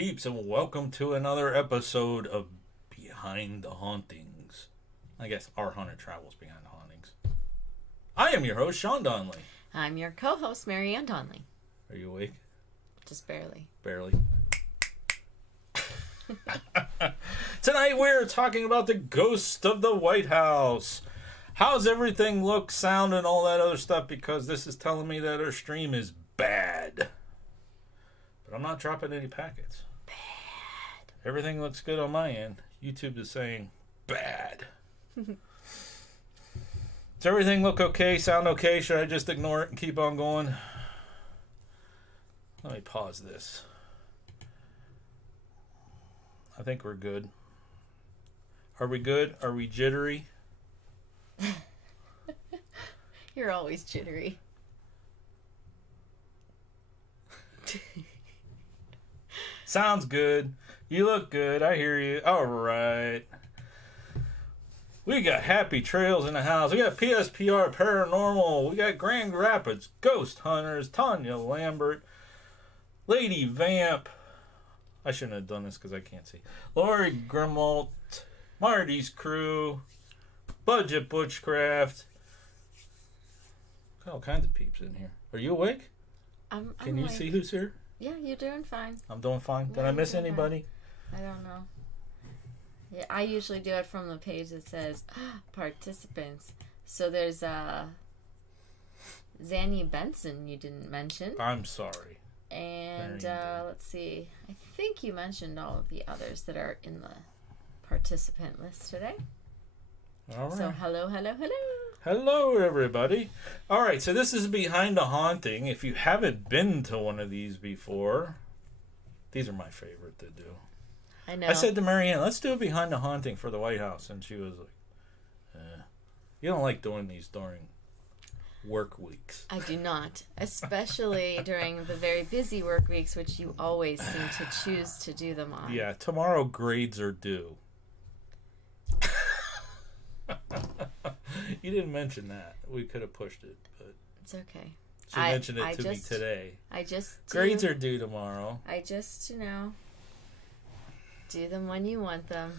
peeps, and welcome to another episode of Behind the Hauntings. I guess our haunted travels behind the hauntings. I am your host, Sean Donnelly. I'm your co-host, Marianne Donnelly. Are you awake? Just barely. Barely. Tonight we're talking about the ghost of the White House. How's everything look, sound, and all that other stuff? Because this is telling me that our stream is bad. But I'm not dropping any packets. Bad. Everything looks good on my end. YouTube is saying bad. Does everything look okay? Sound okay? Should I just ignore it and keep on going? Let me pause this. I think we're good. Are we good? Are we jittery? You're always jittery. Sounds good. You look good. I hear you. All right. We got Happy Trails in the house. We got PSPR Paranormal. We got Grand Rapids Ghost Hunters. Tanya Lambert. Lady Vamp. I shouldn't have done this because I can't see. Lori Grimalt. Marty's Crew. Budget Butchcraft. Got all kinds of peeps in here. Are you awake? Can you see who's here? Yeah, you're doing fine. I'm doing fine. Did I miss anybody? Fine. I don't know. Yeah, I usually do it from the page that says participants. So there's Zanny Benson you didn't mention. I'm sorry. And let's see. I think you mentioned all of the others that are in the participant list today. All right. So hello, hello, hello. Hello, everybody. All right, so this is Behind the Haunting. If you haven't been to one of these before, these are my favorite to do. I know. I said to Marianne, let's do a Behind the Haunting for the White House. And she was like, you don't like doing these during work weeks. I do not. Especially during the very busy work weeks, which you always seem to choose to do them on. Yeah, tomorrow grades are due. You didn't mention that. We could have pushed it, but it's okay. She mentioned it to me today. Grades are due tomorrow. I just, do them when you want them.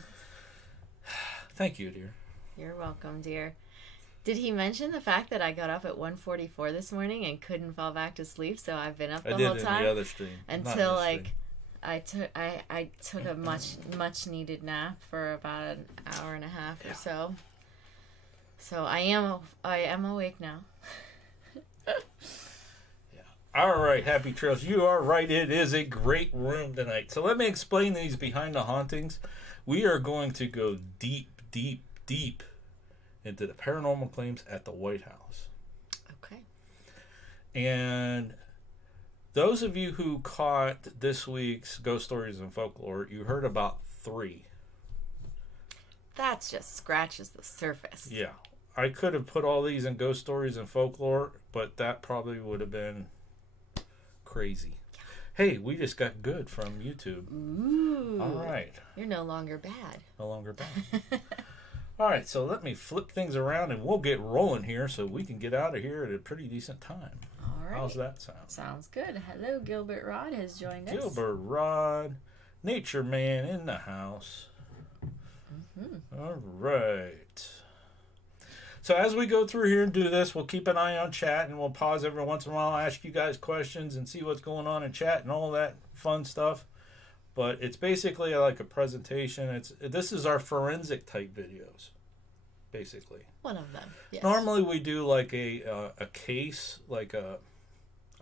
Thank you, dear. You're welcome, dear. Did he mention the fact that I got up at 1:44 this morning and couldn't fall back to sleep? So I've been up the whole time. I did in the other stream. Until I took a much needed nap for about an hour and a half or so. So I am awake now. Yeah. All right, Happy Trails. You are right. It is a great room tonight. So let me explain these Behind the Hauntings. We are going to go deep, deep, deep into the paranormal claims at the White House. Okay. And those of you who caught this week's Ghost Stories and Folklore, you heard about 3. That just scratches the surface. Yeah. I could have put all these in Ghost Stories and Folklore, but that probably would have been crazy. Hey, we just got good from YouTube. Ooh. All right. You're no longer bad. No longer bad. All right, so let me flip things around and we'll get rolling here so we can get out of here at a pretty decent time. All right. How's that sound? Sounds good. Hello, Gilbert Rod has joined us. Gilbert Rod, Nature Man in the house. Mm-hmm. All right. So as we go through here and do this, we'll keep an eye on chat and we'll pause every once in a while, ask you guys questions and see what's going on in chat and all that fun stuff. But it's basically like a presentation. This is our forensic type videos, basically. One of them. Yes. Normally we do like a case, like a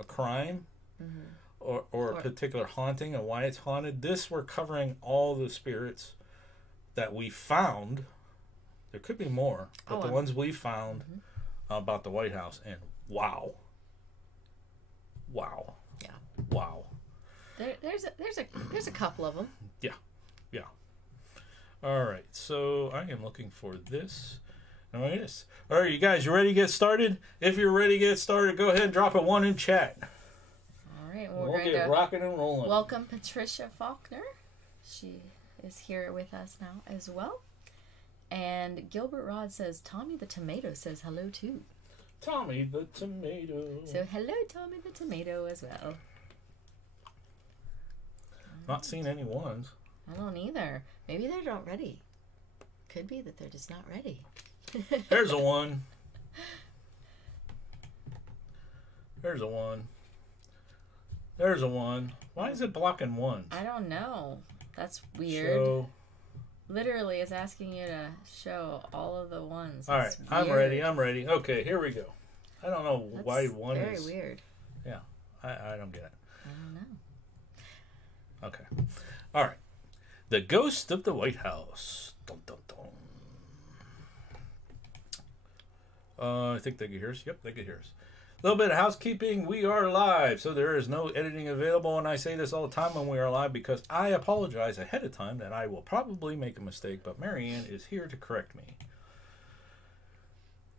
crime, mm-hmm. or a particular haunting and why it's haunted. This we're covering all the spirits that we found. There could be more, but the ones we found about the White House, and wow. Yeah. Wow. There's a couple of them. Yeah. All right, so I am looking for this. Oh, yes. All right, you guys, you ready to get started? If you're ready to get started, go ahead and drop a 1 in chat. All right, we'll get rocking and rolling. Welcome Patricia Faulkner. She is here with us now as well. And Gilbert Rod says, Tommy the Tomato says hello too. Tommy the Tomato. So hello, Tommy the Tomato as well. Not seen any ones. I don't either. Maybe they're not ready. Could be that they're just not ready. There's a one. There's a one. There's a one. Why is it blocking ones? I don't know. That's weird. Show. Literally, it's asking you to show all of the ones. All right, I'm ready. I'm ready. Okay, here we go. I don't know why one very is... Very weird. Yeah, I don't get it. I don't know. Okay. All right. The Ghost of the White House. Dun, dun, dun. I think they can hear us. Yep, they can hear us. A little bit of housekeeping. We are live, so there is no editing available. And I say this all the time when we are live because I apologize ahead of time that I will probably make a mistake, but Marianne is here to correct me.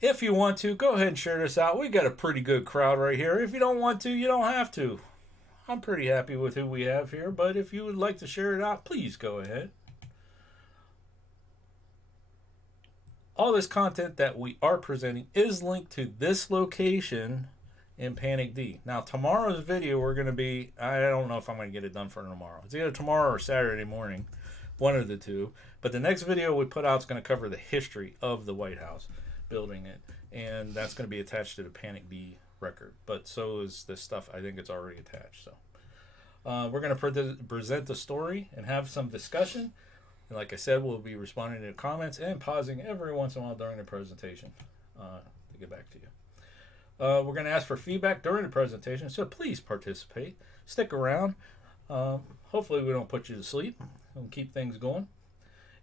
If you want to, go ahead and share this out. We got a pretty good crowd right here. If you don't want to, you don't have to. I'm pretty happy with who we have here, but if you would like to share it out, please go ahead. All this content that we are presenting is linked to this location in Panic D. Now, tomorrow's video, we're going to be, I don't know if I'm going to get it done for tomorrow. It's either tomorrow or Saturday morning, one of the two. But the next video we put out is going to cover the history of the White House, building it. And that's going to be attached to the Panic D record. But so is this stuff. I think it's already attached. So we're going to present the story and have some discussion. And like I said, we'll be responding to comments and pausing every once in a while during the presentation to get back to you. We're going to ask for feedback during the presentation, so please participate. Stick around. Hopefully we don't put you to sleep and keep things going.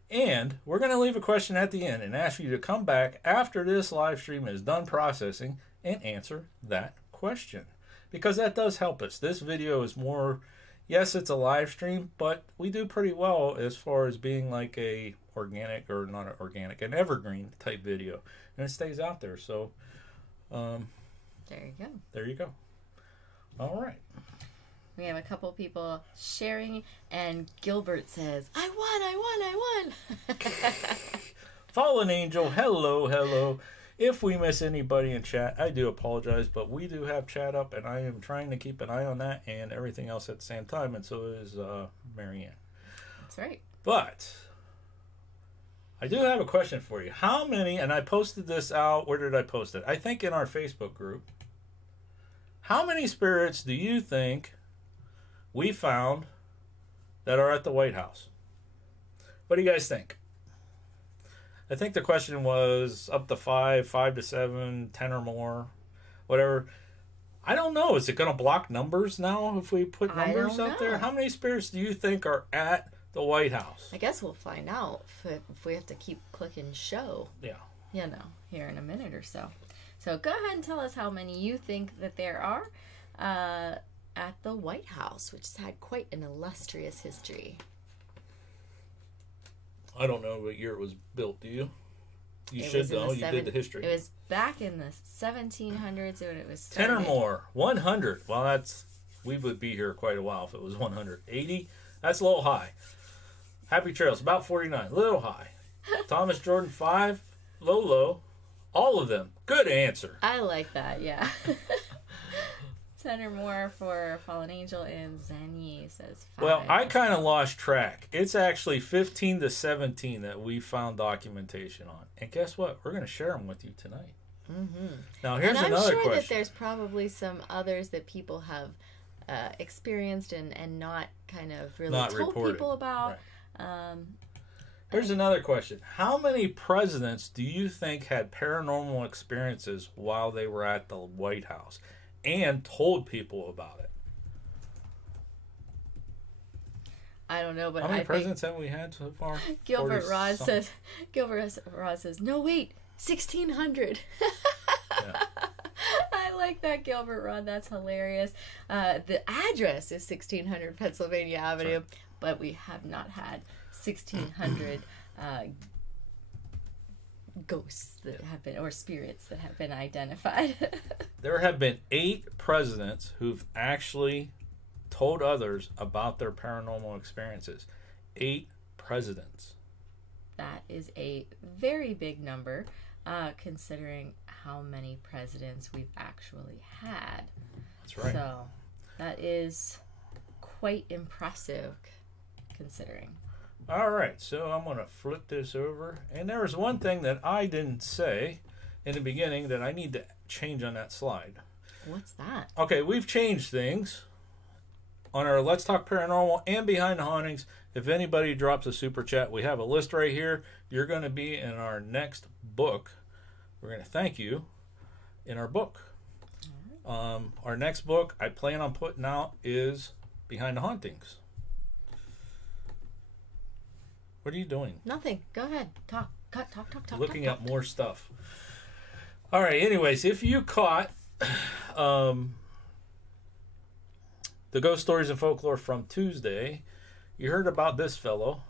And we're going to leave a question at the end and ask you to come back after this live stream is done processing and answer that question. Because that does help us. This video is more... Yes, it's a live stream, but we do pretty well as far as being like a organic, or not an organic, an evergreen type video. And it stays out there, so... there you go. There you go. All right. We have a couple people sharing, and Gilbert says, I won! Fallen Angel, hello, hello. If we miss anybody in chat, I do apologize, but we do have chat up, and I am trying to keep an eye on that and everything else at the same time, and so is Marianne. That's right. But I do have a question for you. How many, and I posted this out, where did I post it? I think in our Facebook group. How many spirits do you think we found that are at the White House? What do you guys think? I think the question was up to 5, 5 to 7, 10 or more, whatever. I don't know. Is it going to block numbers now if we put numbers up there? How many spirits do you think are at the White House? I guess we'll find out if we have to keep clicking show. Yeah. You know, here in a minute or so. So go ahead and tell us how many you think that there are at the White House, which has had quite an illustrious history. I don't know what year it was built, do you? You should know. You did the history. It was back in the 1700s when it was started. 10 started. or more. 100. Well, we would be here quite a while if it was 100. 80? That's a little high. Happy Trails, about 49. A little high. Thomas Jordan, 5. Low. All of them. Good answer. I like that, yeah. 10 or more for Fallen Angel, and Zanyi says 5. Well, I kind of lost track. It's actually 15 to 17 that we found documentation on. And guess what? We're going to share them with you tonight. Mm-hmm. Now, here's another question. And I'm sure that there's probably some others that people have experienced and not kind of really told people about. Right. Here's another question. How many presidents do you think had paranormal experiences while they were at the White House and told people about it? I don't know, but how many presidents have we had so far? Gilbert Ross says, no, wait, 1600. Yeah. I like that, Gilbert Rod. That's hilarious. The address is 1600 Pennsylvania Avenue, right, but we have not had 1600 ghosts that have been, or spirits that have been identified. There have been 8 presidents who've actually told others about their paranormal experiences. 8 presidents. That is a very big number, considering how many presidents we've actually had. That's right. So that is quite impressive. considering. All right, so I'm going to flip this over. And there was one thing that I didn't say in the beginning that I need to change on that slide. What's that? Okay, we've changed things on our Let's Talk Paranormal and Behind the Hauntings. If anybody drops a super chat, we have a list right here. You're going to be in our next book. We're going to thank you in our book. Our next book I plan on putting out is Behind the Hauntings. What are you doing? Nothing. Go ahead. Talk. Looking talk. at more stuff. All right. Anyways, if you caught the Ghost Stories and Folklore from Tuesday, you heard about this fellow.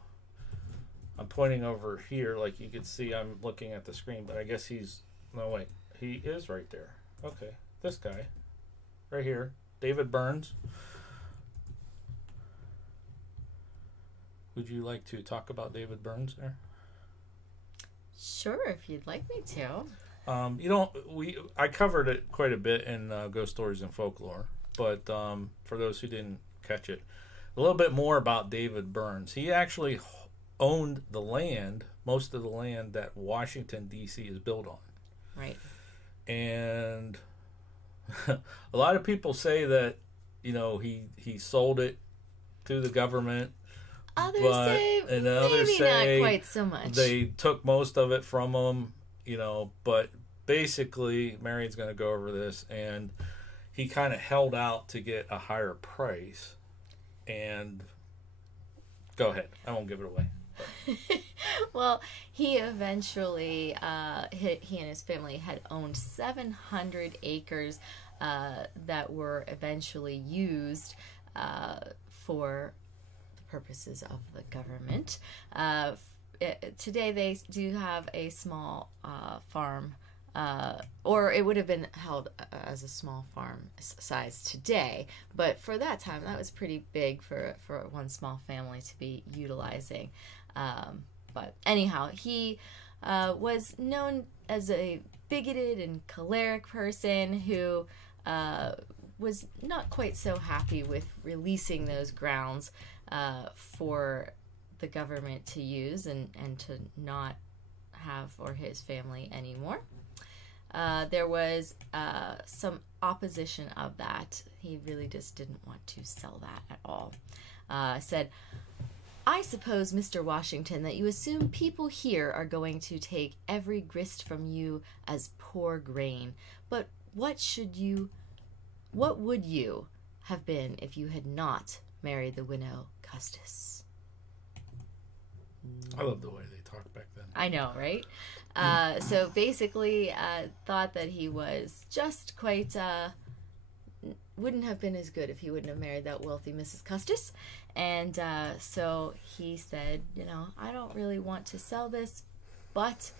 I'm pointing over here, like you can see. I'm looking at the screen, but I guess he's no wait. He is right there. Okay, this guy, right here, David Burns. Would you like to talk about David Burns there? Sure, if you'd like me to. I covered it quite a bit in Ghost Stories and Folklore, but for those who didn't catch it, a little bit more about David Burns. He actually owned the land, most of the land that Washington, D.C. is built on. Right. And a lot of people say that, he sold it to the government. Others say not quite so much. They took most of it from him, but basically, Marion's going to go over this, and he kind of held out to get a higher price. And go ahead. I won't give it away. Well, he eventually, he and his family had owned 700 acres that were eventually used for purposes of the government. Today they do have a small farm, or it would have been held as a small farm size today, but for that time that was pretty big for one small family to be utilizing. But anyhow, he was known as a bigoted and choleric person who was not quite so happy with releasing those grounds for the government to use and to not have for his family anymore. There was some opposition of that. He really just didn't want to sell that at all. Said, "I suppose, Mr. Washington, that you assume people here are going to take every grist from you as poor grain. But what would you have been if you had not married the widow Custis?" I love the way they talked back then. I know, right? So basically, thought that he was just quite, wouldn't have been as good if he wouldn't have married that wealthy Mrs. Custis. And so he said, I don't really want to sell this, but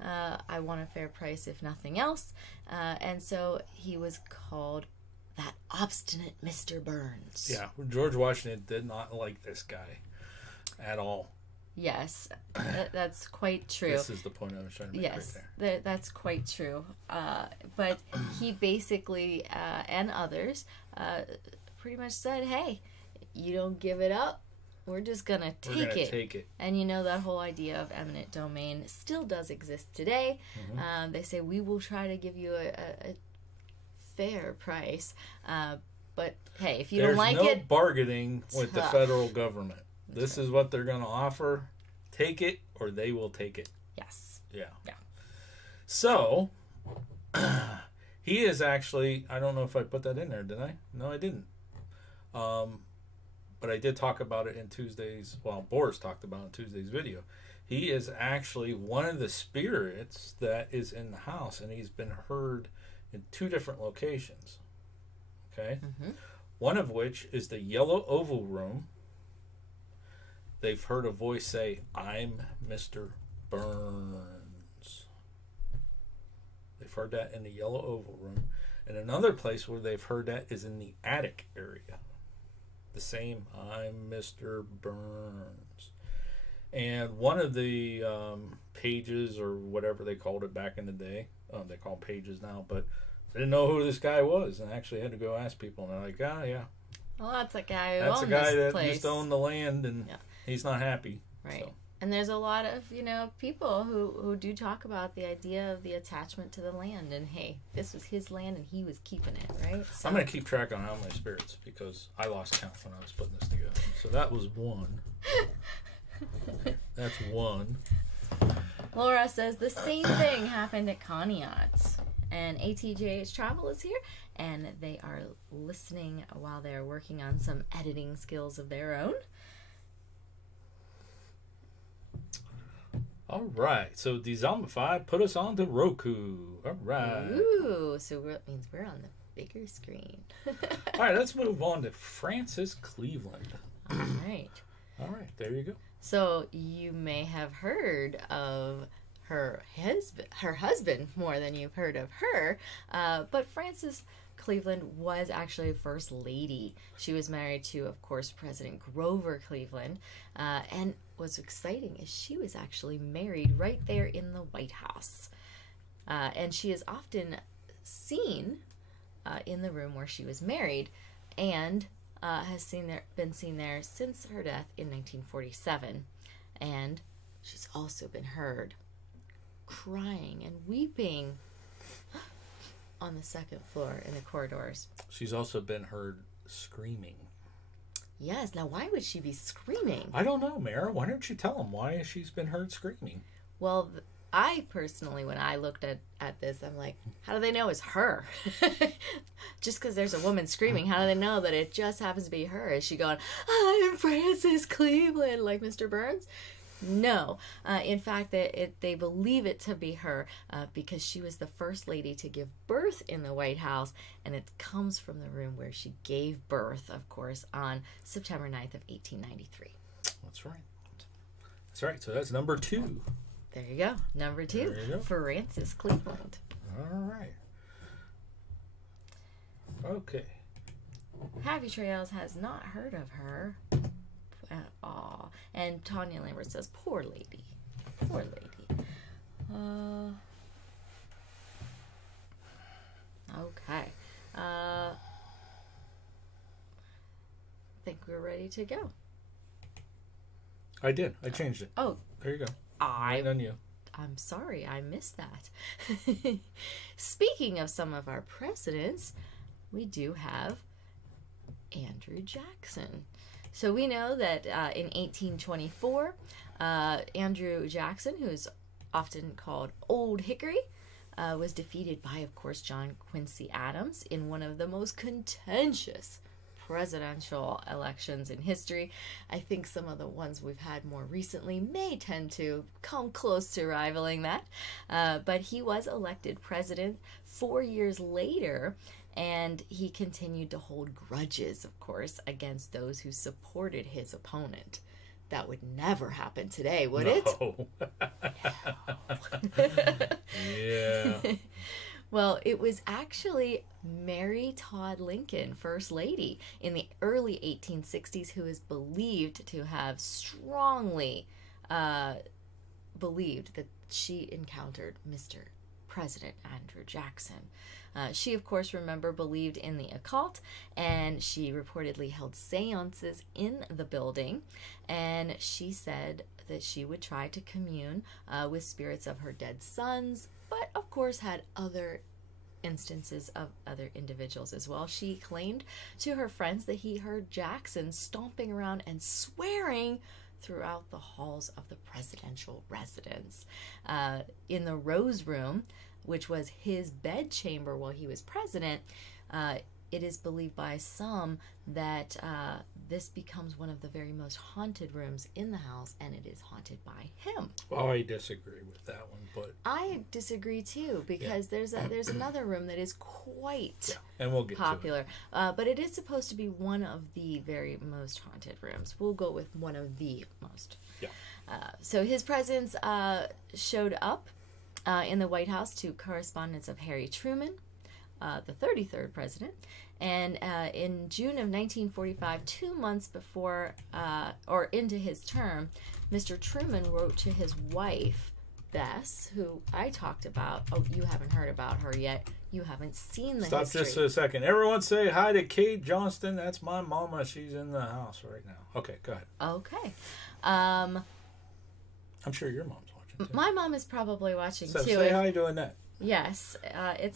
I want a fair price if nothing else. And so he was called that obstinate Mr. Burns. Yeah, George Washington did not like this guy at all. Yes, that's quite true. This is the point I was trying to make right there. That's quite true. But he basically, and others, pretty much said, hey, you don't give it up, we're just going to take it. And that whole idea of eminent domain still does exist today. Mm-hmm. They say, we will try to give you a fair price. But, hey, if you don't like it... There's no bargaining with the federal government. This is what they're going to offer. Take it or they will take it. Yes. Yeah. So, he is actually, I don't know if I put that in there, did I? No, I didn't. But I did talk about it in Tuesday's, Boris talked about it in Tuesday's video. He is actually one of the spirits that is in the house, and he's been heard in 2 different locations. Okay? Mm-hmm. One of which is the Yellow Oval Room. They've heard a voice say, "I'm Mr. Burns." They've heard that in the Yellow Oval Room. And another place where they've heard that is in the attic area. The same, "I'm Mr. Burns." And one of the pages, or whatever they called it back in the day, they call them pages now, but I didn't know who this guy was, and I actually had to go ask people, and they're like, yeah. Well, that's a guy who That's owned a guy this that place. used to own the land, and He's not happy. Right. So. And there's a lot of, people who do talk about the idea of the attachment to the land. And, hey, this was his land and he was keeping it, right? So, I'm going to keep track on how many spirits because I lost count when I was putting this together. So that was 1. That's 1. Laura says the same thing happened at Conneaut. And ATJH Travel is here. And they are listening while they're working on some editing skills of their own. All right, so dezombify, put us on to Roku. All right. Ooh, so that means we're on the bigger screen. All right, let's move on to Frances Cleveland. All right. All right, there you go. So you may have heard of her husband more than you've heard of her, but Frances Cleveland was actually First Lady. She was married to, of course, President Grover Cleveland, and what's exciting is she was actually married right there in the White House. And she is often seen in the room where she was married and has been seen there since her death in 1947. And she's also been heard crying and weeping on the second floor in the corridors. She's also been heard screaming. Yes. Now, why would she be screaming? I don't know, Mara. Why don't you tell them why she's been heard screaming? Well, I personally, when I looked at this, I'm like, how do they know it's her? Just because there's a woman screaming, how do they know that it just happens to be her? Is she going, I'm Frances Cleveland, like Mr. Burns? No. In fact, they believe it to be her because she was the first lady to give birth in the White House, and it comes from the room where she gave birth, of course, on September 9th of 1893. That's right. That's right. So that's number 2. There you go. Number 2 for Frances Cleveland. All right. Okay. Happy Trails has not heard of her. Aw. And Tanya Lambert says, poor lady. Poor lady. Okay. I think we're ready to go. I did. I changed it. Oh. There you go. Right on you. I'm sorry, I missed that. Speaking of some of our presidents, we do have Andrew Jackson. So we know that in 1824, Andrew Jackson, who is often called Old Hickory, was defeated by, of course, John Quincy Adams in one of the most contentious presidential elections in history. I think some of the ones we've had more recently may tend to come close to rivaling that. But he was elected president 4 years later, and he continued to hold grudges, of course, against those who supported his opponent. That would never happen today, would it? No. Yeah. Well, it was actually Mary Todd Lincoln, First Lady, in the early 1860s, who is believed to have strongly believed that she encountered Mr. President Andrew Jackson. She, of course, believed in the occult, and she reportedly held seances in the building, and she said that she would try to commune with spirits of her dead sons, but, of course, had other instances of other individuals as well. She claimed to her friends that he heard Jackson stomping around and swearing throughout the halls of the presidential residence. In the Rose Room, which was his bedchamber while he was president, it is believed by some that this becomes one of the very most haunted rooms in the house, and it is haunted by him. Well, I disagree with that one, but I disagree too, because there's another room that is quite and we'll get popular, but it is supposed to be one of the very most haunted rooms. We'll go with one of the most. Yeah. So his presence showed up in the White House to correspondence of Harry Truman, the 33rd president. And in June of 1945, 2 months before or into his term, Mr. Truman wrote to his wife, Bess, who I talked about. Oh, you haven't heard about her yet. You haven't seen the Stop history. just a second. Everyone say hi to Kate Johnston. That's my mama. She's in the house right now. Okay, go ahead. Okay. I'm sure your mom's watching too. My mom is probably watching So too. say hi to Annette. Yes,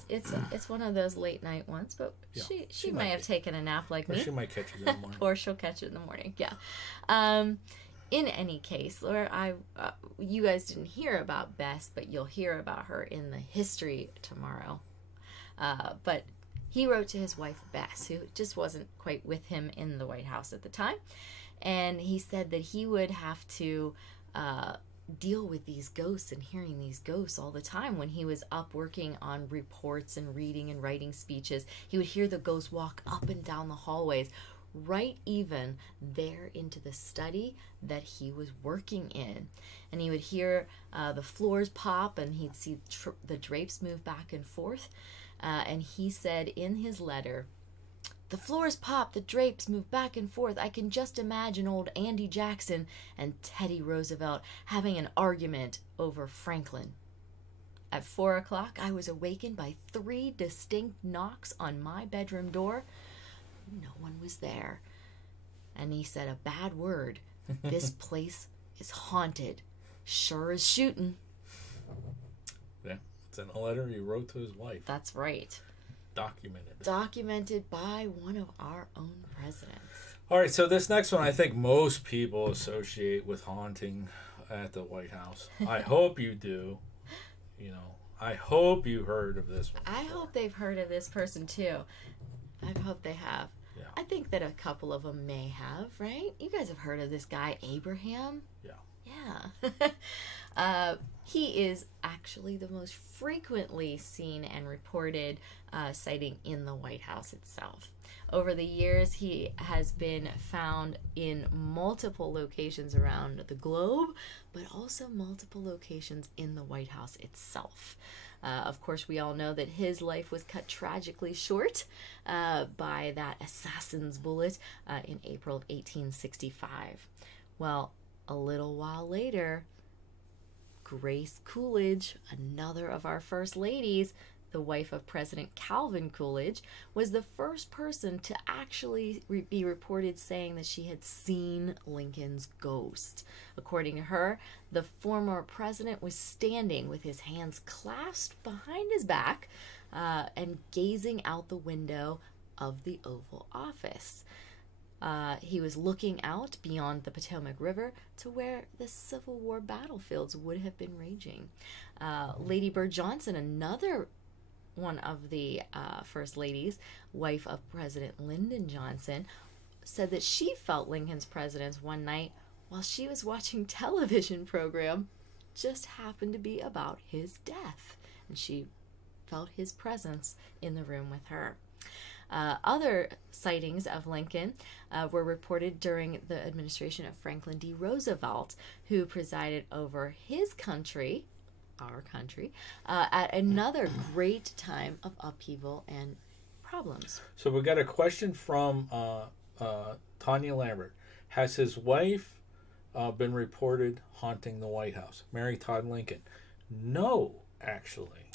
it's one of those late night ones, but Yeah, she might have taken a nap like Or me. she might catch it in the morning. Or she'll catch it in the morning. Yeah. In any case, you guys didn't hear about Bess, but you'll hear about her in the history tomorrow. But he wrote to his wife Bess, who just wasn't quite with him in the White House at the time, and he said that he would have to deal with these ghosts and hearing these ghosts all the time when he was up working on reports and reading and writing speeches. He would hear the ghosts walk up and down the hallways, right even there into the study that he was working in. And he would hear the floors pop, and he'd see the drapes move back and forth. And he said in his letter, "The floors pop, the drapes move back and forth. I can just imagine old Andy Jackson and Teddy Roosevelt having an argument over Franklin. At 4 o'clock, I was awakened by 3 distinct knocks on my bedroom door. No one was there. And he said a bad word. This place is haunted. Sure as shooting." Yeah, it's in a letter he wrote to his wife. That's right. Documented by one of our own presidents. All right, so this next one I think most people associate with haunting at the White House. I hope you do. You know, I hope you heard of this one. I hope they've heard of this person too. I hope they have. Yeah. I think that a couple of them may have, right? You guys have heard of this guy, Abraham? Yeah. Yeah. He is actually the most frequently seen and reported sighting in the White House itself. Over the years, he has been found in multiple locations around the globe, but also multiple locations in the White House itself. Of course, we all know that his life was cut tragically short by that assassin's bullet in April of 1865. Well, a little while later, Grace Coolidge, another of our first ladies, the wife of President Calvin Coolidge, was the first person to actually be reported saying that she had seen Lincoln's ghost. According to her, the former president was standing with his hands clasped behind his back and gazing out the window of the Oval Office. He was looking out beyond the Potomac River to where the Civil War battlefields would have been raging. Lady Bird Johnson, another one of the first ladies, wife of President Lyndon Johnson, said that she felt Lincoln's presence one night while she was watching television program, just happened to be about his death, and she felt his presence in the room with her. Other sightings of Lincoln were reported during the administration of Franklin D. Roosevelt, who presided over his country, our country, at another great time of upheaval and problems. So we got a question from Tanya Lambert. Has his wife been reported haunting the White House? Mary Todd Lincoln. No, actually.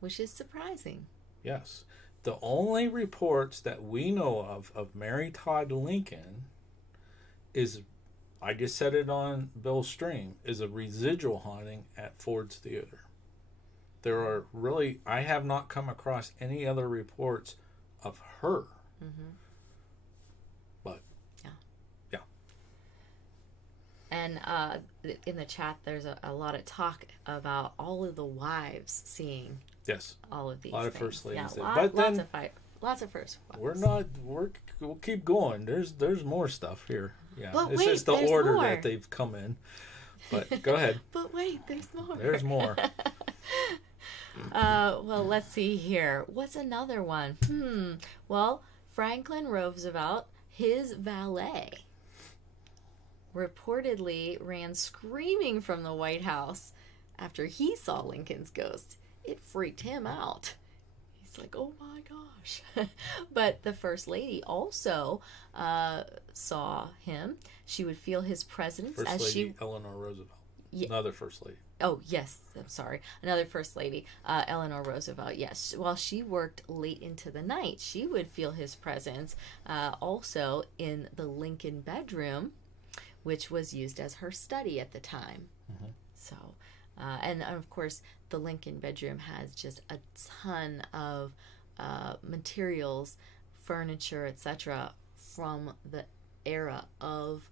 Which is surprising. Yes. The only reports that we know of Mary Todd Lincoln is, I just said it on Bill's stream, is a residual haunting at Ford's Theater. There are really, I have not come across any other reports of her. Mm-hmm. But, yeah. And in the chat, there's a lot of talk about all of the wives seeing all of these. A lot things. of first ladies. Yeah, lots of first wives. We'll keep going. There's more stuff here. Yeah, but it's wait, just the order more. that they've come in. But go ahead. But wait, there's more. There's more. Well, let's see here. What's another one? Well, Franklin Roosevelt, his valet, reportedly ran screaming from the White House after he saw Lincoln's ghost. It freaked him out. He's like, oh my gosh. But the First Lady also saw him. She would feel his presence First Lady Eleanor Roosevelt. Another First Lady. Oh, yes. I'm sorry. Another First Lady, Eleanor Roosevelt. Yes. While she worked late into the night, she would feel his presence also in the Lincoln bedroom which was used as her study at the time. Mm-hmm. So, and of course, the Lincoln bedroom has just a ton of materials, furniture, etc., from the era of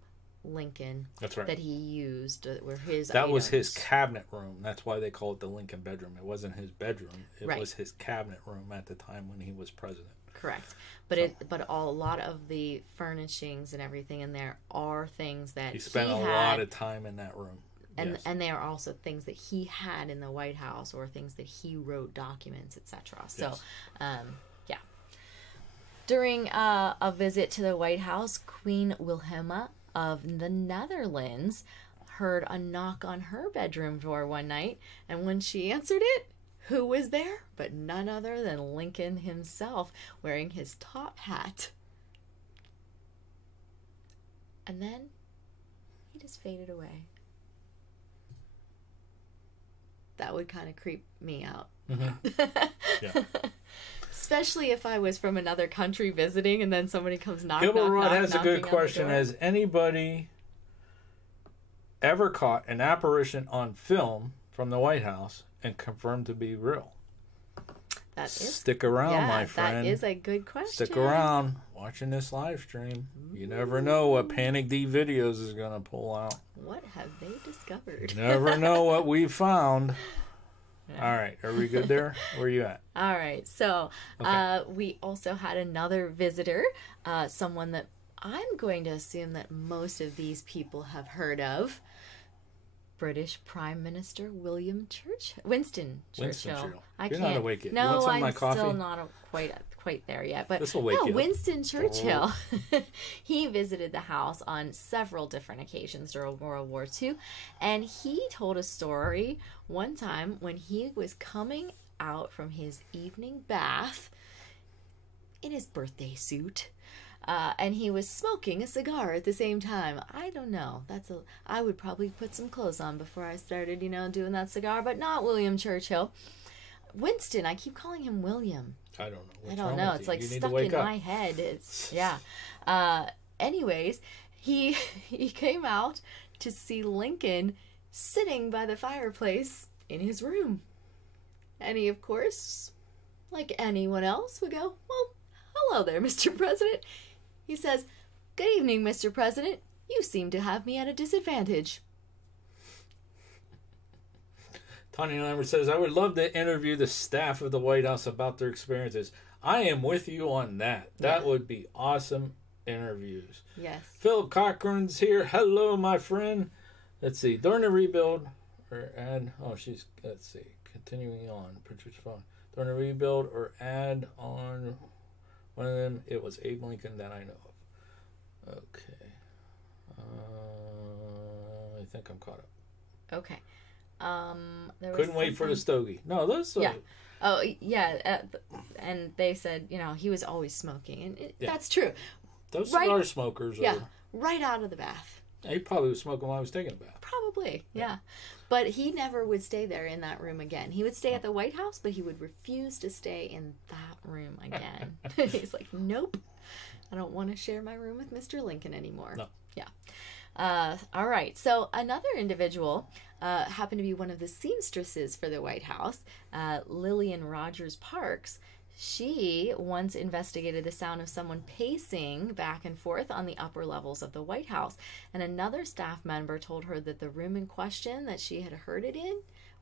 Lincoln. That's right. That he used were his. That items. was his cabinet room. That's why they call it the Lincoln bedroom. It wasn't his bedroom. It right. was his cabinet room at the time when he was president. Correct, but a lot of the furnishings and everything in there are things that he spent a had, lot of time in that room. and yes. and they are also things that he had in the White House or things that he wrote documents, etc. So, Yes. Yeah. During a visit to the White House, Queen Wilhelmina of the Netherlands heard a knock on her bedroom door one night, and when she answered it, who was there but none other than Lincoln himself, wearing his top hat. And then he just faded away. That would kind of creep me out. Mm-hmm. Yeah. Especially if I was from another country visiting and then somebody comes knocking. Gilbert Rod has a good question. Has anybody ever caught an apparition on film from the White House and confirmed to be real? That is, Stick around, my friend. That is a good question. Stick around watching this live stream. You never know what Panic D Videos is going to pull out. What have they discovered? You never know what we found. Yeah. All right. Are we good there? Where are you at? All right. So we also had another visitor, someone that I'm going to assume that most of these people have heard of. British Prime Minister Winston Churchill. You're not awake yet. No, you want some I'm of my coffee? Still not quite there yet. But this will wake you up. Winston Churchill. He visited the house on several different occasions during World War II, and he told a story one time when he was coming out from his evening bath in his birthday suit. And he was smoking a cigar at the same time. I don't know. I would probably put some clothes on before I started, doing that cigar, but not William Churchill. Winston, I keep calling him William. I don't know. I don't know. It's like stuck in my head. It's yeah. Anyways, he came out to see Lincoln sitting by the fireplace in his room. And he, of course, like anyone else, would go, "Well, hello there, Mr. President." He says, "Good evening, Mr. President. You seem to have me at a disadvantage." Tanya Lambert says, "I would love to interview the staff of the White House about their experiences." I am with you on that. That would be awesome interviews. Yes. Philip Cochran's here. Hello, my friend. Let's see. During the rebuild, continuing on. Patricia Faulkner. During the rebuild or add on one of them, it was Abe Lincoln that I know of. Okay. I think I'm caught up. Okay. Couldn't wait for the stogie. No, those. Yeah. Oh, yeah. And they said, he was always smoking. And that's true. Those cigar smokers are... right out of the bath. He probably was smoking while I was taking a bath. Probably, yeah. But he never would stay there in that room again. He would stay at the White House, but he would refuse to stay in that room again. He's like, nope, I don't want to share my room with Mr. Lincoln anymore. No. Yeah. All right. So another individual happened to be one of the seamstresses for the White House, Lillian Rogers Parks. She once investigated the sound of someone pacing back and forth on the upper levels of the White House. And another staff member told her that the room in question that she had heard it in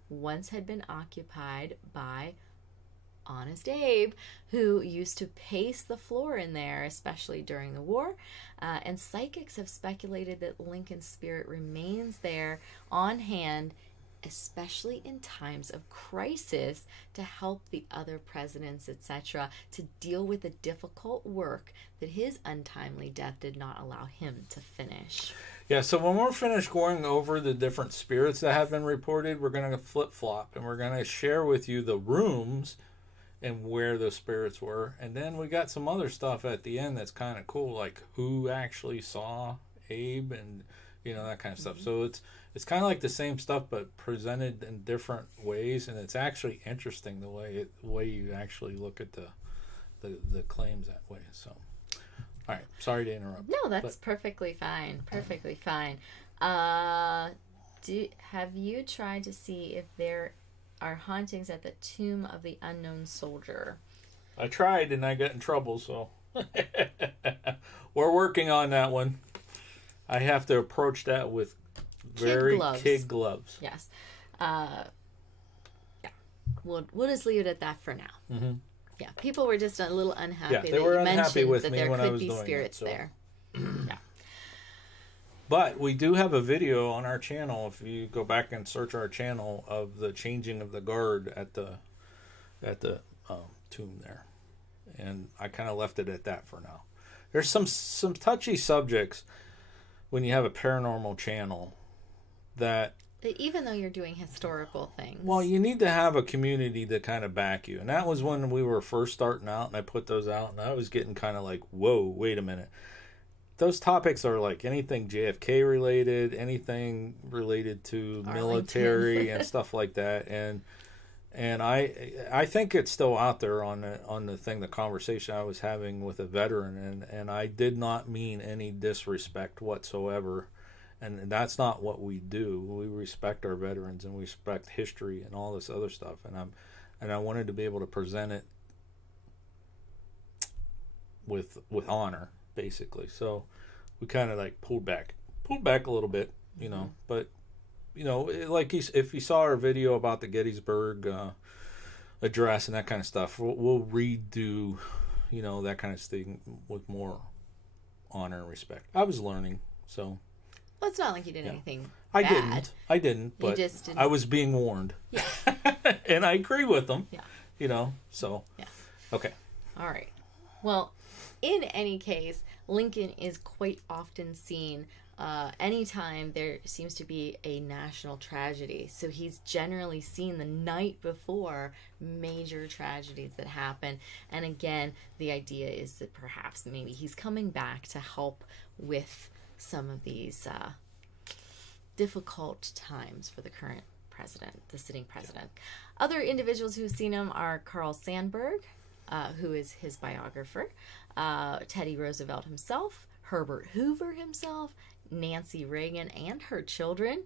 once had been occupied by Honest Abe, who used to pace the floor in there, especially during the war. And psychics have speculated that Lincoln's spirit remains there on hand, especially in times of crisis, to help the other presidents, etc., to deal with the difficult work that his untimely death did not allow him to finish. Yeah, so when we're finished going over the different spirits that have been reported, we're going to flip-flop, and we're going to share with you the rooms and where those spirits were. And then we got some other stuff at the end that's kind of cool, like who actually saw Abe and, that kind of stuff. So it's kind of like the same stuff, but presented in different ways, and it's actually interesting the way you actually look at the claims that way. So All right. Sorry to interrupt. No, that's perfectly fine. Perfectly fine. Have you tried to see if there are hauntings at the tomb of the unknown soldier? I tried and I got in trouble, so we're working on that one. I have to approach that with very kid gloves. Yes. Yeah. We'll just leave it at that for now. Mm-hmm. Yeah. People were just a little unhappy. Yeah, they were unhappy with that me there when I could was be doing spirits it, so. there. Yeah. But we do have a video on our channel. If you go back and search our channel of the changing of the guard at the tomb there, and I kind of left it at that for now. There's some touchy subjects when you have a paranormal channel that, even though you're doing historical things. well, you need to have a community to kind of back you. And that was when we were first starting out, and I put those out, and I was getting kind of like, whoa, wait a minute. Those topics are like anything JFK related, anything related to military and stuff like that. And I think it's still out there on the conversation I was having with a veteran, and I did not mean any disrespect whatsoever. And that's not what we do. We respect our veterans and we respect history and all this other stuff. And I wanted to be able to present it with honor, basically. So we kind of like pulled back a little bit, you know. But you know, like if you saw our video about the Gettysburg address and that kind of stuff, we'll redo, you know, that kind of thing with more honor and respect. I was learning, so. Well, it's not like you did anything I bad. didn't, but just didn't. I was being warned. Yeah. And I agree with them. Yeah. You know, so. Yeah. Okay. All right. Well, in any case, Lincoln is quite often seen anytime there seems to be a national tragedy. So he's generally seen the night before major tragedies that happen. And again, the idea is that perhaps maybe he's coming back to help with some of these difficult times for the current president, the sitting president. Other individuals who've seen him are Carl Sandburg, who is his biographer, Teddy Roosevelt himself, Herbert Hoover himself, Nancy Reagan and her children,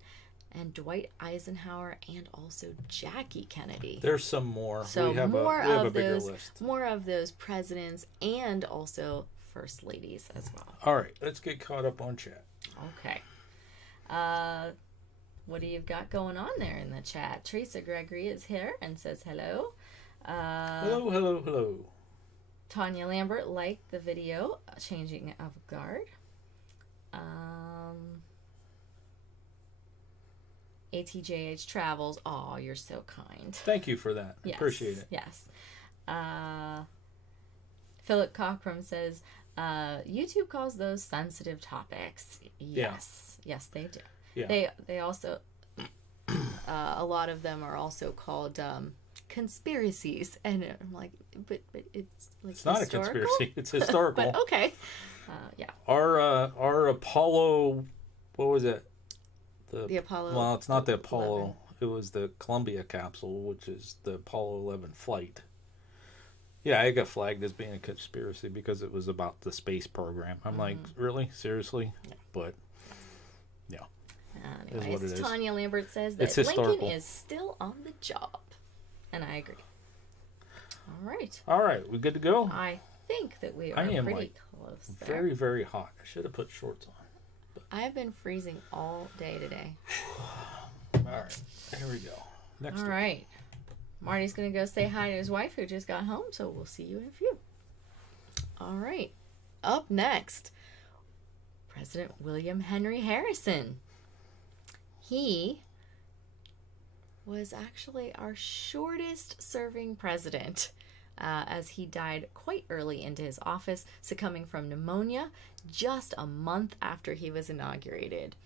and Dwight Eisenhower, and also Jackie Kennedy. There's some more. So we have a bigger list. More of those presidents and also first ladies as well. All right, let's get caught up on chat. Okay. What do you got going on there in the chat? Teresa Gregory is here and says hello. Hello. Tanya Lambert liked the video, Changing of Guard. ATJH Travels. Oh, you're so kind. Thank you for that. Yes, Appreciate it. Yes. Philip Cockrum says, YouTube calls those sensitive topics. Yes. Yeah. Yes, they do. Yeah. They also, a lot of them are also called conspiracies. And I'm like, but it's like it's not historical? A conspiracy. It's historical. But okay. Yeah. Our Apollo, what was it? The Apollo. Well, it's not the Apollo. 11. It was the Columbia capsule, which is the Apollo 11 flight. Yeah, it got flagged as being a conspiracy because it was about the space program. I'm like, really? Seriously? Yeah. But, yeah. Anyways, Tanya Lambert says that Lincoln is still on the job. And I agree. All right. We good to go? I think that we are pretty close there. Very, very hot. I should have put shorts on. But. I've been freezing all day today. All right. Here we go. Next all right. Marty's going to go say hi to his wife who just got home, so we'll see you in a few. All right. Up next, President William Henry Harrison. He was actually our shortest serving president, as he died quite early into his office, succumbing from pneumonia just a month after he was inaugurated.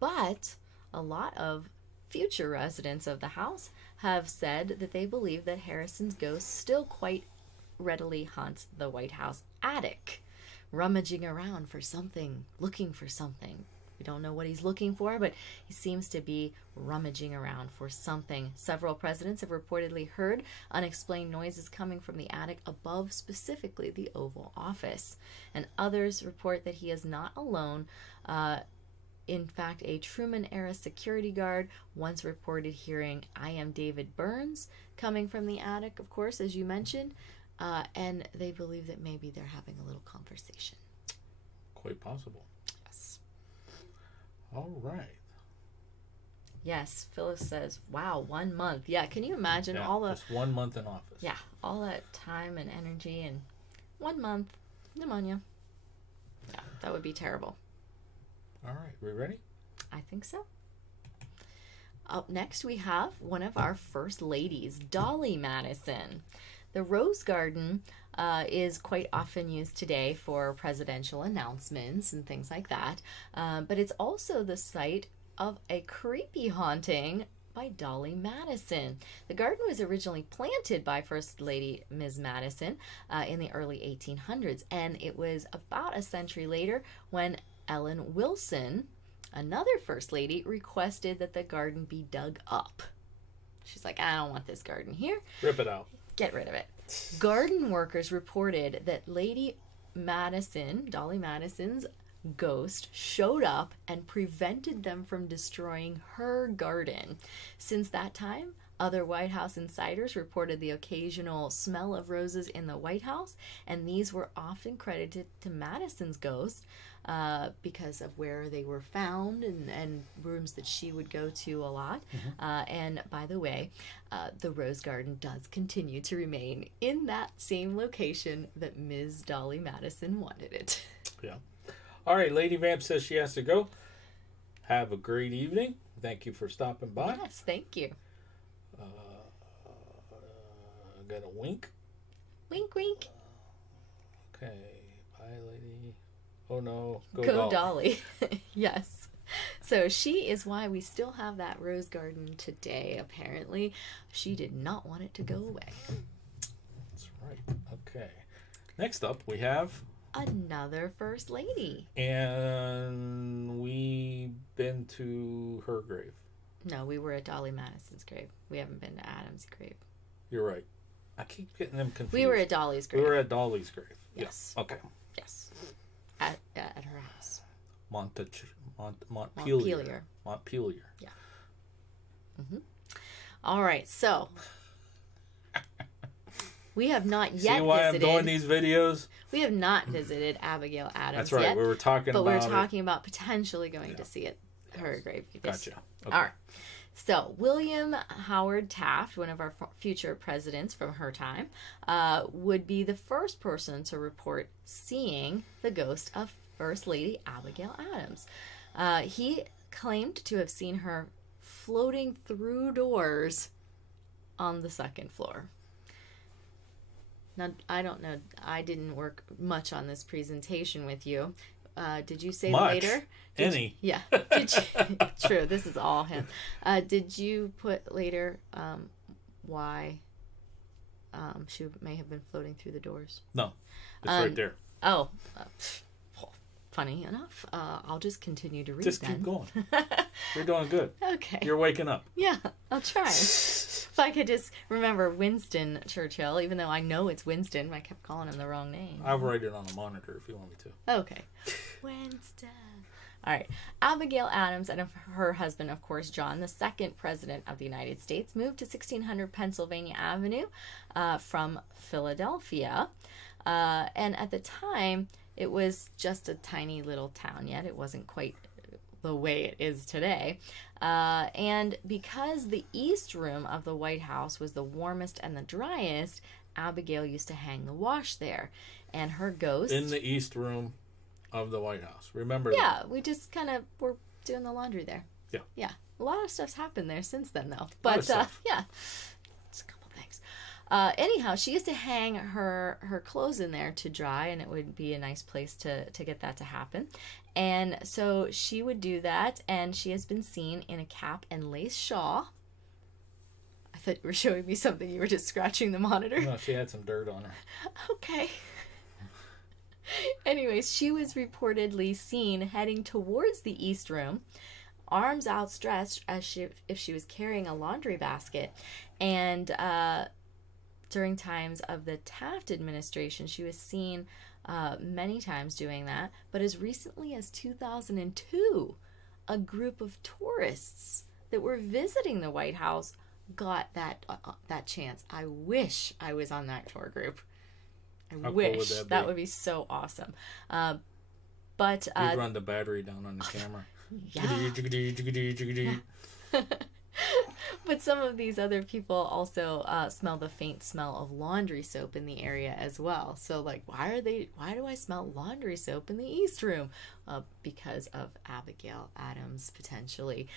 But a lot of future residents of the house have said that they believe that Harrison's ghost still quite readily haunts the White House attic, rummaging around for something, looking for something, We don't know what he's looking for, but he seems to be rummaging around for something. Several presidents have reportedly heard unexplained noises coming from the attic above, specifically the Oval Office. And others report that he is not alone. In fact, a Truman-era security guard once reported hearing "I am David Burns" coming from the attic, of course, as you mentioned, and they believe that maybe they're having a little conversation. Quite possible. Yes. All right. Yes, Phyllis says, wow, 1 month. Yeah, can you imagine all the... Just 1 month in office. Yeah, all that time and energy and 1 month, pneumonia. Yeah, that would be terrible. All right, we ready? I think so. Up next, we have one of our first ladies, Dolly Madison. The Rose Garden is quite often used today for presidential announcements and things like that. But it's also the site of a creepy haunting by Dolly Madison. The garden was originally planted by First Lady Ms. Madison in the early 1800s. And it was about a century later when Ellen Wilson, another First Lady, requested that the garden be dug up. She's like, I don't want this garden here. Rip it out. Get rid of it. Garden workers reported that Lady Madison, Dolly Madison's ghost, showed up and prevented them from destroying her garden. Since that time, other White House insiders reported the occasional smell of roses in the White House, and these were often credited to Madison's ghost because of where they were found and rooms that she would go to a lot. And by the way, the Rose Garden does continue to remain in that same location that Ms. Dolly Madison wanted it. Yeah. All right, Lady Vamp says she has to go. Have a great evening. Thank you for stopping by. Yes, thank you. Got a wink. Wink, wink. Okay. Bye, lady. Oh, no. Go Dolly. Yes. So she is why we still have that rose garden today, apparently. She did not want it to go away. That's right. Okay. Next up, we have... another First Lady. And we've been to her grave. No, we were at Dolly Madison's grave. We haven't been to Adam's grave. You're right. I keep getting them confused. We were at Dolly's grave. We were at Dolly's grave. Yes. Yeah. Okay. Yes. At her house. Montpelier. Montpelier. Yeah. All right, so we have not yet See why visited. I'm doing these videos? We have not visited Abigail Adams That's right. yet. We were talking about But we're talking about potentially going to see it. Her grave. Gotcha. Okay. All right. So, William Howard Taft, one of our future presidents from her time, would be the first person to report seeing the ghost of First Lady Abigail Adams. He claimed to have seen her floating through doors on the second floor. Now, I don't know. I didn't work much on this presentation with you. Did you say much. Later? Yeah. True. This is all him. Did you put later why she may have been floating through the doors? No. It's right there. Oh. Funny enough. I'll just continue to read Just then. keep going. You're doing good. Okay. You're waking up. Yeah, I'll try. If I could just remember Winston Churchill, even though I know it's Winston, I kept calling him the wrong name. I'll write it on a monitor if you want me to. Okay. Winston. All right. Abigail Adams and her husband, of course, John, the second president of the United States, moved to 1600 Pennsylvania Avenue from Philadelphia. And at the time, it was just a tiny little town yet. It wasn't quite the way it is today. And because the East Room of the White House was the warmest and the driest, Abigail used to hang the wash there. And her ghost... in the East Room of the White House. Remember Yeah, that? we just kind of were doing the laundry there. Yeah. Yeah. A lot of stuff's happened there since then, though. A lot of But, stuff. yeah. Just a couple things. Anyhow, she used to hang her clothes in there to dry, and it would be a nice place to get that to happen. And so she would do that, and she has been seen in a cap and lace shawl. I thought you were showing me something. You were just scratching the monitor. No, she had some dirt on her. Okay. Anyways, she was reportedly seen heading towards the East Room, arms outstretched as if she was carrying a laundry basket. And during times of the Taft administration, she was seen many times doing that. But as recently as 2002, a group of tourists that were visiting the White House got that chance. I wish I was on that tour group. I wish. That would be so awesome. But you'd run the battery down on the camera. Yeah. But some of these other people also smell the faint smell of laundry soap in the area as well. So, like, why do I smell laundry soap in the East Room? Because of Abigail Adams potentially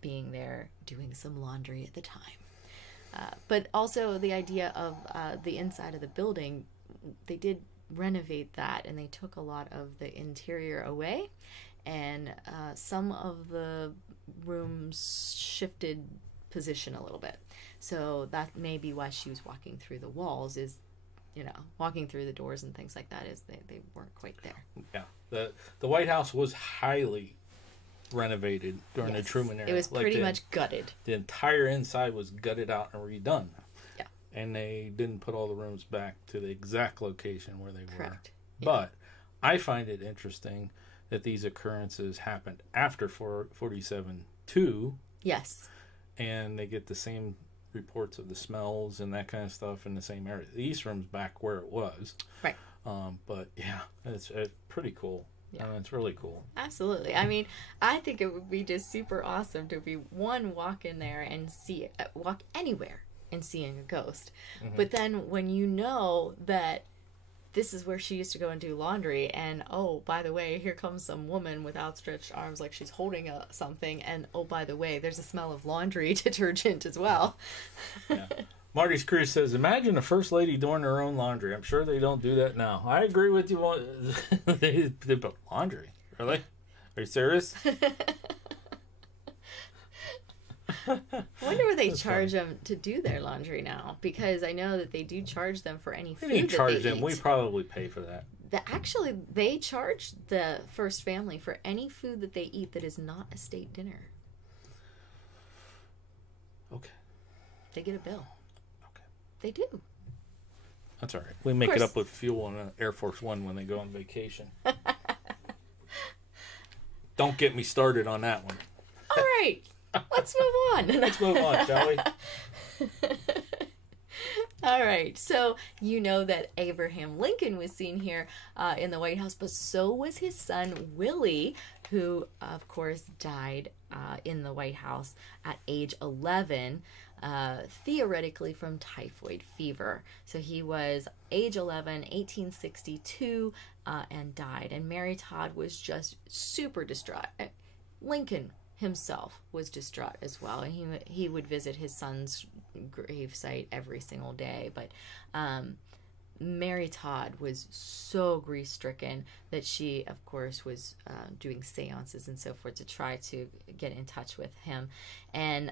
being there doing some laundry at the time. But also the idea of the inside of the building, they did renovate that, and they took a lot of the interior away, and some of the rooms shifted position a little bit. So that may be why she was walking through the walls, is, walking through the doors and things like that, is they weren't quite there. Yeah. The White House was highly renovated during the Truman era. It was pretty much gutted. The entire inside was gutted out and redone. Yeah. And they didn't put all the rooms back to the exact location where they were. Correct. Yeah. But I find it interesting that these occurrences happened after 47-2. Yes. And they get the same reports of the smells and that kind of stuff in the same area. The East Room's back where it was. Right. But yeah, it's pretty cool. Yeah. It's really cool. Absolutely. I mean, I think it would be just super awesome to be walk in there and walk anywhere and seeing a ghost. Mm-hmm. But then when you know that this is where she used to go and do laundry, and oh, by the way, here comes some woman with outstretched arms like she's holding something, and oh, by the way, there's a smell of laundry detergent as well. Yeah. Marty's Cruise says, imagine a first lady doing her own laundry. I'm sure they don't do that now. I agree with you. They put laundry. Really? Are you serious? I wonder what they charge them to do their laundry now, because I know that they do charge them for any food that charge they them. eat. We probably pay for that. Actually, they charge the first family for any food that they eat that is not a state dinner. Okay. They get a bill. Okay. They do. That's all right. We make it up with fuel on Air Force One when they go on vacation. Don't get me started on that one. All right. Let's move on. Let's move on, shall we? All right. So you know that Abraham Lincoln was seen here in the White House, but so was his son, Willie, who, of course, died in the White House at age 11, theoretically from typhoid fever. So he was age 11, 1862, and died. And Mary Todd was just super distraught. Lincoln himself was distraught as well, and he would visit his son's gravesite every single day. But Mary Todd was so grief-stricken that she, of course, was doing seances and so forth to try to get in touch with him. And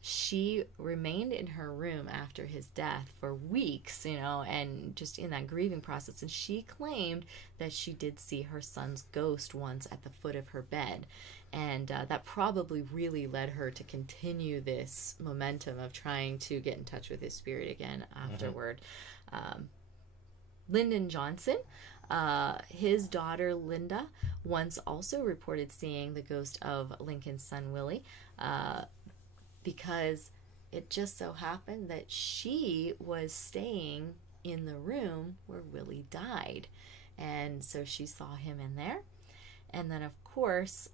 she remained in her room after his death for weeks, and just in that grieving process. And she claimed that she did see her son's ghost once at the foot of her bed. And that probably really led her to continue this momentum of trying to get in touch with his spirit again afterward. Lyndon Johnson, his daughter Linda, once also reported seeing the ghost of Lincoln's son Willie, because it just so happened that she was staying in the room where Willie died. And so she saw him in there. And then, of course,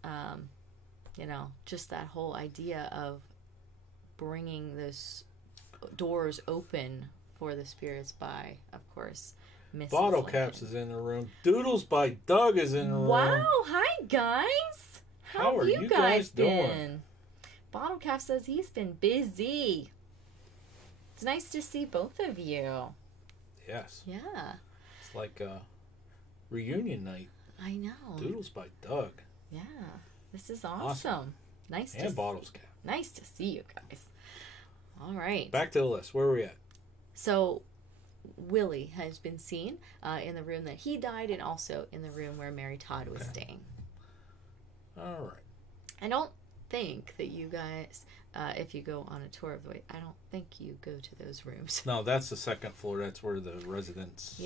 just that whole idea of bringing those doors open for the spirits by, of course, Mrs. Bottle Lincoln. Caps is in the room. Doodles by Doug is in the room. Wow, hi guys. How have you guys been? Doing? Bottle Cap says he's been busy. It's nice to see both of you. Yes. Yeah. It's like a reunion night. I know. Doodles by Doug. Yeah. This is awesome. Nice and Bottles Cap. Nice to see you guys. All right. Back to the list. Where are we at? So Willie has been seen in the room that he died, and also in the room where Mary Todd was staying. All right. I don't think that you guys, if you go on a tour of the White, I don't think you go to those rooms. No, that's the second floor. That's where the residents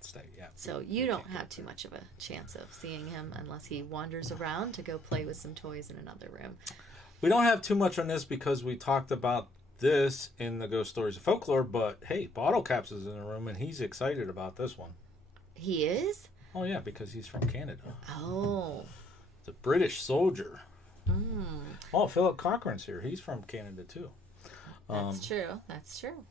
stay. Yeah. So you don't have too much of a chance of seeing him unless he wanders around to go play with some toys in another room. We don't have too much on this because we talked about this in the Ghost Stories of Folklore, but hey, Bottle Caps is in the room and he's excited about this one. He is? Oh yeah, because he's from Canada. Oh. The British soldier. Oh, Philip Cochrane's here. He's from Canada too. That's true. That's true.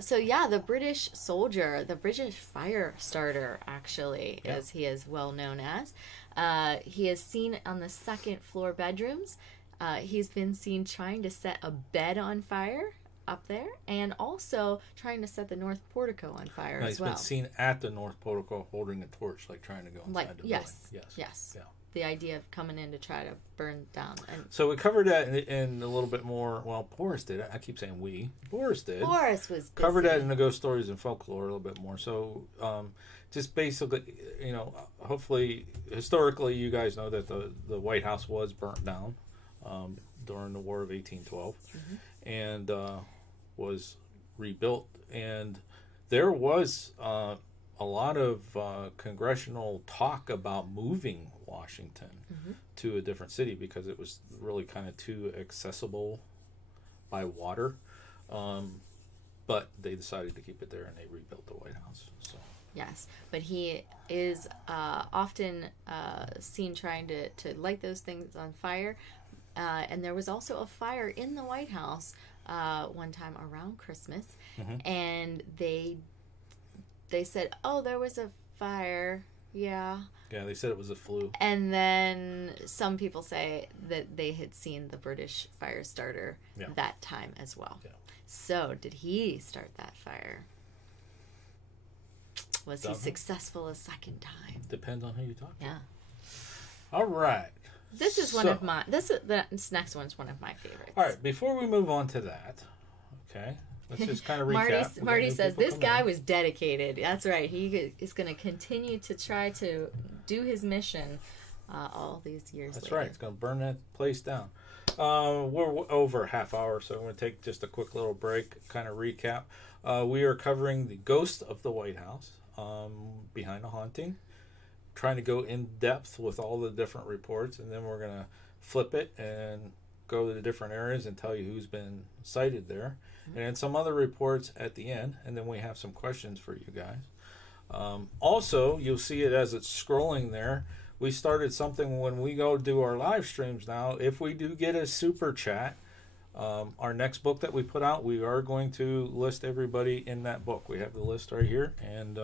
So yeah, the British soldier, the British fire starter, actually, as he is well known as. He is seen on the second floor bedrooms. He's been seen trying to set a bed on fire up there, and also trying to set the North Portico on fire as well. He's been seen at the North Portico holding a torch, like trying to go inside the building. Yes. Yeah. The idea of coming in to try to burn down. And so we covered that in a little bit more. Well, Boris did. I keep saying we. Boris did. Boris was busy. Covered that in the Ghost Stories and Folklore a little bit more. So just basically, hopefully, historically, you guys know that the White House was burnt down during the War of 1812 and was rebuilt. And there was a lot of congressional talk about moving Washington to a different city because it was really kind of too accessible by water. But they decided to keep it there and they rebuilt the White House. So. Yes, but he is often seen trying to light those things on fire. And there was also a fire in the White House one time around Christmas. And they said, oh, there was a fire. Yeah, they said it was a flu. And then some people say that they had seen the British fire starter that time as well. Yeah. So, did he start that fire? Was he successful a second time? Depends on who you talk to. Yeah. All right. This is one of my... This next one's one of my favorites. All right, before we move on to that, okay, let's just kind of recap. Marty says, this guy was dedicated. That's right. He is going to continue to try to do his mission all these years later. That's right. It's going to burn that place down. We're over a half hour, so I'm going to take just a quick little break, kind of recap. We are covering the ghost of the White House, behind the haunting, trying to go in depth with all the different reports, and then we're going to flip it and go to the different areas and tell you who's been cited there, and then some other reports at the end, and then we have some questions for you guys. Also, you'll see it as it's scrolling there. We started something when we go do our live streams now. If we do get a super chat, our next book that we put out, we are going to list everybody in that book. We have the list right here, and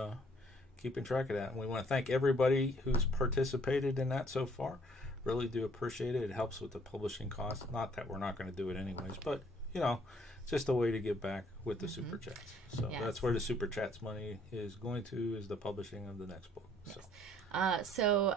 keeping track of that. And we want to thank everybody who's participated in that so far. Really do appreciate it. It helps with the publishing costs. Not that we're not going to do it anyways, but it's just a way to give back with the super chats. So that's where the super chats money is going to, is the publishing of the next book. So.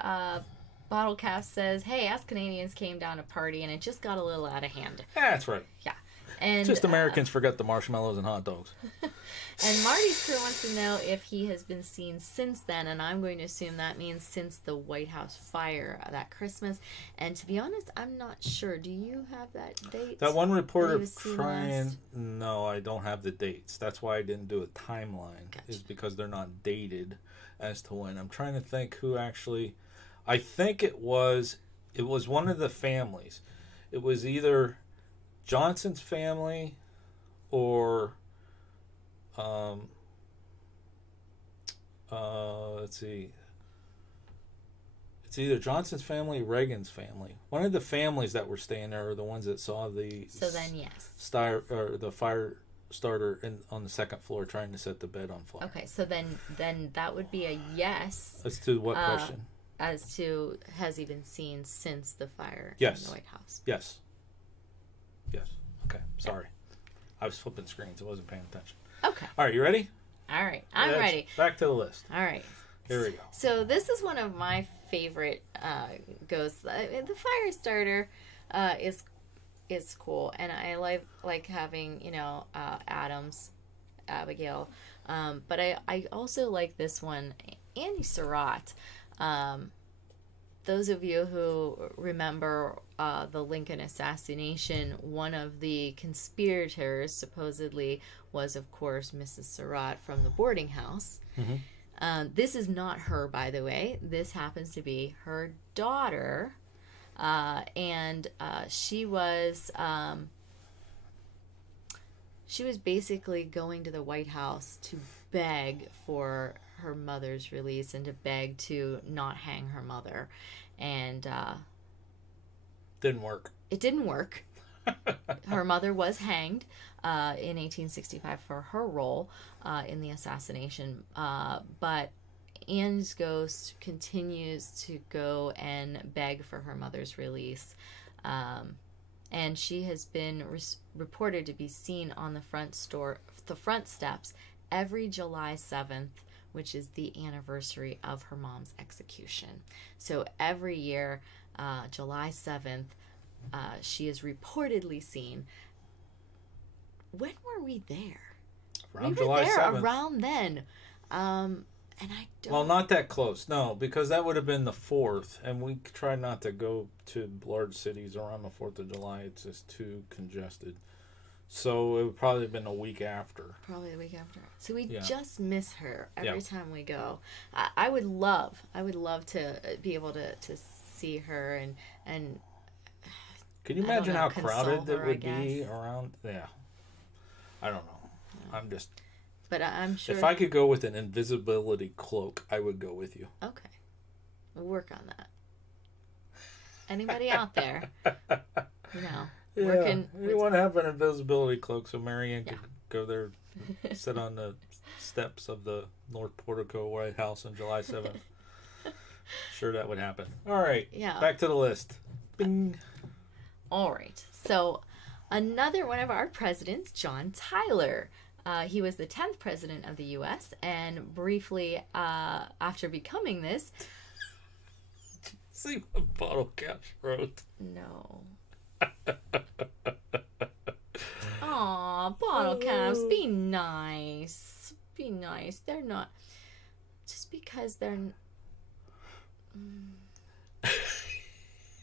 Bottle Cast says, hey, us Canadians came down to party and it just got a little out of hand. That's right. Yeah. And just Americans forgot the marshmallows and hot dogs. And Marty's crew wants to know if he has been seen since then, and I'm going to assume that means since the White House fire that Christmas. And to be honest, I'm not sure. Do you have that date? That one reporter trying... No, I don't have the dates. That's why I didn't do a timeline, is because they're not dated as to when. I'm trying to think who actually... I think it was one of the families. It was either Johnson's family or let's see. It's either Johnson's family or Reagan's family. One of the families that were staying there are the ones that saw the the fire starter on the second floor trying to set the bed on fire. Okay, so then that would be a yes. As to what question? As to, has he been seen since the fire in the White House? Yes. Okay, sorry. I was flipping screens. I wasn't paying attention. Okay. All right, you ready? All right, I'm ready. Back to the list. All right. Here we go. So this is one of my favorite ghosts. The fire starter is cool, and I like having Adams Abigail. But I also like this one, Annie Surratt. Those of you who remember the Lincoln assassination, one of the conspirators supposedly was, of course, Mrs. Surratt from the boarding house. Mm-hmm. This is not her, by the way. This happens to be her daughter. And she was basically going to the White House to beg for her mother's release and to beg to not hang her mother. And didn't work. It didn't work. Her mother was hanged in 1865 for her role in the assassination. But Anne's ghost continues to go and beg for her mother's release. And she has been reported to be seen on the front steps every July 7th, which is the anniversary of her mom's execution. So every year, July 7th, she is reportedly seen. When were we there? Around July 7th. Around then. And I don't... Well, not that close. No, because that would have been the 4th. And we try not to go to large cities around the 4th of July. It's just too congested. So it would probably have been a week after. Probably the week after. So we just miss her every time we go. I would love to be able to see her and can you imagine how crowded it would be around? Yeah. I don't know. Yeah. But I'm sure... If I could go with an invisibility cloak, I would go with you. Okay. We'll work on that. Anybody out there, working... You want to have an invisibility cloak so Marianne could go there, sit on the steps of the North Portico White House on July 7th. Sure, that would happen. All right. Yeah. Back to the list. Bing. All right. So, another one of our presidents, John Tyler. He was the 10th president of the U.S. and briefly after becoming this... See what Bottle Caps wrote? No. Aw, Bottle Caps, be nice. Be nice. They're not... Just because they're...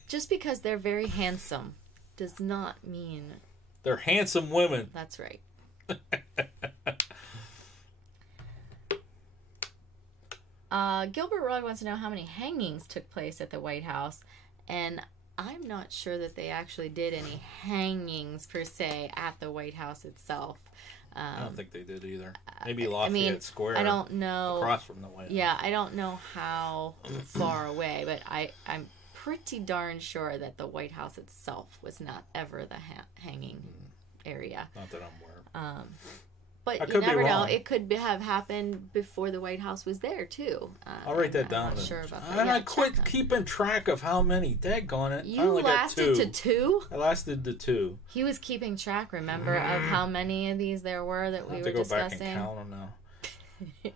Just because they're very handsome does not mean... They're handsome women. That's right. Gilbert Roy wants to know how many hangings took place at the White House, and I'm not sure that they actually did any hangings per se at the White House itself. I don't think they did either. Maybe Lafayette Square. I don't know. Across from the White House. Yeah, I don't know how far away, but I'm pretty darn sure that the White House itself was not ever the hanging area. Not that I'm aware. But you never know. It could have happened before the White House was there, too. I'll write that down. I'm not sure about that. I quit keeping track of how many. Daggone it. You lasted to 2? I lasted to 2. He was keeping track, remember, of how many of these there were that we were discussing? I'll have to go back and count them now.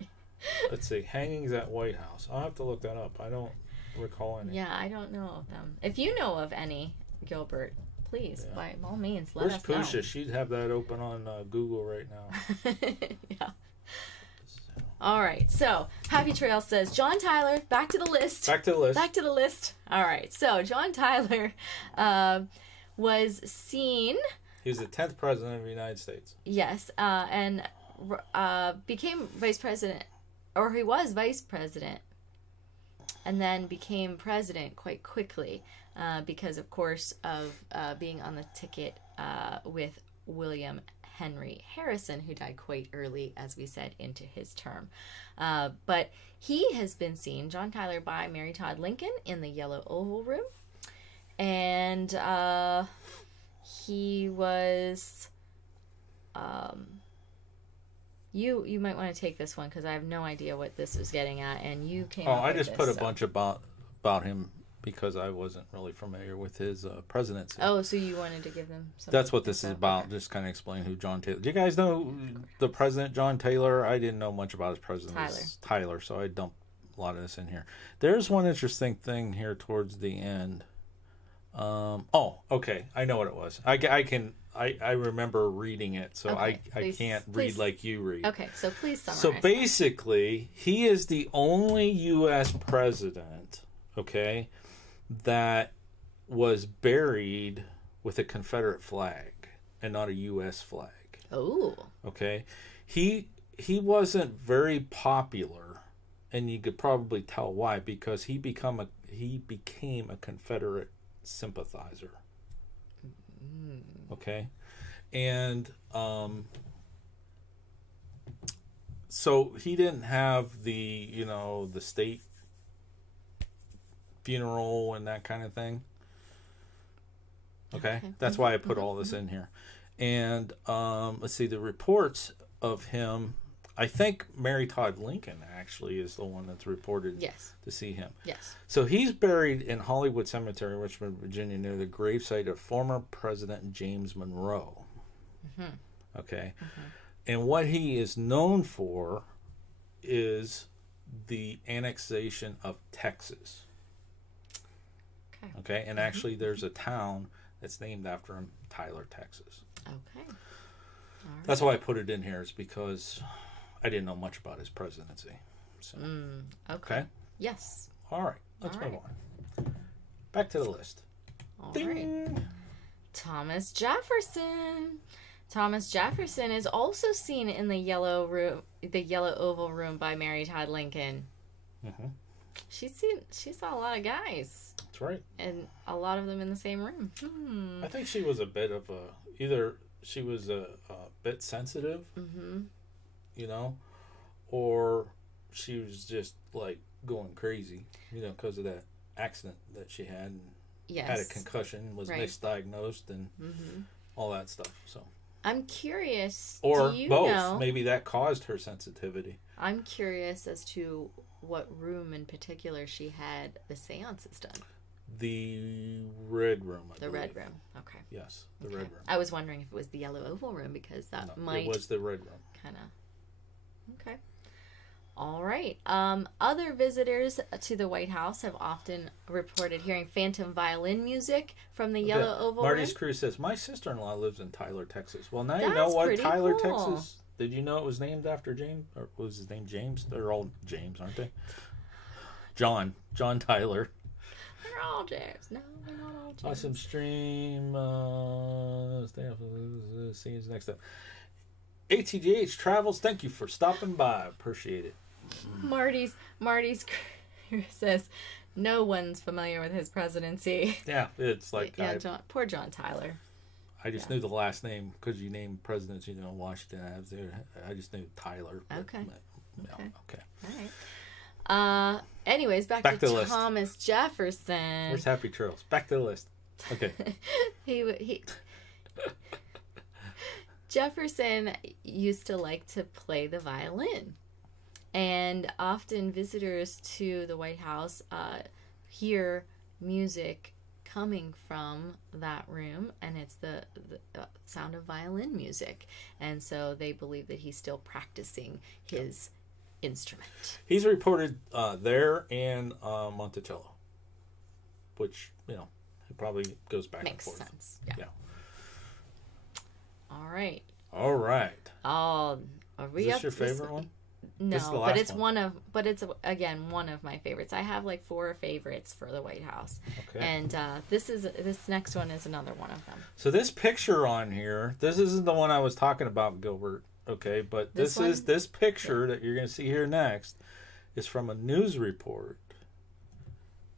Let's see. Hangings at White House. I'll have to look that up. I don't recall any. Yeah, I don't know of them. If you know of any, Gilbert... Please, by all means, let us know. Where's Pusha? She'd have that open on Google right now. Yeah. So. All right. So, Happy Trail says, John Tyler, back to the list. Back to the list. Back to the list. All right. So, John Tyler was seen... He was the 10th president of the United States. Yes. And became vice president, or he was vice president, and then became president quite quickly. Because, of course, of being on the ticket with William Henry Harrison, who died quite early, as we said, into his term. But he has been seen, John Tyler, by Mary Todd Lincoln in the Yellow Oval Room. And he was... You might want to take this one, because I have no idea what this was getting at, and you came up with I just put a bunch about him, because I wasn't really familiar with his presidency. Oh, so you wanted to give them something? That's what this is about, okay. Just kind of explain who John Taylor... Do you guys know the president, John Taylor? I didn't know much about his president. Tyler, so I dumped a lot of this in here. There's one interesting thing here towards the end. Okay, I know what it was. I remember reading it, so Okay, I can't read like you read. Okay, so please summarize. So basically, he is the only U.S. president, okay, that was buried with a Confederate flag and not a U.S. flag. Oh. Okay. He wasn't very popular, and you could probably tell why, because he became a Confederate sympathizer. Okay. And so he didn't have the state funeral and that kind of thing. Okay. That's why I put all this in here. And let's see, the reports of him, I think Mary Todd Lincoln actually is the one that's reported to see him. Yes. So he's buried in Hollywood Cemetery, Richmond, Virginia, near the gravesite of former President James Monroe. Mm-hmm. Okay. Mm-hmm. And what he is known for is the annexation of Texas. Okay. And actually there's a town that's named after him, Tyler, Texas. Okay. All right. That's why I put it in here, is because I didn't know much about his presidency. So, okay. Yes. All right. Let's move on. Back to the list. All right. Thomas Jefferson. Thomas Jefferson is also seen in the yellow oval room by Mary Todd Lincoln. Mm-hmm. She saw a lot of guys. That's right. And a lot of them in the same room. I think she was a bit of either she was a bit sensitive, or she was just like going crazy, because of that accident that she had. And had a concussion, was misdiagnosed, and all that stuff. So I'm curious. Or do you both. know, maybe that caused her sensitivity. I'm curious as to what room in particular she had the seances done. The red room, I believe. Red room. Okay. Yes, the red room. I was wondering if it was the yellow oval room, because that might... It was the red room. Kind of... Okay. All right. Other visitors to the White House have often reported hearing phantom violin music from the yellow oval room. Marty's Crew says, my sister-in-law lives in Tyler, Texas. Well, now you know what Tyler, Texas... Did you know it was named after James? Or was his name James? They're all James, aren't they? John Tyler. They're all James. No, they're not all James. Awesome stream. Stay up. See you next time. ATGH Travels, thank you for stopping by. Appreciate it. Marty's says, no one's familiar with his presidency. Yeah, it's like... poor John Tyler. I just knew the last name because you named presidents, Washington. I just knew Tyler. Okay. Okay. All right. Anyways, back to Thomas Jefferson. Where's Happy Trails? Back to the list. Okay. he Jefferson used to like to play the violin, and often visitors to the White House hear music coming from that room, and it's the sound of violin music, and so they believe that he's still practicing his instrument. He's reported there and Monticello, which it probably goes back Makes and forth. Sense. Yeah. All right. Oh, are we is up this your favorite one? No, but it's one of my favorites. I have like 4 favorites for the White House. Okay. And this next one is another one of them. So this picture on here, this isn't the one I was talking about, Gilbert. Okay, but this picture that you're going to see here next is from a news report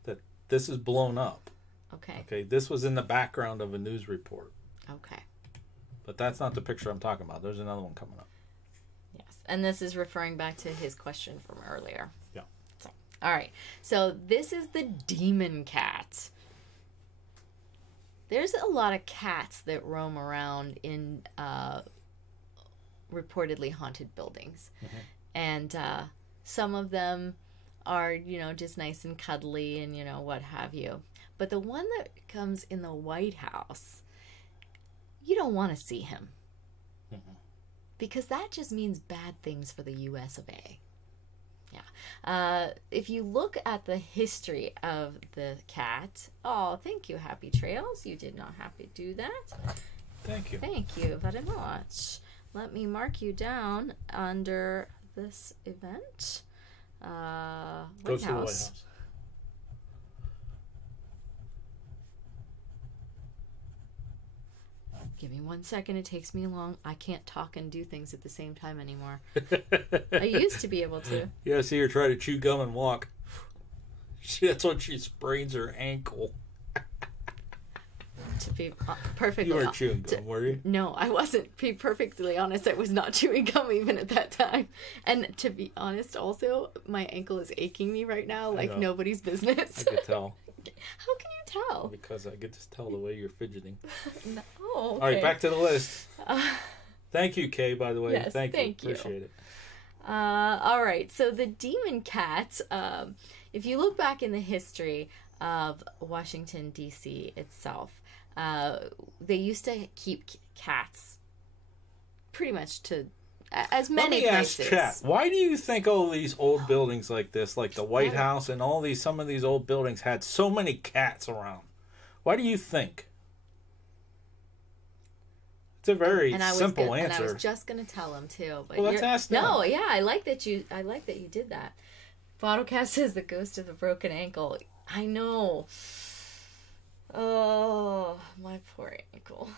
that this is blown up. Okay. Okay, this was in the background of a news report. Okay. But that's not the picture I'm talking about. There's another one coming up. Yes, and this is referring back to his question from earlier. Yeah. So, all right. So this is the demon cat. There's a lot of cats that roam around in reportedly haunted buildings. Mm-hmm. And some of them are, just nice and cuddly and, what have you. But the one that comes in the White House, you don't want to see him. Mm-hmm. Because that just means bad things for the US of A. Yeah. If you look at the history of the cat, thank you, Happy Trails. You did not have to do that. Thank you. Thank you very much. Let me mark you down under this event. Goes to the White House. Give me 1 second. It takes me long. I can't talk and do things at the same time anymore. I used to be able to. Yeah, I see her try to chew gum and walk. That's when she sprains her ankle. To be perfectly You weren't chewing gum, were you? No, I wasn't. To be perfectly honest, I was not chewing gum even at that time. And to be honest, also, my ankle is aching me right now like nobody's business. I could tell. How can you tell? Because I could just tell the way you're fidgeting. No. Oh, okay. All right, back to the list. Thank you, Kay, by the way. Yes, thank you. you. Appreciate it. All right, so the demon cat, if you look back in the history of Washington, D.C. itself, they used to keep cats pretty much to as many places. Let me ask Chat, why do you think all these old buildings like this, like the White House and some of these old buildings had so many cats around? Why do you think? It's a very simple answer. And I was just going to tell him too. But well, let's ask them. No, yeah, I like that you did that. Bottlecast says the ghost of the broken ankle. I know. Oh, my poor ankle.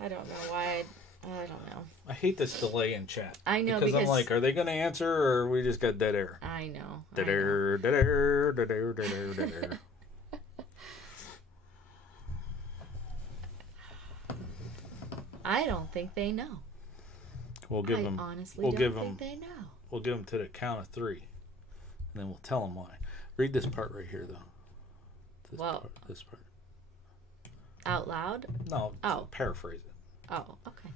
I don't know why. I don't know. I hate this delay in chat. I know because I'm like, are they going to answer or we just got dead air? I know. Dead air, dead air, dead air, dead air, dead air. I don't think they know. We'll give them. Honestly, we'll don't give think them, they know. We'll give them to the count of 3, and then we'll tell them why. Read this part right here, though. This part. Out loud? No. Paraphrase it. Oh, okay.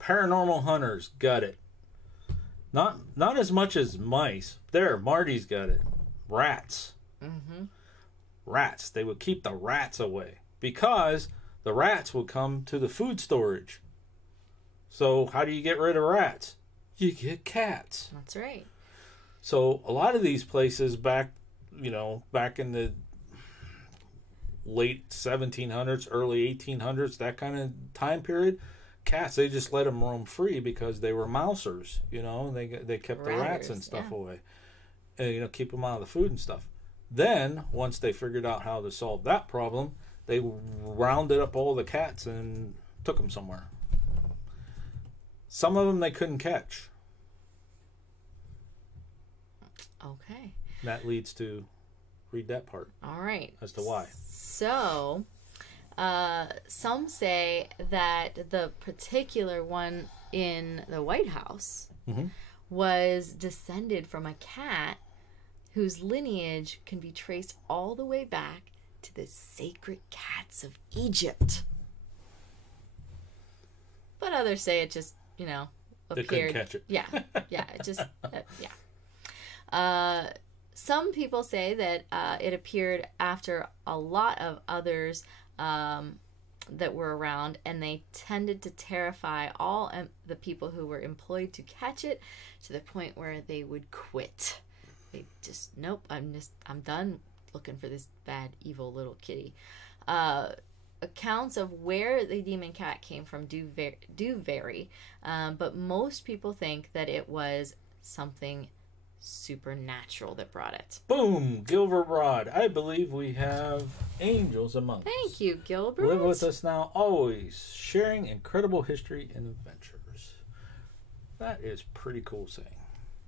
Paranormal hunters got it. Not as much as mice. There, Marty's got it. Rats. Mm-hmm. Rats. They would keep the rats away because the rats would come to the food storage. So how do you get rid of rats? You get cats. That's right. So a lot of these places back in the late 1700s, early 1800s, that kind of time period, cats, they just let them roam free because they were mousers, and they kept the rats and stuff away, and keep them out of the food and stuff. Then once they figured out how to solve that problem, they rounded up all the cats and took them somewhere. Some of them they couldn't catch. Okay. That leads to read that part. All right. As to why. So, some say that the particular one in the White House was descended from a cat whose lineage can be traced all the way back to the sacred cats of Egypt. But others say it just, appeared. They couldn't catch it. Yeah, it just, some people say that it appeared after a lot of others that were around, and they tended to terrify all the people who were employed to catch it to the point where they would quit. They just, nope, I'm done looking for this bad, evil little kitty. Accounts of where the demon cat came from do vary, but most people think that it was something supernatural that brought it. Boom! Gilbert Rod. I believe we have angels among us. Thank you, Gilbert. Live with us now, always sharing incredible history and adventures. That is pretty cool saying.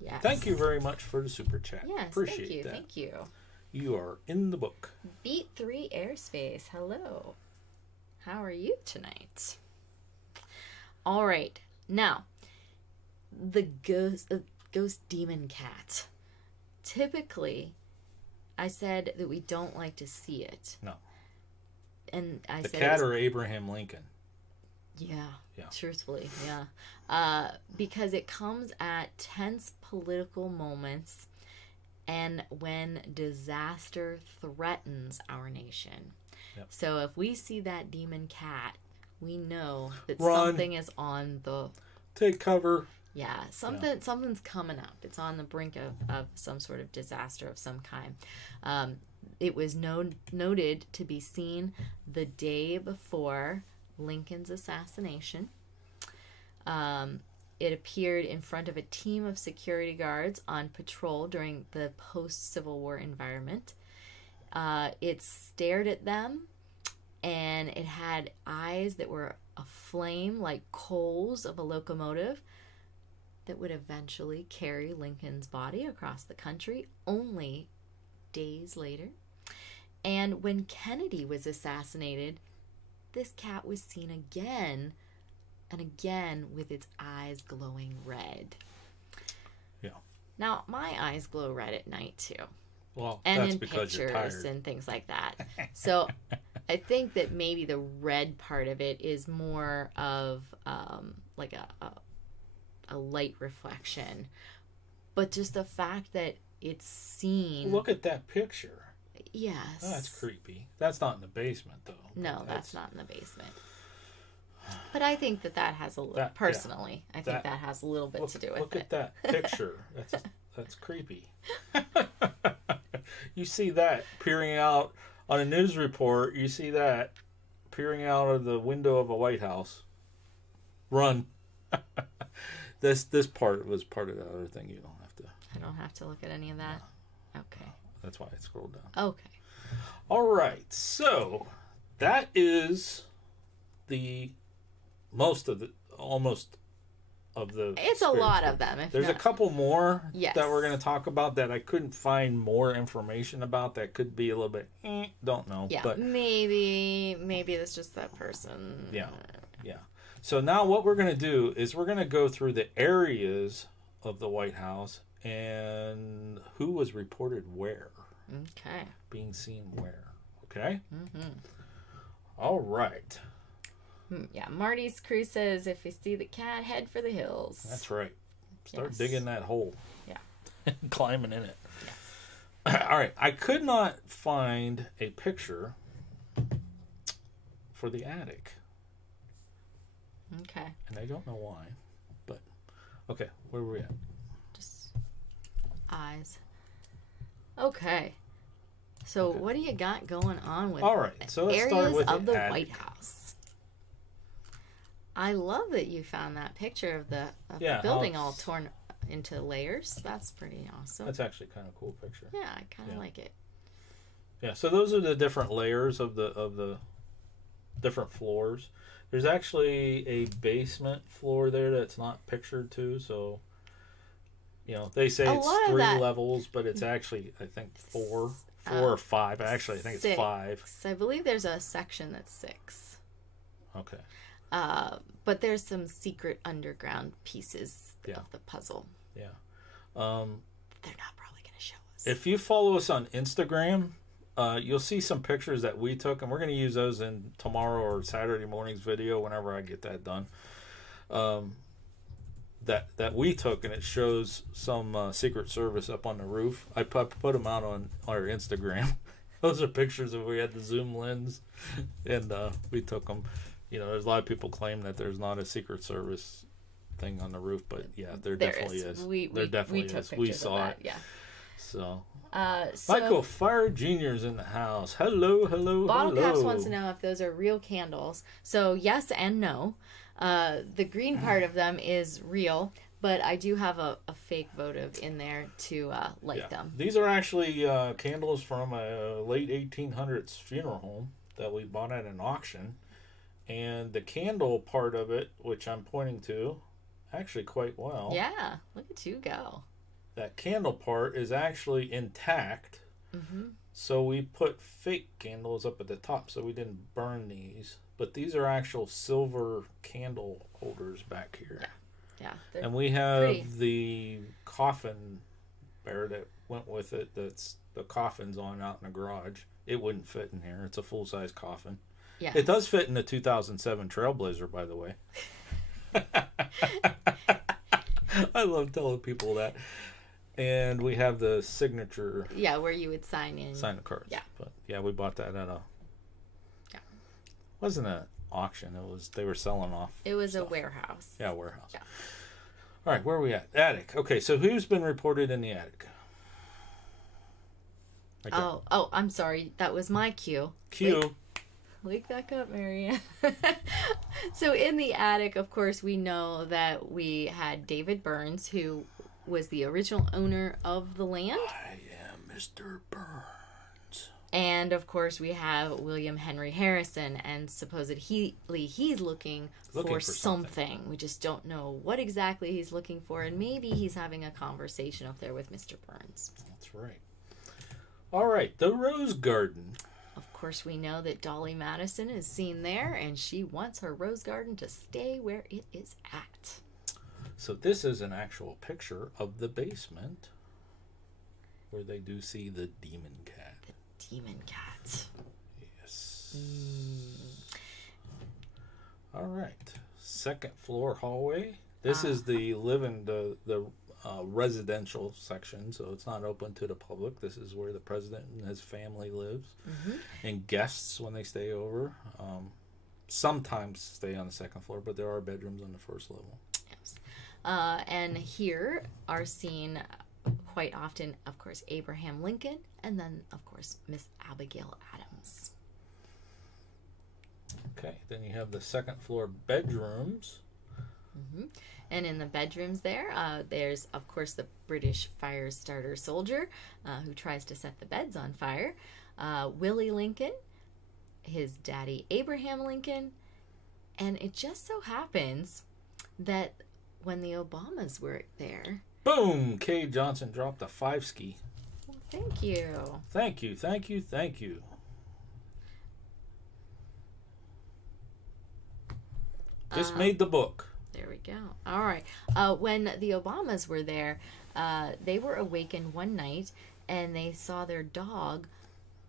Yes. Thank you very much for the super chat. Yes, Appreciate that. Thank you. You are in the book. Beat 3 Airspace. Hello. How are you tonight? All right. Now, the ghost demon cat. Typically, I said that we don't like to see it. No. And I the said cat or Abraham Lincoln. Yeah. Truthfully, yeah. Because it comes at tense political moments and when disaster threatens our nation. Yep. So if we see that demon cat, we know that something is on the... Take cover. Yeah, something's coming up. It's on the brink of some sort of disaster of some kind. It was noted to be seen the day before Lincoln's assassination. It appeared in front of a team of security guards on patrol during the post-Civil War environment. It stared at them, and it had eyes that were aflame like coals of a locomotive that would eventually carry Lincoln's body across the country only days later. And when Kennedy was assassinated, this cat was seen again and again with its eyes glowing red. Yeah. Now, my eyes glow red at night too. Well, and that's in because you're pictures tired. and things like that. So I think that maybe the red part of it is more of like a light reflection. But just the fact that it's seen. Look at that picture. Yes. Oh, that's creepy. That's not in the basement, though. No, that's not in the basement. But I think that has a little, personally, I think that has a little bit to do with it. Look at that picture. That's creepy. You see that peering out on a news report. You see that peering out of the window of a White House. Run. This part was part of the other thing. You don't have to. I don't have to look at any of that. No. Okay. That's why I scrolled down. Okay. All right. So that is the almost of the it's a lot of them. There's a couple more yes. that we're going to talk about that I couldn't find more information about. That could be a little bit don't know. Yeah, but maybe it's just that person. Yeah. So now what we're going to do is we're going to go through the areas of the White House and who was reported where. Okay. Being seen where. Okay? Mm-hmm. All right. Yeah, Marty's crew says if you see the cat, head for the hills. That's right. Start digging that hole. Yeah. Climbing in it. Yeah. All right. I could not find a picture for the attic. Okay. And I don't know why. But, okay. Where were we at? Just eyes. Okay. So what do you got going on with all right. So let's areas start with of the attic. White House? I love that you found that picture of the building all torn into layers. That's pretty awesome. That's actually kind of a cool picture. Yeah, I kind of like it. Yeah, so those are the different layers of the different floors. There's actually a basement floor there that's not pictured too, so they say it's 3 levels, but it's actually I think 4 or 5. Actually, I think it's 5. I believe there's a section that's 6. Okay. But there's some secret underground pieces of the puzzle. Yeah. They're not probably going to show us. If you follow us on Instagram, you'll see some pictures that we took, and we're going to use those in tomorrow or Saturday morning's video whenever I get that done. That we took, and it shows some Secret Service up on the roof. I put them out on our Instagram. Those are pictures of we had the zoom lens, and we took them. There's a lot of people claim that there's not a Secret Service thing on the roof, but yeah, there definitely is. There definitely is. We saw it. Yeah. So. So Michael Fire Jr.'s in the house. Hello. Bottle Caps wants to know if those are real candles. So yes and no. The green part of them is real, but I do have a fake votive in there to light them. These are actually candles from a late 1800s funeral home that we bought at an auction. And the candle part of it, which I'm pointing to, actually quite well. Yeah, look at you go. That candle part is actually intact. Mm-hmm. So we put fake candles up at the top so we didn't burn these. But these are actual silver candle holders back here. Yeah. And we have the coffin bear that went with it. That's the coffin's on out in the garage. It wouldn't fit in here. It's a full-size coffin. Yeah. It does fit in the 2007 Trailblazer, by the way. I love telling people that. And we have the signature. Yeah, where you would sign in. Sign the cards. Yeah. But yeah, we bought that at wasn't an auction. They were selling off. It was a warehouse. Yeah, warehouse. Yeah. All right, where are we at? Attic. Okay, so who's been reported in the attic? Okay. Oh, I'm sorry. That was my cue. Cue. Wake back up, Marianne. So in the attic, of course, we know that we had David Burns, who was the original owner of the land. I am Mr. Burns. And, of course, we have William Henry Harrison, and supposedly he's looking for something. We just don't know what exactly he's looking for, and maybe he's having a conversation up there with Mr. Burns. That's right. All right, the Rose Garden. Of course, we know that Dolly Madison is seen there, and she wants her rose garden to stay where it is at. So this is an actual picture of the basement where they do see the demon cat. The demon cat. Yes. All right. Second floor hallway. This is the residential section, so it's not open to the public. This is where the president and his family lives, and guests when they stay over. Sometimes stay on the second floor, but there are bedrooms on the first level. Yes. And here are seen quite often, of course, Abraham Lincoln, and then, of course, Miss Abigail Adams. Okay, then you have the second floor bedrooms. And in the bedrooms there's, of course, the British fire starter soldier who tries to set the beds on fire. Willie Lincoln, his daddy Abraham Lincoln. And it just so happens that when the Obamas were there... Boom! Kay Johnson dropped a 5-ski. Well, thank you. Thank you, thank you, thank you. Just made the book. There we go. All right. When the Obamas were there, they were awakened one night and they saw their dog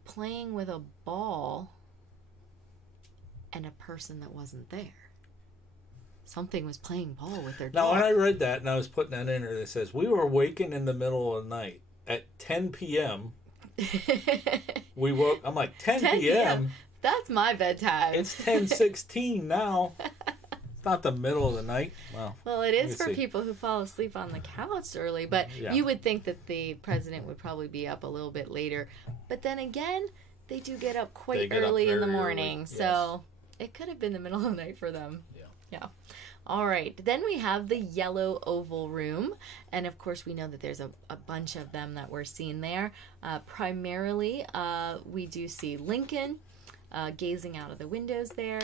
playing with a ball and a person that wasn't there. Something was playing ball with their dog. Now, when I read that and I was putting that in there, it says, we were awakened in the middle of the night at 10 p.m. We woke, I'm like, 10 p.m.? That's my bedtime. It's 10:16 now. Not the middle of the night. Well, it is for people who fall asleep on the couch early, but you would think that the president would probably be up a little bit later. But then again, they do get up quite early in the morning, early. So it could have been the middle of the night for them. Yeah. All right. Then we have the yellow oval room, and of course we know that there's a bunch of them that we're seeing there. Primarily, we do see Lincoln gazing out of the windows there.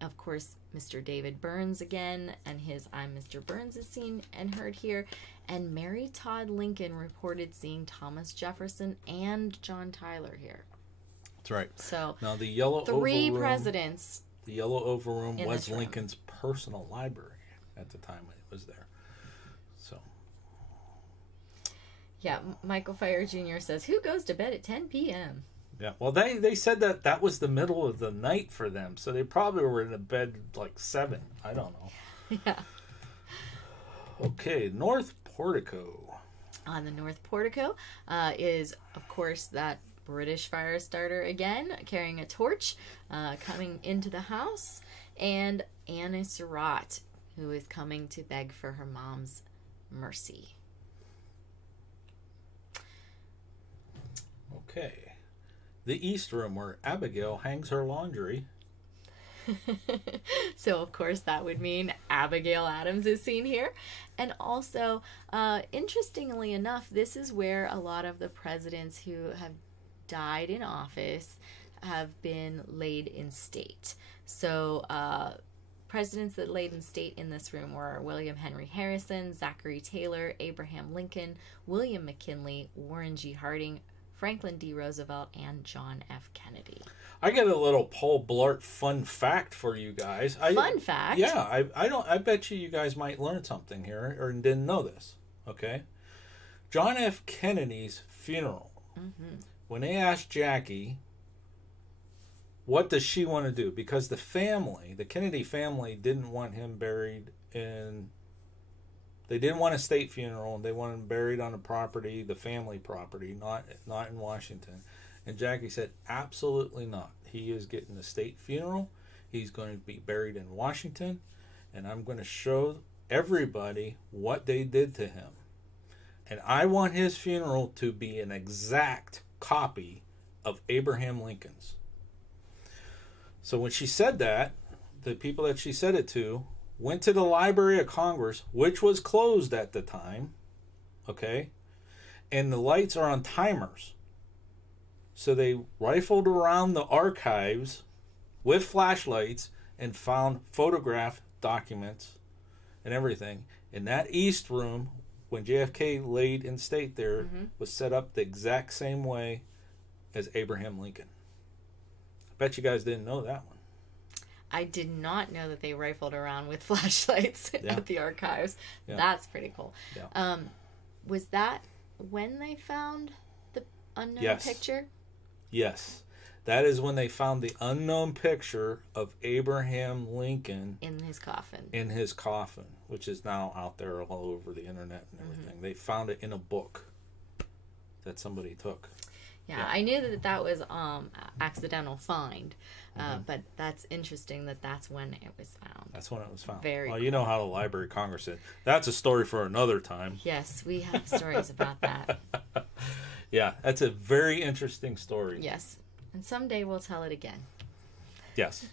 Of course, Mr. David Burns again, and his I'm Mr. Burns is seen and heard here. And Mary Todd Lincoln reported seeing Thomas Jefferson and John Tyler here. That's right. So now the yellow oval room, presidents. The yellow oval room was Lincoln's personal library at the time it was there. So. Yeah, Michael Fire Jr. says, "Who goes to bed at 10 p.m.?" Yeah, well, they said that was the middle of the night for them, so they probably were in bed like 7. I don't know. Yeah. Okay, North Portico. On the North Portico is, of course, that British fire starter again, carrying a torch, coming into the house, and Anna Surratt, who is coming to beg for her mom's mercy. Okay. The East Room, where Abigail hangs her laundry. So, of course, that would mean Abigail Adams is seen here. And also, interestingly enough, this is where a lot of the presidents who have died in office have been laid in state. So, presidents that laid in state in this room were William Henry Harrison, Zachary Taylor, Abraham Lincoln, William McKinley, Warren G. Harding, Franklin D. Roosevelt, and John F. Kennedy. I got a little Paul Blart fun fact for you guys. Fun fact? Yeah, I bet you guys might learn something here or didn't know this. Okay, John F. Kennedy's funeral. Mm-hmm. When they asked Jackie, what does she want to do? Because the Kennedy family, didn't want him buried in. They didn't want a state funeral. They wanted him buried on the property, the family property, not in Washington. And Jackie said, absolutely not. He is getting a state funeral. He's going to be buried in Washington. And I'm going to show everybody what they did to him. And I want his funeral to be an exact copy of Abraham Lincoln's. So when she said that, the people that she said it to went to the Library of Congress, which was closed at the time, okay? And the lights are on timers. So they rifled around the archives with flashlights and found photograph documents and everything. And that East Room, when JFK laid in state there, was set up the exact same way as Abraham Lincoln. I bet you guys didn't know that one. I did not know that they rifled around with flashlights at the archives. Yeah. That's pretty cool. Yeah. Was that when they found the unknown picture? Yes. That is when they found the unknown picture of Abraham Lincoln in his coffin. In his coffin, which is now out there all over the internet and everything. They found it in a book that somebody took. Yeah, I knew that was accidental find, but that's interesting that that's when it was found. That's when it was found. Very well, cool. You know how the Library of Congress did. That's a story for another time. Yes, we have stories about that. Yeah, that's a very interesting story. Yes, and someday we'll tell it again. Yes.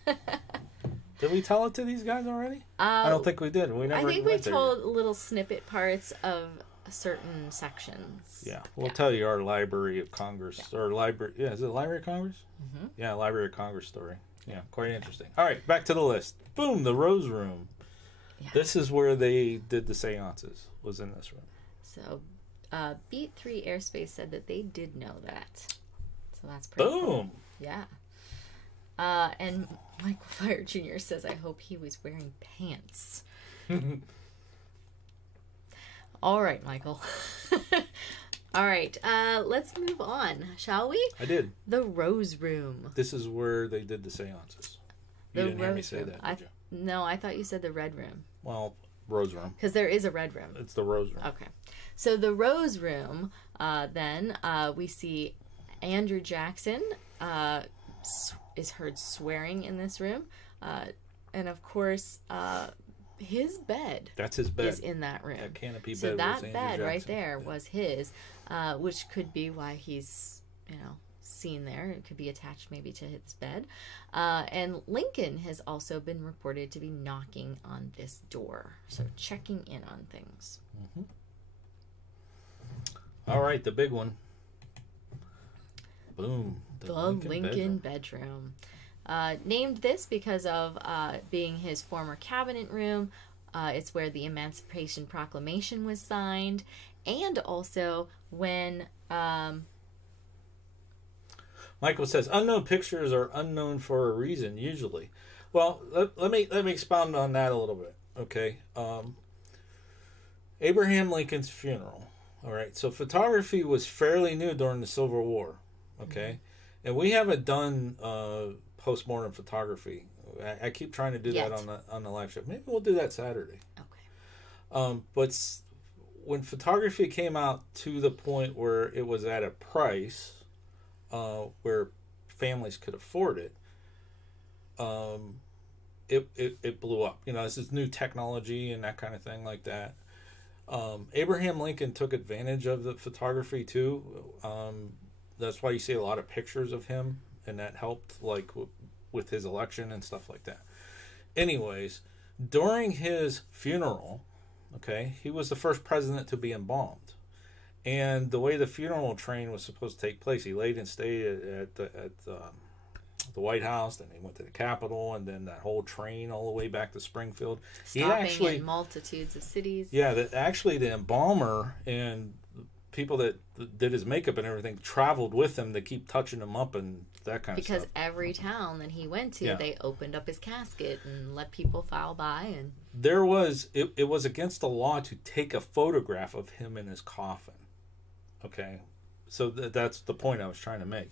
Did we tell it to these guys already? I don't think we did. I think we told little snippet parts of certain sections. Yeah, we'll tell you our Library of Congress or library. Yeah, is it Library of Congress? Yeah, Library of Congress story. Yeah, quite interesting. All right, back to the list. Boom, the Rose Room. Yeah. This is where they did the seances. Was in this room. So, Beat 3 Airspace said that they did know that. So that's pretty cool. Yeah. And Michael Fire Jr. says, I hope he was wearing pants. All right, Michael. All right, let's move on, shall we? I did. The Rose Room. This is where they did the seances. You didn't hear me say that, did you? No, I thought you said the Red Room. Well, Rose Room. Because there is a Red Room. It's the Rose Room. Okay. So the Rose Room, then we see Andrew Jackson is heard swearing in this room. And of course, his bed. That's his bed. Is in that room. That canopy bed. So that was bed Andrew right Jackson. there was his, which could be why he's, seen there. It could be attached maybe to his bed. And Lincoln has also been reported to be knocking on this door. So checking in on things. All right, the big one. Boom. The Lincoln bedroom. Named this because of being his former cabinet room. It's where the Emancipation Proclamation was signed. And also when... Michael says, unknown pictures are unknown for a reason, usually. Well, let me expound on that a little bit, okay? Abraham Lincoln's funeral, all right? So photography was fairly new during the Civil War, okay? And we haven't done postmortem photography. I keep trying to do that on the live show. Maybe we'll do that Saturday. Okay. But when photography came out to the point where it was at a price... where families could afford it, it blew up. This is new technology and that kind of thing like that. Abraham Lincoln took advantage of the photography too. That's why you see a lot of pictures of him, and that helped with his election and stuff like that. Anyways, during his funeral, okay, he was the first president to be embalmed. And the way the funeral train was supposed to take place, he laid and stayed at the White House, then he went to the Capitol, and then that whole train all the way back to Springfield. Stopping in multitudes of cities. Yeah, the embalmer and people that did his makeup and everything traveled with him to keep touching him up and that kind of stuff. Because every town that he went to, they opened up his casket and let people file by. And it was against the law to take a photograph of him in his coffin. Okay, so that's the point I was trying to make.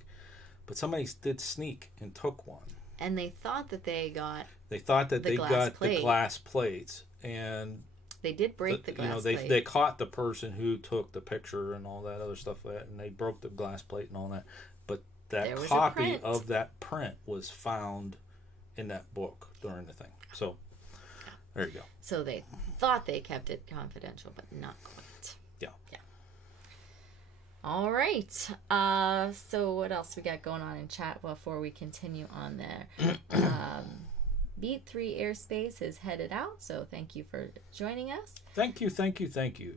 But somebody did sneak and took one. And they thought that they got the glass plates. And they did break the glass plate. They caught the person who took the picture and all that other stuff, and they broke the glass plate and all that. But that copy of that print was found in that book during the thing. So, there you go. So they thought they kept it confidential, but not quite. Yeah. All right. So what else we got going on in chat before we continue on there? Beat 3 Airspace is headed out, so thank you for joining us. Thank you, thank you, thank you.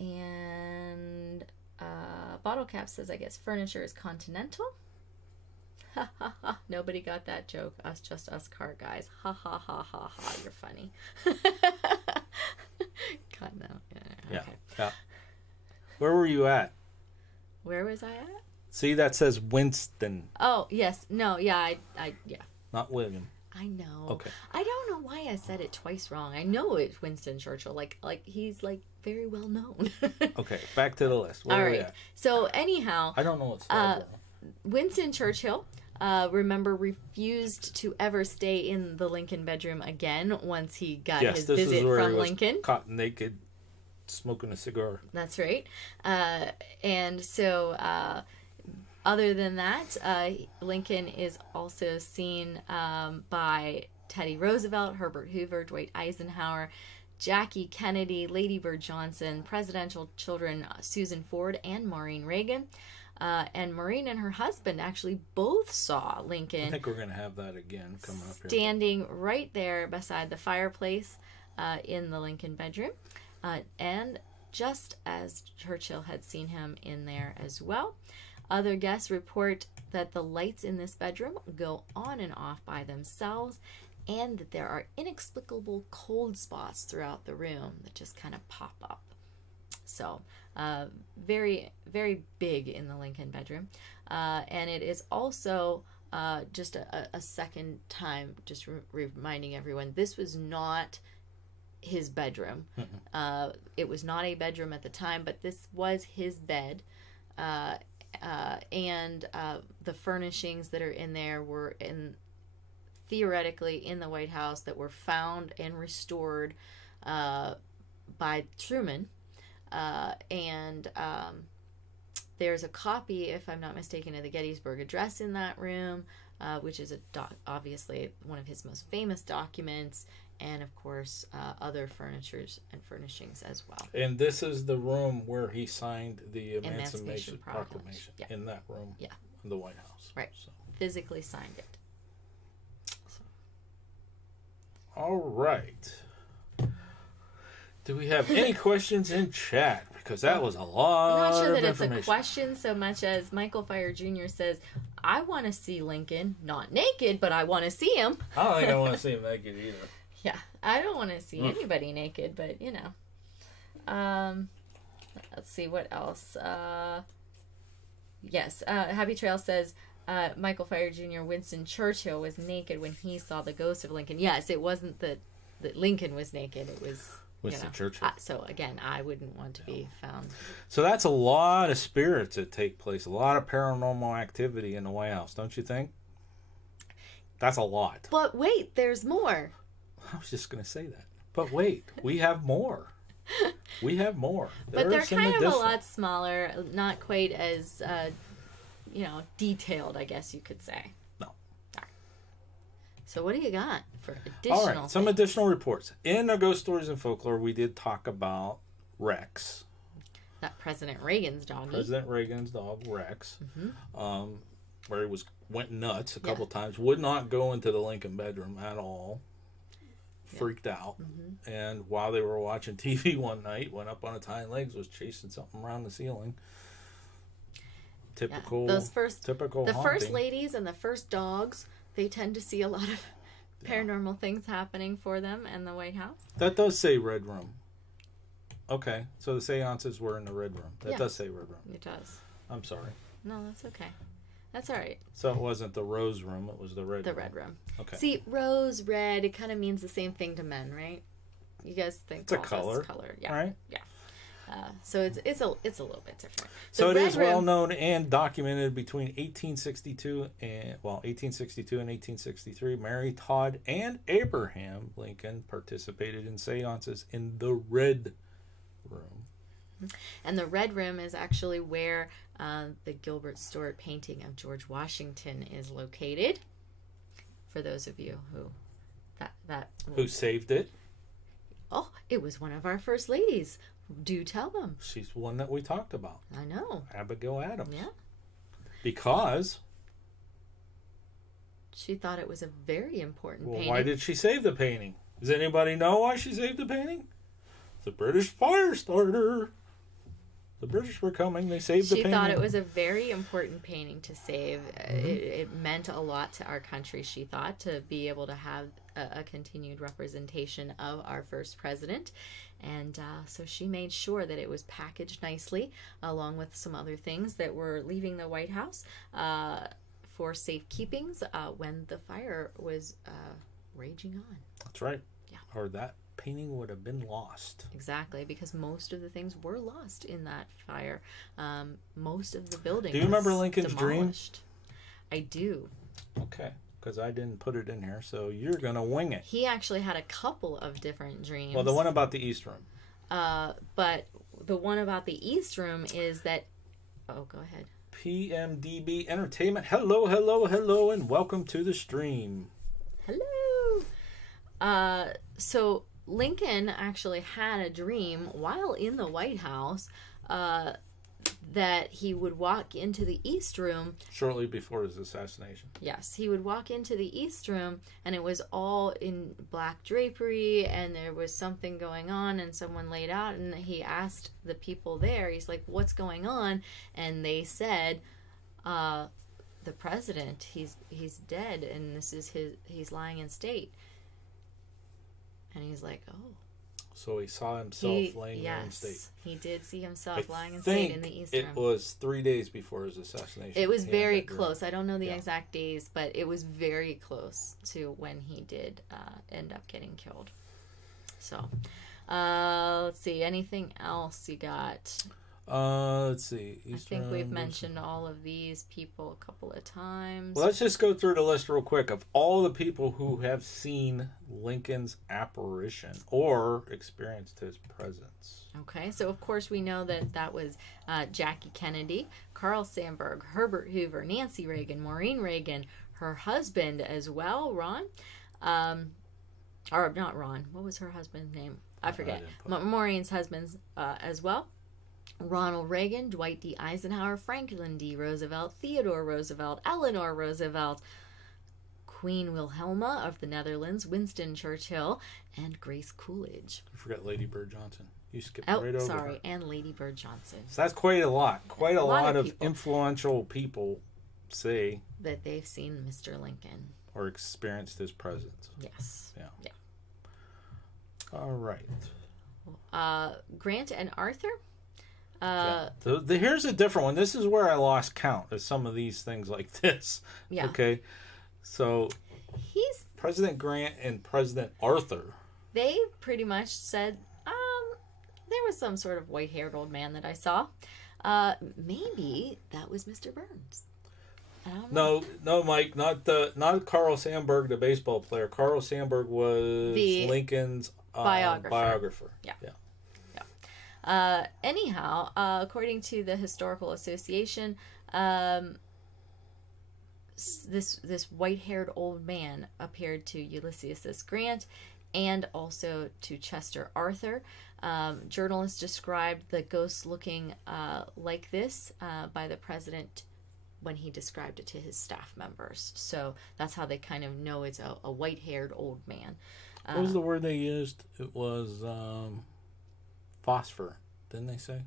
And Bottle Cap says, I guess furniture is continental. Ha ha ha. Nobody got that joke. Just us car guys. Ha ha ha ha ha. You're funny. God, no. Yeah. Okay. Yeah. Where were you at? Where was I at? See, that says Winston. Oh, yes. No, yeah, yeah. Not William. I know. Okay. I don't know why I said it twice wrong. I know it's Winston Churchill. Like he's like very well known. Okay, back to the list. Where All are we right. at? So anyhow, I don't know what's Winston Churchill, remember, refused to ever stay in the Lincoln bedroom again once he got his visit from Lincoln. Caught naked, smoking a cigar. That's right. And so, other than that, Lincoln is also seen by Teddy Roosevelt, Herbert Hoover, Dwight Eisenhower, Jackie Kennedy, Lady Bird Johnson, presidential children Susan Ford and Maureen Reagan. And Maureen and her husband actually both saw Lincoln. I think we're going to have that again coming up here. Standing right there beside the fireplace in the Lincoln bedroom. And just as Churchill had seen him in there as well. Other guests report that the lights in this bedroom go on and off by themselves, and that there are inexplicable cold spots throughout the room that just kind of pop up. So, very, very big in the Lincoln bedroom. And it is also just a second time, just reminding everyone, this was not his bedroom. It was not a bedroom at the time, but this was his bed. And the furnishings that are in there were theoretically in the White House that were found and restored by Truman. And there's a copy, if I'm not mistaken, of the Gettysburg Address in that room, which is obviously one of his most famous documents, and of course other furnitures and furnishings as well. And this is the room where he signed the Emancipation Proclamation. Proclamation. Yeah. In that room. Yeah. In the White House. Right. So. Physically signed it. So. All right. Do we have any questions in chat? Because that was a lot I'm not sure of that it's a information. question so much as Michael Fire Jr. says, I want to see Lincoln, not naked, but I want to see him. I don't think I want to see him naked either. Yeah, I don't want to see anybody naked, but you know. Let's see what else. Yes, Happy Trail says Michael Fire Jr. Winston Churchill was naked when he saw the ghost of Lincoln. Yes, it wasn't that Lincoln was naked. It was Winston Churchill. So again, I wouldn't want to be found. So that's a lot of spirits that take place. A lot of paranormal activity in the White House, don't you think? That's a lot. But wait, there's more. I was just going to say that. But wait, we have more. We have more. But they're kind of a lot smaller, not quite as, detailed, I guess you could say. No. All right. So what do you got for additional All right, some additional reports. In our Ghost Stories and Folklore, we did talk about Rex. That President Reagan's dog. President Reagan's dog, Rex. Mm-hmm. Where he went nuts a couple times. Would not go into the Lincoln bedroom at all. Freaked out. Mm-hmm. And while they were watching TV one night, went up on its hind legs, was chasing something around the ceiling. Typical. Those first haunting. ladies and the first dogs, they tend to see a lot of paranormal things happening for them in the White House. That does say Red Room. Okay, so the seances were in the Red Room. That does say Red Room. It does. I'm sorry. No, that's okay. That's all right. So it wasn't the Rose Room, it was the Red Room. The Red Room. Okay. See, rose, red, it kind of means the same thing to men, right? You guys think it's a color. Yeah. Right? Yeah. So it's a little bit different. So it is well known and documented between 1862 and 1863. Mary, Todd, and Abraham Lincoln participated in seances in the Red Room. And the Red Room is actually where the Gilbert Stuart painting of George Washington is located. For those of you who who saved it. Oh, it was one of our first ladies. Do tell them. She's the one that we talked about. I know. Abigail Adams. Yeah. Because she thought it was a very important painting. Why did she save the painting? Does anybody know why she saved the painting? The British fire starter. The British were coming. They saved the painting. She thought it was a very important painting to save. It meant a lot to our country, she thought, to be able to have a continued representation of our first president. And so she made sure that it was packaged nicely, along with some other things that were leaving the White House for safekeepings when the fire was raging on. That's right. Yeah. Or that painting would have been lost. Exactly, because most of the things were lost in that fire. Most of the building. Do you remember Lincoln's demolished. Dream? I do. Okay, because I didn't put it in here, so you're going to wing it. He actually had a couple of different dreams. Well, the one about the East Room. But the one about the East Room is that... Oh, go ahead. PMDB Entertainment. Hello, hello, hello, and welcome to the stream. Hello. So Lincoln actually had a dream while in the White House that he would walk into the East Room. Shortly before his assassination. Yes, he would walk into the East Room, and it was all in black drapery, and there was something going on, and someone laid out, and he asked the people there, he's like, what's going on? And they said, the president, he's dead, and this is he's lying in state. And he's like, oh. So he saw himself laying there in state. Yes, he did see himself lying in state in the East Room. It was 3 days before his assassination. It was very close. I don't know the exact days, but it was very close to when he did end up getting killed. So, let's see. Anything else you got? Let's see. I think we've mentioned all of these people a couple of times. Well, let's just go through the list real quick of all the people who have seen Lincoln's apparition or experienced his presence. Okay, so of course we know that was Jackie Kennedy, Carl Sandburg, Herbert Hoover, Nancy Reagan, Maureen Reagan, her husband as well, Ron. Or not Ron. What was her husband's name? I forget. Maureen's husband as well. Ronald Reagan, Dwight D. Eisenhower, Franklin D. Roosevelt, Theodore Roosevelt, Eleanor Roosevelt, Queen Wilhelma of the Netherlands, Winston Churchill, and Grace Coolidge. I forgot Lady Bird Johnson. You skipped right over her. And Lady Bird Johnson. So that's quite a lot. Quite a lot of influential people say that they've seen Mr. Lincoln. Or experienced his presence. Yes. Yeah. All right. Grant and Arthur? Here's a different one. This is where I lost count of some of these things like this. Yeah. Okay. So he's President Grant and President Arthur. They pretty much said, there was some sort of white-haired old man that I saw. Maybe that was Mr. Burns. I don't know. No, Mike, not Carl Sandburg, the baseball player. Carl Sandburg was Lincoln's biographer. Yeah. Anyhow, according to the Historical Association, this white-haired old man appeared to Ulysses S. Grant and also to Chester Arthur. Journalists described the ghost looking like this by the president when he described it to his staff members. So that's how they kind of know it's a white-haired old man. What was the word they used? It was phosphor, didn't they say?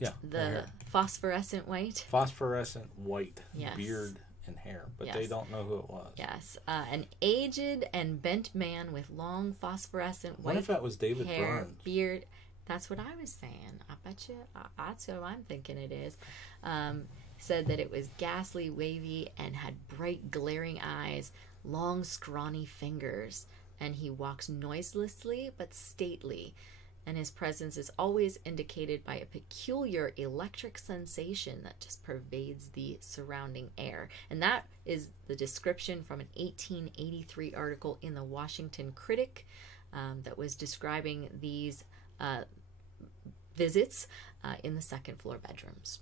Yeah. The phosphorescent white? Phosphorescent white. Yes. Beard and hair, but yes. They don't know who it was. Yes. An aged and bent man with long phosphorescent white What if that was David hair, Burns? Beard. That's what I was saying. I bet you that's what I'm thinking it is. Said that it was ghastly, wavy, and had bright, glaring eyes, long, scrawny fingers, and he walks noiselessly but stately, and his presence is always indicated by a peculiar electric sensation that just pervades the surrounding air. And that is the description from an 1883 article in the Washington Critic that was describing these visits in the second floor bedrooms.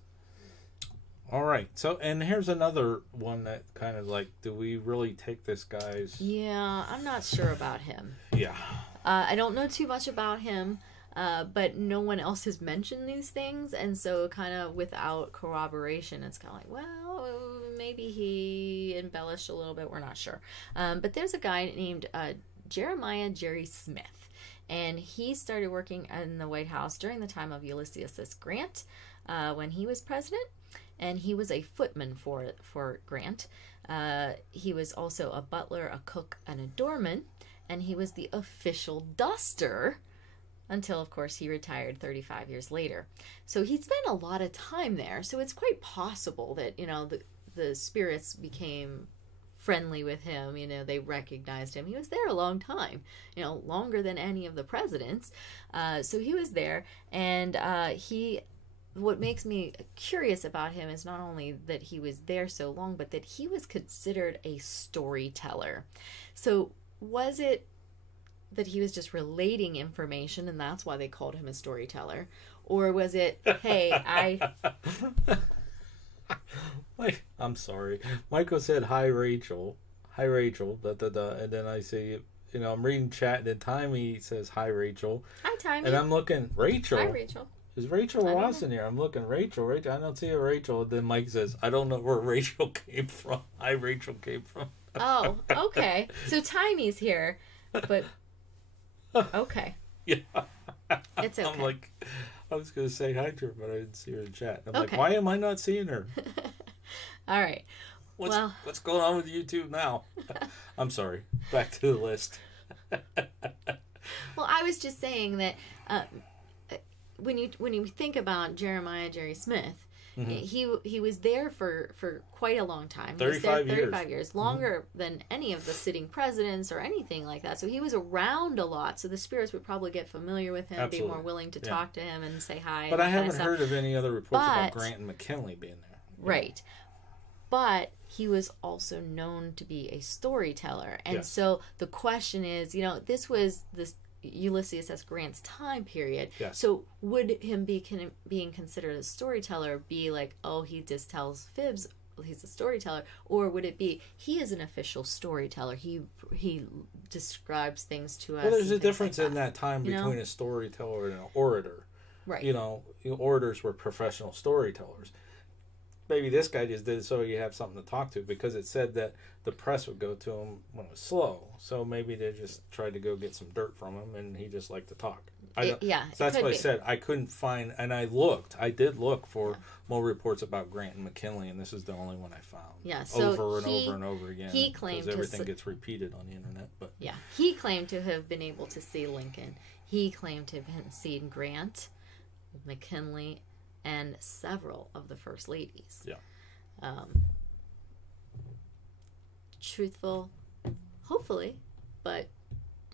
All right. So, and here's another one that kind of like, do we really take this guy's... Yeah, I'm not sure about him. Yeah. I don't know too much about him, but no one else has mentioned these things, and so kind of without corroboration, it's kind of like, well, maybe he embellished a little bit. We're not sure. But there's a guy named Jeremiah Jerry Smith, and he started working in the White House during the time of Ulysses S. Grant when he was president, and he was a footman for Grant. He was also a butler, a cook, and a doorman, and he was the official duster until, of course, he retired 35 years later. So he spent a lot of time there, so it's quite possible that, the spirits became friendly with him. They recognized him. He was there a long time, longer than any of the presidents. So he was there, and what makes me curious about him is not only that he was there so long, but that he was considered a storyteller. So was it that he was just relating information and that's why they called him a storyteller? Or was it, hey, I'm sorry. Michael said, hi, Rachel. Hi, Rachel. Da, da, da. And then I say, I'm reading chat, and then Timey says, hi, Rachel. Hi, Timey. And I'm looking, Rachel. Hi, Rachel. Is Rachel Ross in here? I'm looking, Rachel. I don't see a Rachel. And then Mike says, I don't know where Rachel came from. Hi, Rachel came from. Oh, okay. So Timey's here, but okay. Yeah. It's okay. I'm like, I was going to say hi to her, but I didn't see her in chat. I'm Okay. like, why am I not seeing her? All right. What's going on with YouTube now? I'm sorry. Back to the list. Well, I was just saying that when you think about Jeremiah Jerry Smith, he was there for quite a long time. 35 years, longer than any of the sitting presidents or anything like that. So he was around a lot. So the spirits would probably get familiar with him, Absolutely. be more willing to talk to him and say hi. But I haven't heard of any other reports about Grant and McKinley being there. Right. But he was also known to be a storyteller. And so the question is, this was this Ulysses S. Grant's time period. Yes. So would him being considered a storyteller be like, oh, he just tells fibs, he's a storyteller? Or would it be, he is an official storyteller, he describes things to us? Well, there's a difference like in that time between a storyteller and an orator. Right. Orators were professional storytellers. Maybe this guy just did it so you have something to talk to, because it said that the press would go to him when it was slow. So maybe they just tried to go get some dirt from him, and he just liked to talk. So that's what I said. I couldn't find, and I did look for more reports about Grant and McKinley, and this is the only one I found. Yeah, so over and over again. He claimed because everything gets repeated on the internet. But yeah, he claimed to have been able to see Lincoln. He claimed to have seen Grant, McKinley, and several of the first ladies. Yeah. Truthful, hopefully, but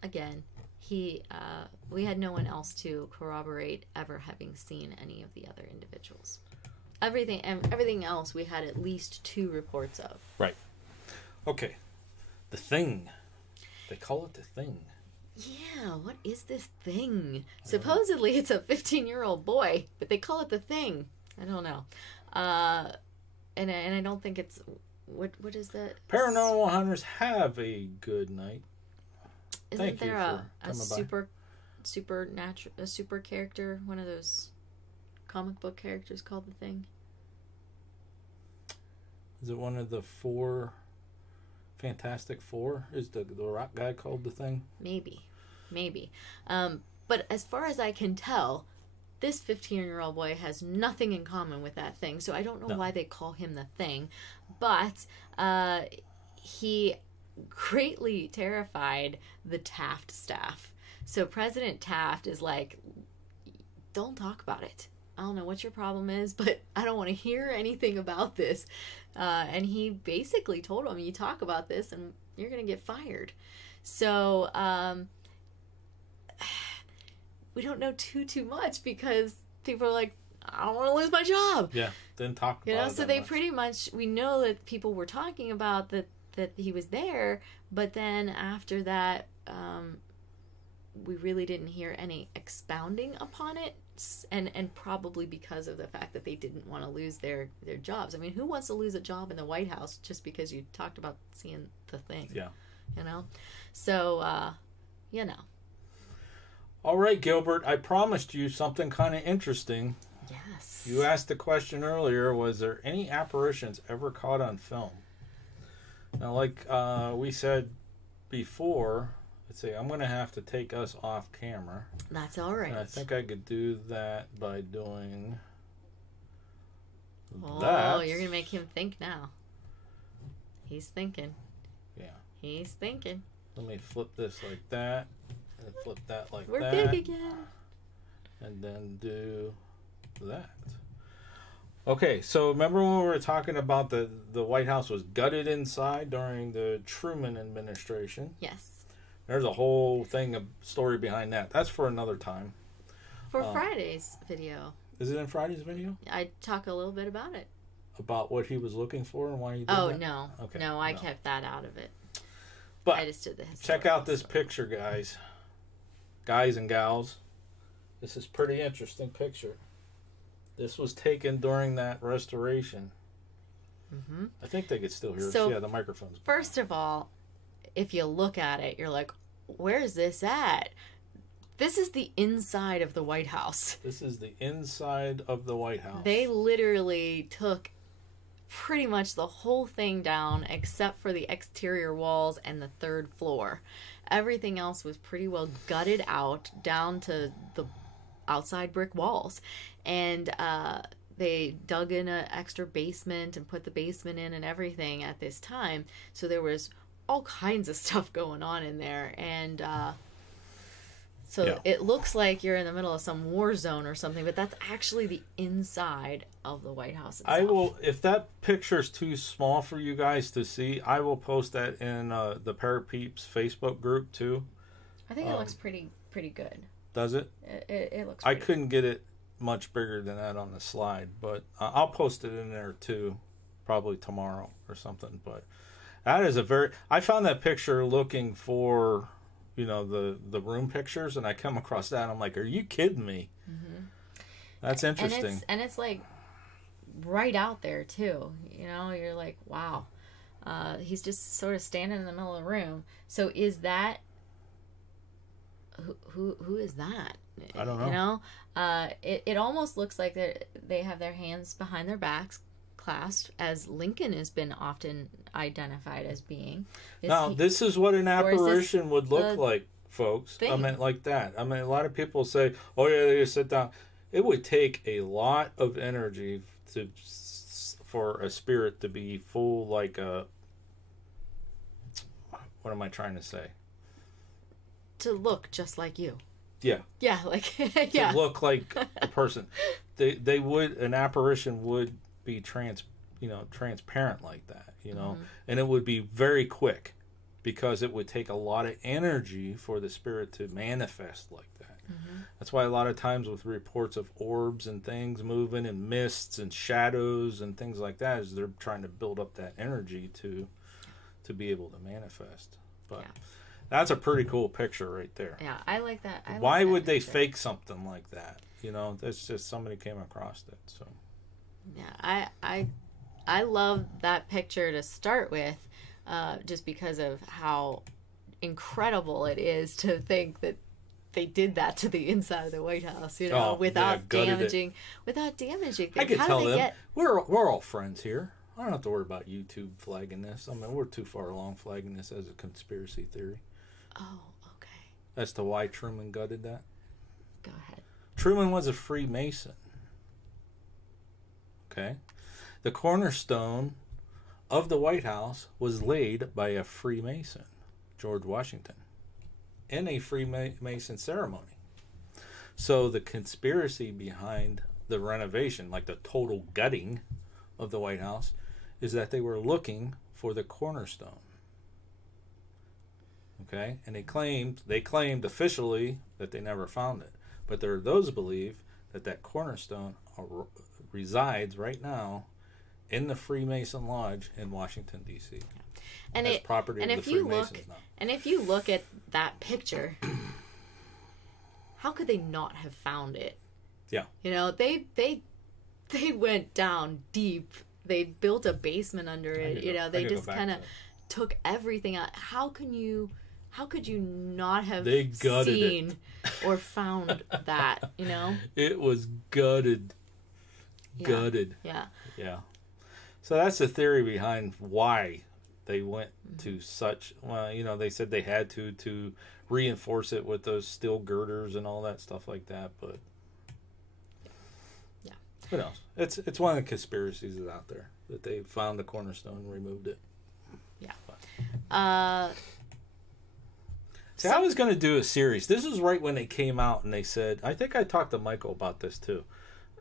again, we had no one else to corroborate ever having seen any of the other individuals. Everything else we had at least 2 reports of. Right. Okay. The Thing. They call it the Thing. Yeah, what is this thing? Supposedly it's a 15-year-old boy, but they call it the Thing. I don't know. And I don't think it's... What is that? Paranormal hunters, have a good night. Isn't there a super character, one of those comic book characters called the Thing? Is it one of the 4... Fantastic Four? Is the rock guy called the Thing? Maybe. But as far as I can tell, this 15-year-old boy has nothing in common with that Thing. So I don't know why they call him the Thing. But he greatly terrified the Taft staff. So President Taft is like, don't talk about it. I don't know what your problem is, but I don't want to hear anything about this. And he basically told him, you talk about this and you're going to get fired. So we don't know too much, because people are like, I don't want to lose my job. Yeah, didn't talk about it. So they pretty much, we know that people were talking about that he was there, but then after that, we really didn't hear any expounding upon it. And probably because of the fact that they didn't want to lose their jobs. I mean, who wants to lose a job in the White House just because you talked about seeing the Thing? Yeah. So, All right, Gilbert, I promised you something kind of interesting. Yes. You asked the question earlier, was there any apparitions ever caught on film? Now, like we said before, let's see, I'm going to have to take us off camera. That's all right. And I think I could do that by doing Oh, that. you're going to make him think now. He's thinking. Yeah. He's thinking. Let me flip this like that. And flip that like We're that. big again. And then do that. Okay, so remember when we were talking about the White House was gutted inside during the Truman administration? Yes. There's a whole thing, a story behind that. That's for another time. For Friday's video. Is it in Friday's video? I talk a little bit about it. About what he was looking for and why he did Oh, that? no. Okay. No, I kept that out of it. But I just did the check out historical this stuff. picture, guys. Guys and gals. This is pretty interesting picture. This was taken during that restoration. Mm-hmm. I think they could still hear us. So, Yeah, the microphone's First of all, if you look at it, you're like, where's this at? This is the inside of the White House. This is the inside of the White House. They literally took pretty much the whole thing down except for the exterior walls and the third floor. Everything else was pretty well gutted out down to the outside brick walls. And they dug in an extra basement and put the basement in and everything at this time. So there was all kinds of stuff going on in there. And it looks like you're in the middle of some war zone or something, but that's actually the inside of the White House itself. I will, if that picture's too small for you guys to see, I will post that in the Parapeeps Facebook group too. I think it looks pretty good. Does it? It looks I pretty couldn't get it much bigger than that on the slide, but I'll post it in there too, probably tomorrow or something. But that is I found that picture looking for, the room pictures, and I come across that, and I'm like, are you kidding me? Mm-hmm. That's interesting. And it's like right out there too. You're like, wow. He's just sort of standing in the middle of the room. So is that who is that? I don't know. It almost looks like they have their hands behind their backs clasped, as Lincoln has been often identified as being. This is what an apparition would look like, folks. Thing? I mean, like that. I mean, a lot of people say, oh yeah, they just sit down. It would take a lot of energy for a spirit to be full, like a, what am I trying to say? To look just like you. Yeah. Yeah, like to look like a person. An apparition would be transparent like that, Mm-hmm. and it would be very quick because it would take a lot of energy for the spirit to manifest like that. Mm-hmm. That's why a lot of times with reports of orbs and things moving and mists and shadows and things like that is they're trying to build up that energy to be able to manifest. But that's a pretty cool picture right there. Yeah, I like that. Why would they fake something like that? That's just somebody came across it. So yeah, I love that picture to start with, just because of how incredible it is to think that they did that to the inside of the White House, without damaging. Without damaging things. I could tell them we're all friends here. I don't have to worry about YouTube flagging this. I mean, we're too far along flagging this as a conspiracy theory. Oh, okay. As to why Truman gutted that? Go ahead. Truman was a Freemason. Okay? The cornerstone of the White House was laid by a Freemason, George Washington, in a Freemason ceremony. So the conspiracy behind the renovation, like the total gutting of the White House, is that they were looking for the cornerstone. Okay? And they claimed officially that they never found it. But there are those who believe that cornerstone resides right now in the Freemason Lodge in Washington, D.C. And as property of the Freemasons now. And if you look at that picture, how could they not have found it? Yeah. They went down deep. They built a basement under it. They just kind of took everything out. How how could you not have They gutted seen it. or found that, you know? It was gutted. Yeah. Gutted. Yeah. Yeah. So that's the theory behind why they went to such, well, you know, they said they had to reinforce it with those steel girders and all that stuff like that, but yeah. Who knows? It's one of the conspiracies that's out there that they found the cornerstone and removed it. Yeah. See, I was going to do a series. This is right when they came out and they said, I think I talked to Michael about this too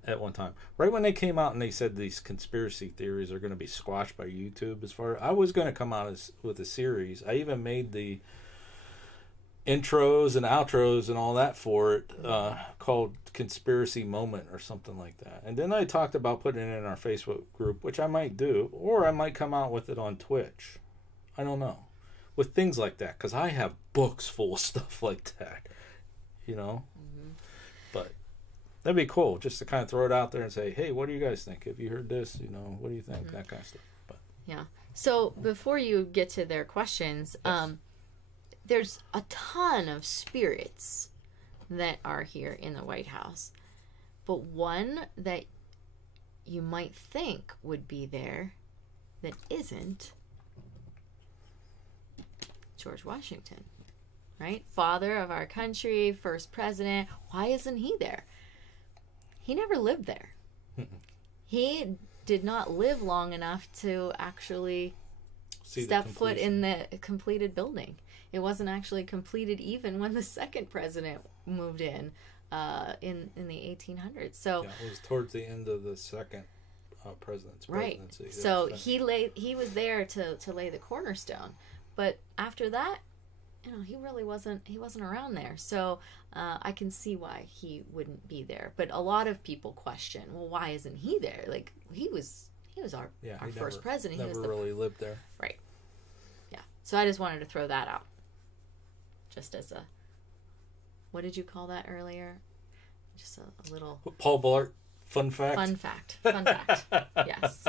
at one time. Right when they came out and they said these conspiracy theories are going to be squashed by YouTube. I was going to come out with a series. I even made the intros and outros and all that for it, called Conspiracy Moment or something like that. And then I talked about putting it in our Facebook group, which I might do, or I might come out with it on Twitch. I don't know. With things like that, because I have books full of stuff like that, you know. But that'd be cool, just to kind of throw it out there and say, hey, what do you guys think? Have you heard this? You know, what do you think? That kind of stuff. But yeah. So before you get to their questions, yes. There's a ton of spirits that are here in the White House, but one that you might think would be there that isn't. George Washington, right? Father of our country, first president. Why isn't he there? He never lived there. He did not live long enough to actually step foot in the completed building. It wasn't actually completed even when the second president moved in the 1800s. So yeah, it was towards the end of the second president's presidency. Right. So he was there to lay the cornerstone. But after that, you know, he wasn't around there. So I can see why he wouldn't be there. But a lot of people question, well, why isn't he there? Like, he was our first president. He never really lived there. Right. Yeah. So I just wanted to throw that out. Just as a, what did you call that earlier? Just a little Paul Blart fun fact. Fun fact. Yes.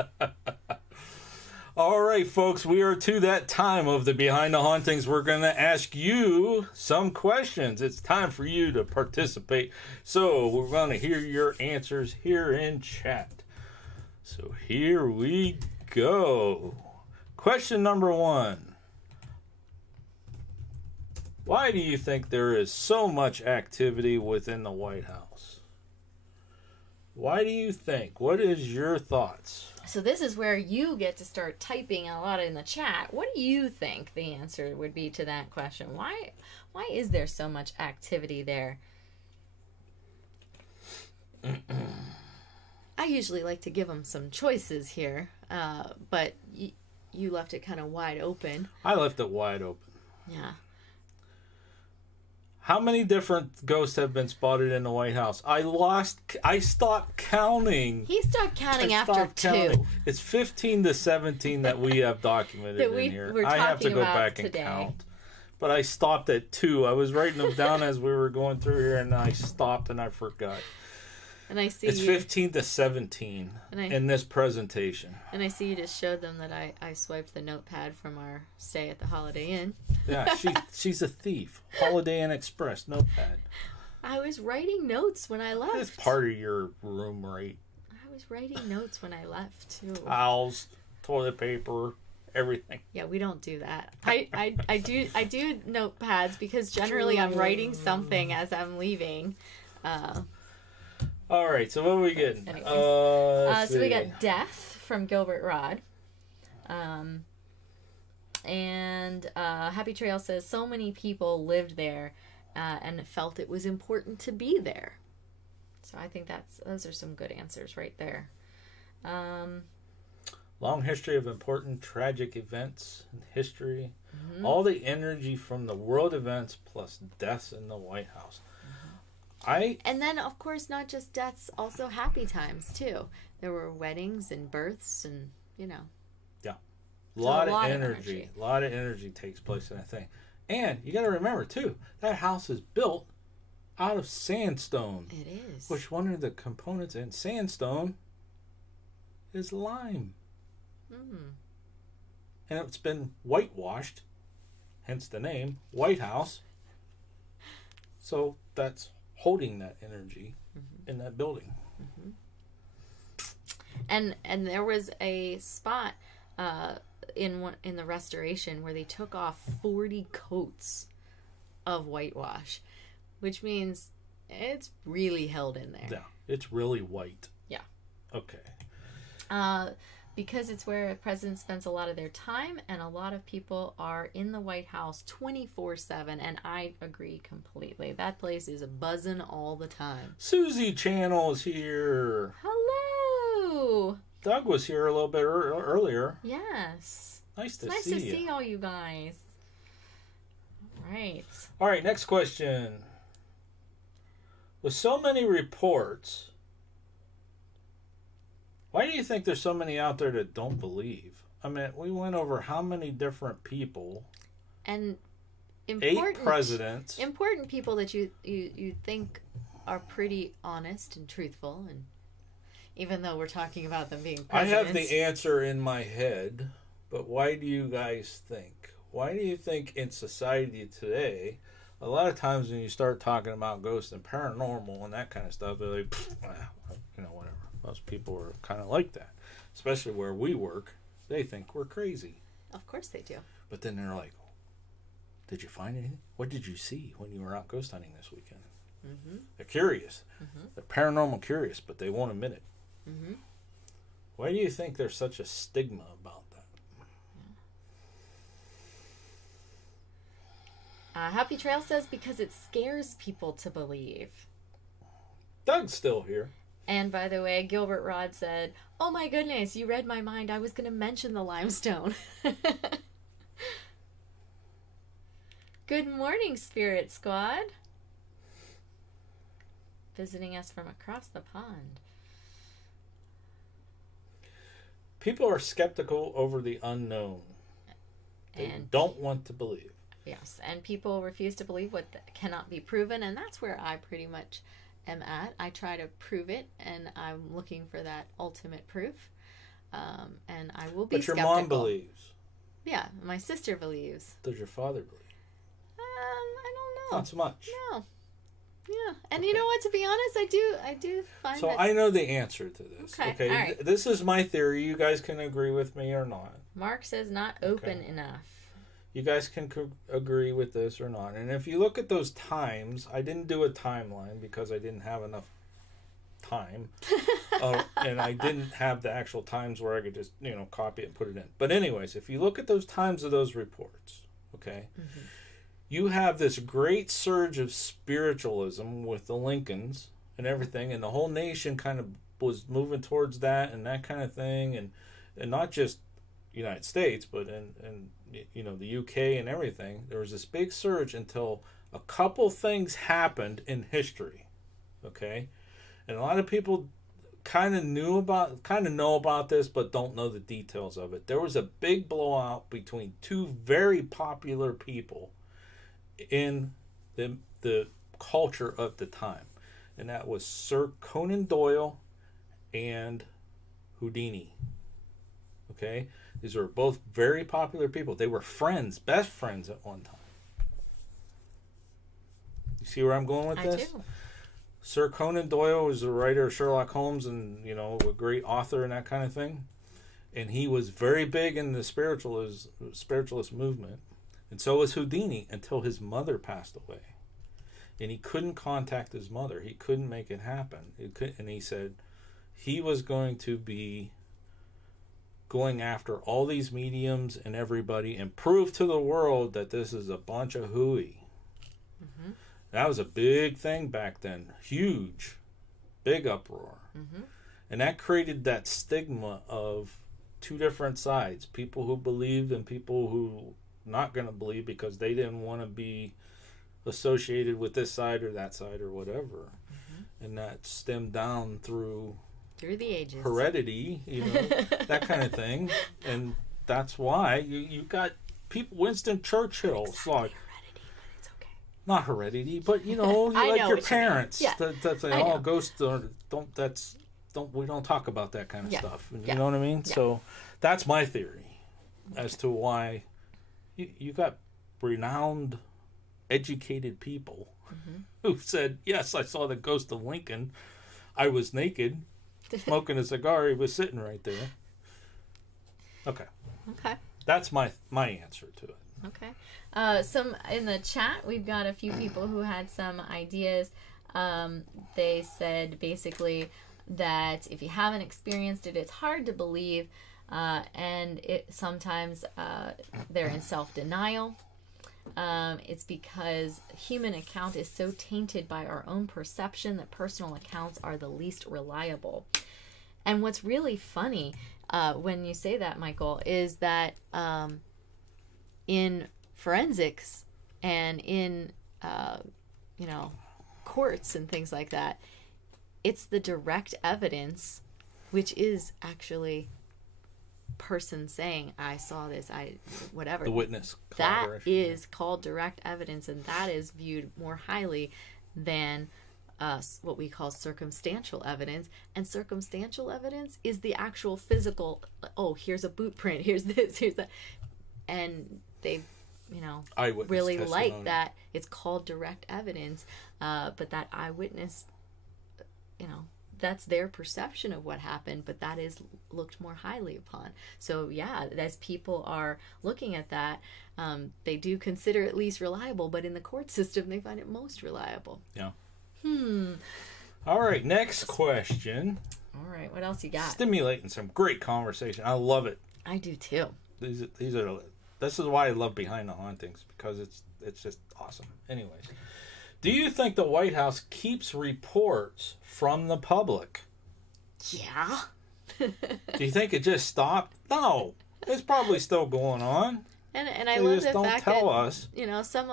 All right, folks, we are to that time of the Behind the Hauntings. We're going to ask you some questions. It's time for you to participate. So we're going to hear your answers here in chat. So here we go. Question number 1. Why do you think there is so much activity within the White House? Why do you think? What is your thoughts? So this is where you get to start typing a lot in the chat. What do you think the answer would be to that question? Why is there so much activity there? I usually like to give them some choices here, but you left it kind of wide open. I left it wide open. Yeah. How many different ghosts have been spotted in the White House? I stopped counting. He stopped counting after 2. It's 15 to 17 that we have documented in here. I have to go back and count. But I stopped at 2. I was writing them down as we were going through here, and I stopped and I forgot. And I see it's 15 to 17 in this presentation. And I see you just showed them that I swiped the notepad from our stay at the Holiday Inn. Yeah, she's a thief. Holiday Inn Express notepad. I was writing notes when I left. That's part of your room rate. I was writing notes when I left too. Towels, toilet paper, everything. Yeah, we don't do that. I do notepads because generally I'm writing something as I'm leaving. All right, so what are we getting? So we got Death from Gilbert Rod. And Happy Trail says, so many people lived there and felt it was important to be there. So I think those are some good answers right there. Long history of important tragic events in history. Mm-hmm. All the energy from the world events plus deaths in the White House. And then, of course, not just deaths, also happy times, too. There were weddings and births and, you know. Yeah. A lot of energy. A lot of energy takes place in that thing. And you got to remember, too, that house is built out of sandstone. It is. Which one of the components in sandstone is lime. Mm. And it's been whitewashed hence the name, White House. So that's holding that energy in that building. And there was a spot in the restoration where they took off 40 coats of whitewash, which means it's really held in there. Yeah, it's really white. Yeah. Okay. Because it's where a president spends a lot of their time, and a lot of people are in the White House 24/7, and I agree completely. That place is buzzing all the time. Susie Channel is here. Hello. Doug was here a little bit earlier. Yes. Nice to Nice see to you. see all you guys. Right. All right, next question. With so many reports, why do you think there's so many out there that don't believe? I mean, we went over how many different people. And 8 presidents. Important people that you think are pretty honest and truthful, and even though we're talking about them being presidents. I have the answer in my head, but why do you guys think? Why do you think in society today, a lot of times when you start talking about ghosts and paranormal and that kind of stuff, they're like, whatever. Most people are kind of like that. Especially where we work, they think we're crazy. Of course they do. But then they're like, did you find anything? What did you see when you were out ghost hunting this weekend? They're curious. They're paranormal curious, but they won't admit it. Why do you think there's such a stigma about that? Happy Trail says because it scares people to believe. Doug's still here. And by the way, Gilbert Rod said, "Oh my goodness, you read my mind. I was going to mention the limestone." Good morning, Spirit Squad. Visiting us from across the pond. People are skeptical over the unknown. They don't want to believe. Yes, and people refuse to believe what cannot be proven, and that's where I pretty much am at. I try to prove it, and I'm looking for that ultimate proof. And I will be skeptical. But your mom believes. Yeah, my sister believes. Does your father believe? I don't know. Not so much. No. Yeah, and you know what? To be honest, I do find. So that... I know the answer to this. Okay. All right. This is my theory. You guys can agree with me or not. Mark says not open enough. You guys can agree with this or not. And if you look at those times, I didn't do a timeline because I didn't have enough time. And I didn't have the actual times where I could just, copy it and put it in. But anyways, if you look at those times of those reports, okay, you have this great surge of spiritualism with the Lincolns and everything, and the whole nation kind of was moving towards that and that kind of thing, and not just United States, but in the UK and everything. There was this big surge until a couple things happened in history, okay? And a lot of people kind of know about this, but don't know the details of it. There was a big blowout between 2 very popular people in the culture of the time, and that was Sir Conan Doyle and Houdini. Okay, these were both very popular people. They were friends, best friends at one time. You see where I'm going with this? I do. Sir Conan Doyle was the writer of Sherlock Holmes and, a great author and that kind of thing. And he was very big in the spiritualist movement. And so was Houdini until his mother passed away. And he couldn't contact his mother. He couldn't make it happen. And he said he was going to be going after all these mediums and everybody and prove to the world that this is a bunch of hooey. That was a big thing back then. Huge. Big uproar. And that created that stigma of 2 different sides. People who believed and people who not going to believe because they didn't want to be associated with this side or that side or whatever. And that stemmed down through the ages, heredity, that kind of thing. And that's why you got people. Winston Churchill, exactly. Like Heredity, but it's okay. Not heredity, but you like your parents. Yeah. That say, ghosts don't we don't talk about that kind of stuff. You know what I mean? Yeah. So that's my theory as to why you got renowned, educated people who said, yes, I saw the ghost of Lincoln. I was naked, smoking a cigar. He was sitting right there. Okay. That's my answer to it. Okay. Some in the chat, we've got a few people who had some ideas. They said basically that if you haven't experienced it, it's hard to believe, and it sometimes they're in self-denial. It's because human account is so tainted by our own perception that personal accounts are the least reliable. And what's really funny when you say that, Michael, is that in forensics and in courts and things like that, it's the direct evidence, which is actually person saying, I saw this, whatever. The witness. That is called direct evidence, and that is viewed more highly than what we call circumstantial evidence. And circumstantial evidence is the actual physical, here's a boot print, here's this, here's that. And they, eyewitness really testimony. like that. It's called direct evidence, but that eyewitness, that's their perception of what happened, but that is looked more highly upon. So yeah, as people are looking at that, they do consider it least reliable, but in the court system, they find it most reliable. Yeah. All right, next question. All right, what else you got? Stimulating some great conversation. I love it. I do too. This is why I love Behind the Hauntings, because it's just awesome. Anyways, do you think the White House keeps reports from the public? Yeah. Do you think it just stopped? No, it's probably still going on. And I they love just the don't fact tell that us some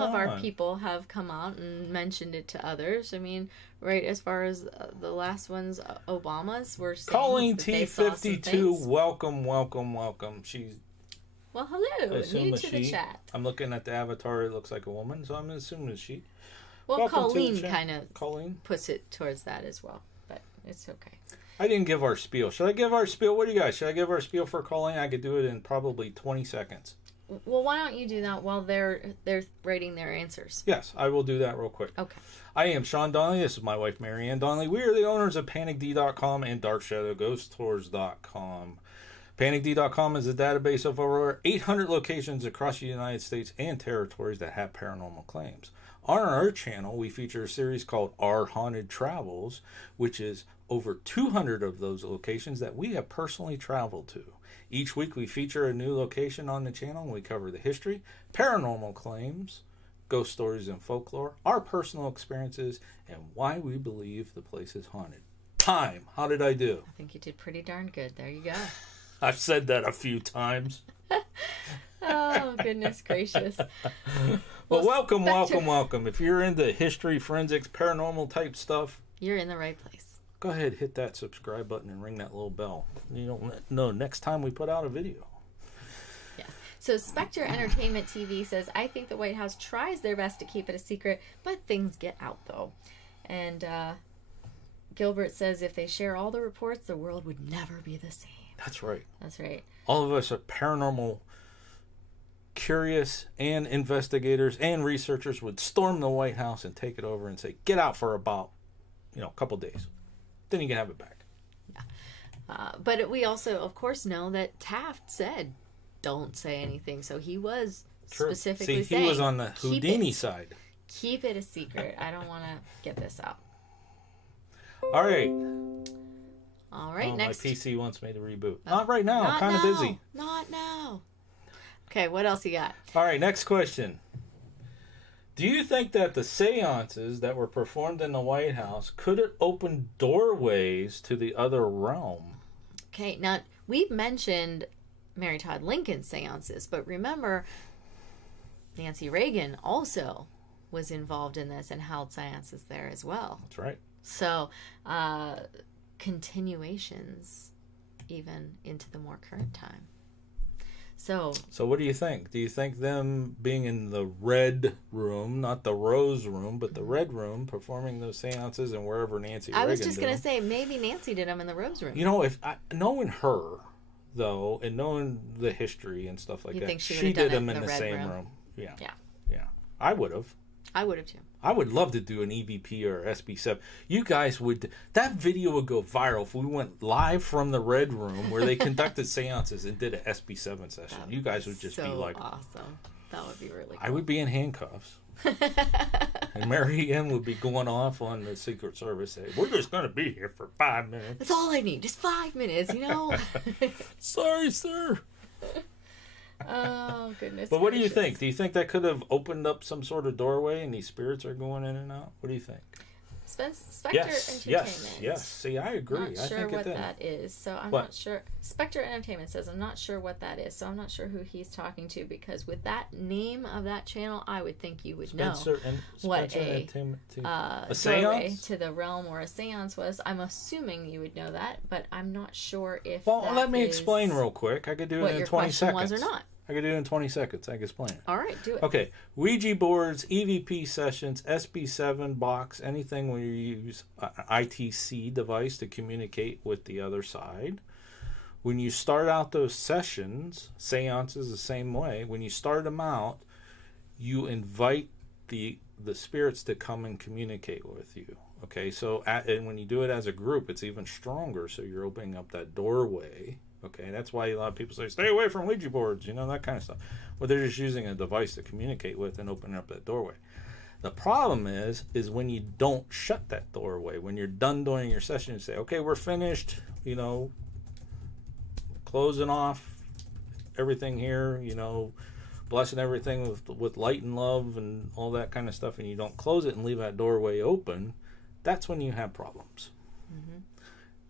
of our people have come out and mentioned it to others. I mean, right as far as the last ones, Obama's were saying Colleen that they saw some T52, things. welcome. She's well, hello, new to the chat. I'm looking at the avatar; it looks like a woman, so I'm assuming it's she. Well, Welcome Colleen kind of Colleen puts it towards that as well, but it's okay. I didn't give our spiel. Should I give our spiel? What do you guys? Should I give our spiel for Colleen? I could do it in probably 20 seconds. Well, why don't you do that while they're writing their answers? Yes, I will do that real quick. Okay. I am Sean Donnelly. This is my wife, Marianne Donnelly. We are the owners of PanicD.com and DarkShadowGhostTours.com. PanicD.com is a database of over 800 locations across the United States and territories that have paranormal claims. On our channel, we feature a series called Our Haunted Travels, which is over 200 of those locations that we have personally traveled to. Each week we feature a new location on the channel and we cover the history, paranormal claims, ghost stories and folklore, our personal experiences, and why we believe the place is haunted. Time. How did I do? I think you did pretty darn good. There you go. I've said that a few times. Oh, goodness gracious. Well, welcome. If you're into history, forensics, paranormal type stuff, you're in the right place. Go ahead, hit that subscribe button and ring that little bell. You don't know next time we put out a video. Yes. So Spectre Entertainment TV says, I think the White House tries their best to keep it a secret, but things get out though. And Gilbert says, if they share all the reports, the world would never be the same. That's right. That's right. All of us are paranormal curious and investigators and researchers would storm the White House and take it over and say, get out for about, a couple days. Then you can have it back. Yeah. But we also, of course, know that Taft said, don't say anything. So he was specifically saying, he was on the Houdini side. Keep it a secret. I don't want to get this out. All right. Next. My PC wants me to reboot. Not right now. I'm kind of busy. Not now. Okay, what else you got? All right, next question. Do you think that the seances that were performed in the White House could it open doorways to the other realm? Okay, now we've mentioned Mary Todd Lincoln seances, but remember Nancy Reagan also was involved in this and held seances there as well. That's right. So, continuations even into the more current time. So what do you think? Do you think them being in the red room, not the rose room, but the red room, performing those seances and wherever Nancy Reagan I was just going to say, maybe Nancy did them in the rose room. Knowing her, though, and knowing the history and stuff like you that, think she did them in the same room. Yeah. Yeah. Yeah. I would have. I would have too. I would love to do an EVP or SB7. You guys would... That video would go viral if we went live from the Red Room where they conducted seances and did an SB7 session. You guys would just be like... awesome. That would be really cool. I would be in handcuffs. And Mary Ann would be going off on the Secret Service saying, we're just going to be here for 5 minutes. That's all I need. Just 5 minutes, you know? Sorry, sir. Oh, goodness. But what do you think? Do you think that could have opened up some sort of doorway and these spirits are going in and out? What do you think? Spectre Entertainment. Yes. See, I agree. Not sure I think what that is. So I'm not sure. Spectre Entertainment says, I'm not sure what that is. So I'm not sure who he's talking to, because with that name of that channel, I would think you would know what a doorway to the realm or a seance was. I'm assuming you would know that, but I'm not sure if let me explain real quick. I could do it in 20 seconds. Was or not. I could do it in 20 seconds. I can explain it. All right, do it. Okay. Ouija boards, EVP sessions, SB7 box, anything where you use an ITC device to communicate with the other side. When you start out those sessions, seances the same way, when you start them out, you invite the spirits to come and communicate with you. Okay, so and when you do it as a group, it's even stronger, so you're opening up that doorway. Okay, that's why a lot of people say, stay away from Ouija boards, that kind of stuff. Well, they're just using a device to communicate with and opening up that doorway. The problem is when you don't shut that doorway. When you're done doing your session, you say, okay, we're finished, closing off everything here, blessing everything with light and love and all that kind of stuff, and you don't close it and leave that doorway open, that's when you have problems. Mm-hmm.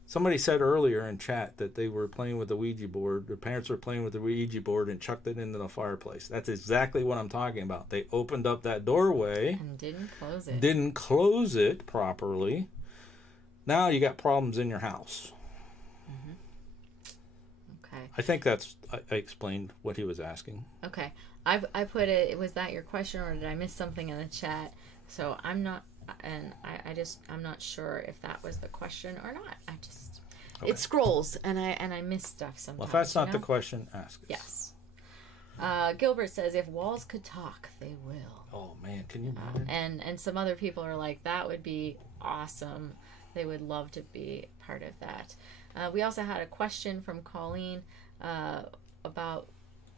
Somebody said earlier in chat that they were playing with the Ouija board. Their parents were playing with the Ouija board and chucked it into the fireplace. That's exactly what I'm talking about. They opened up that doorway. And didn't close it. Didn't close it properly. Now you got problems in your house. Mm-hmm. Okay. I think I explained what he was asking. Okay. I put it, was that your question or did I miss something in the chat? So I'm not... And I'm not sure if that was the question or not. It scrolls and I miss stuff sometimes. Well, if that's not the question, ask us. Yes. Gilbert says, if walls could talk, they will. Oh man, can you imagine? And some other people are like, that would be awesome. They would love to be part of that. We also had a question from Colleen about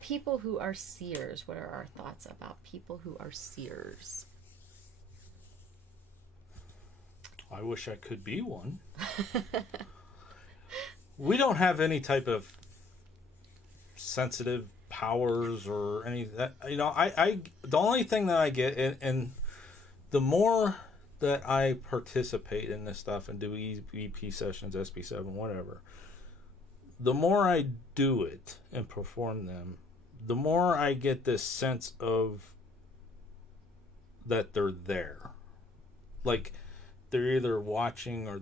people who are seers. What are our thoughts about people who are seers? I wish I could be one. We don't have any type of sensitive powers or any that. I the only thing that I get, and the more that I participate in this stuff and do EVP sessions, SB7, whatever, the more I do it and perform them, the more I get this sense of that they're there. Like, they're either watching or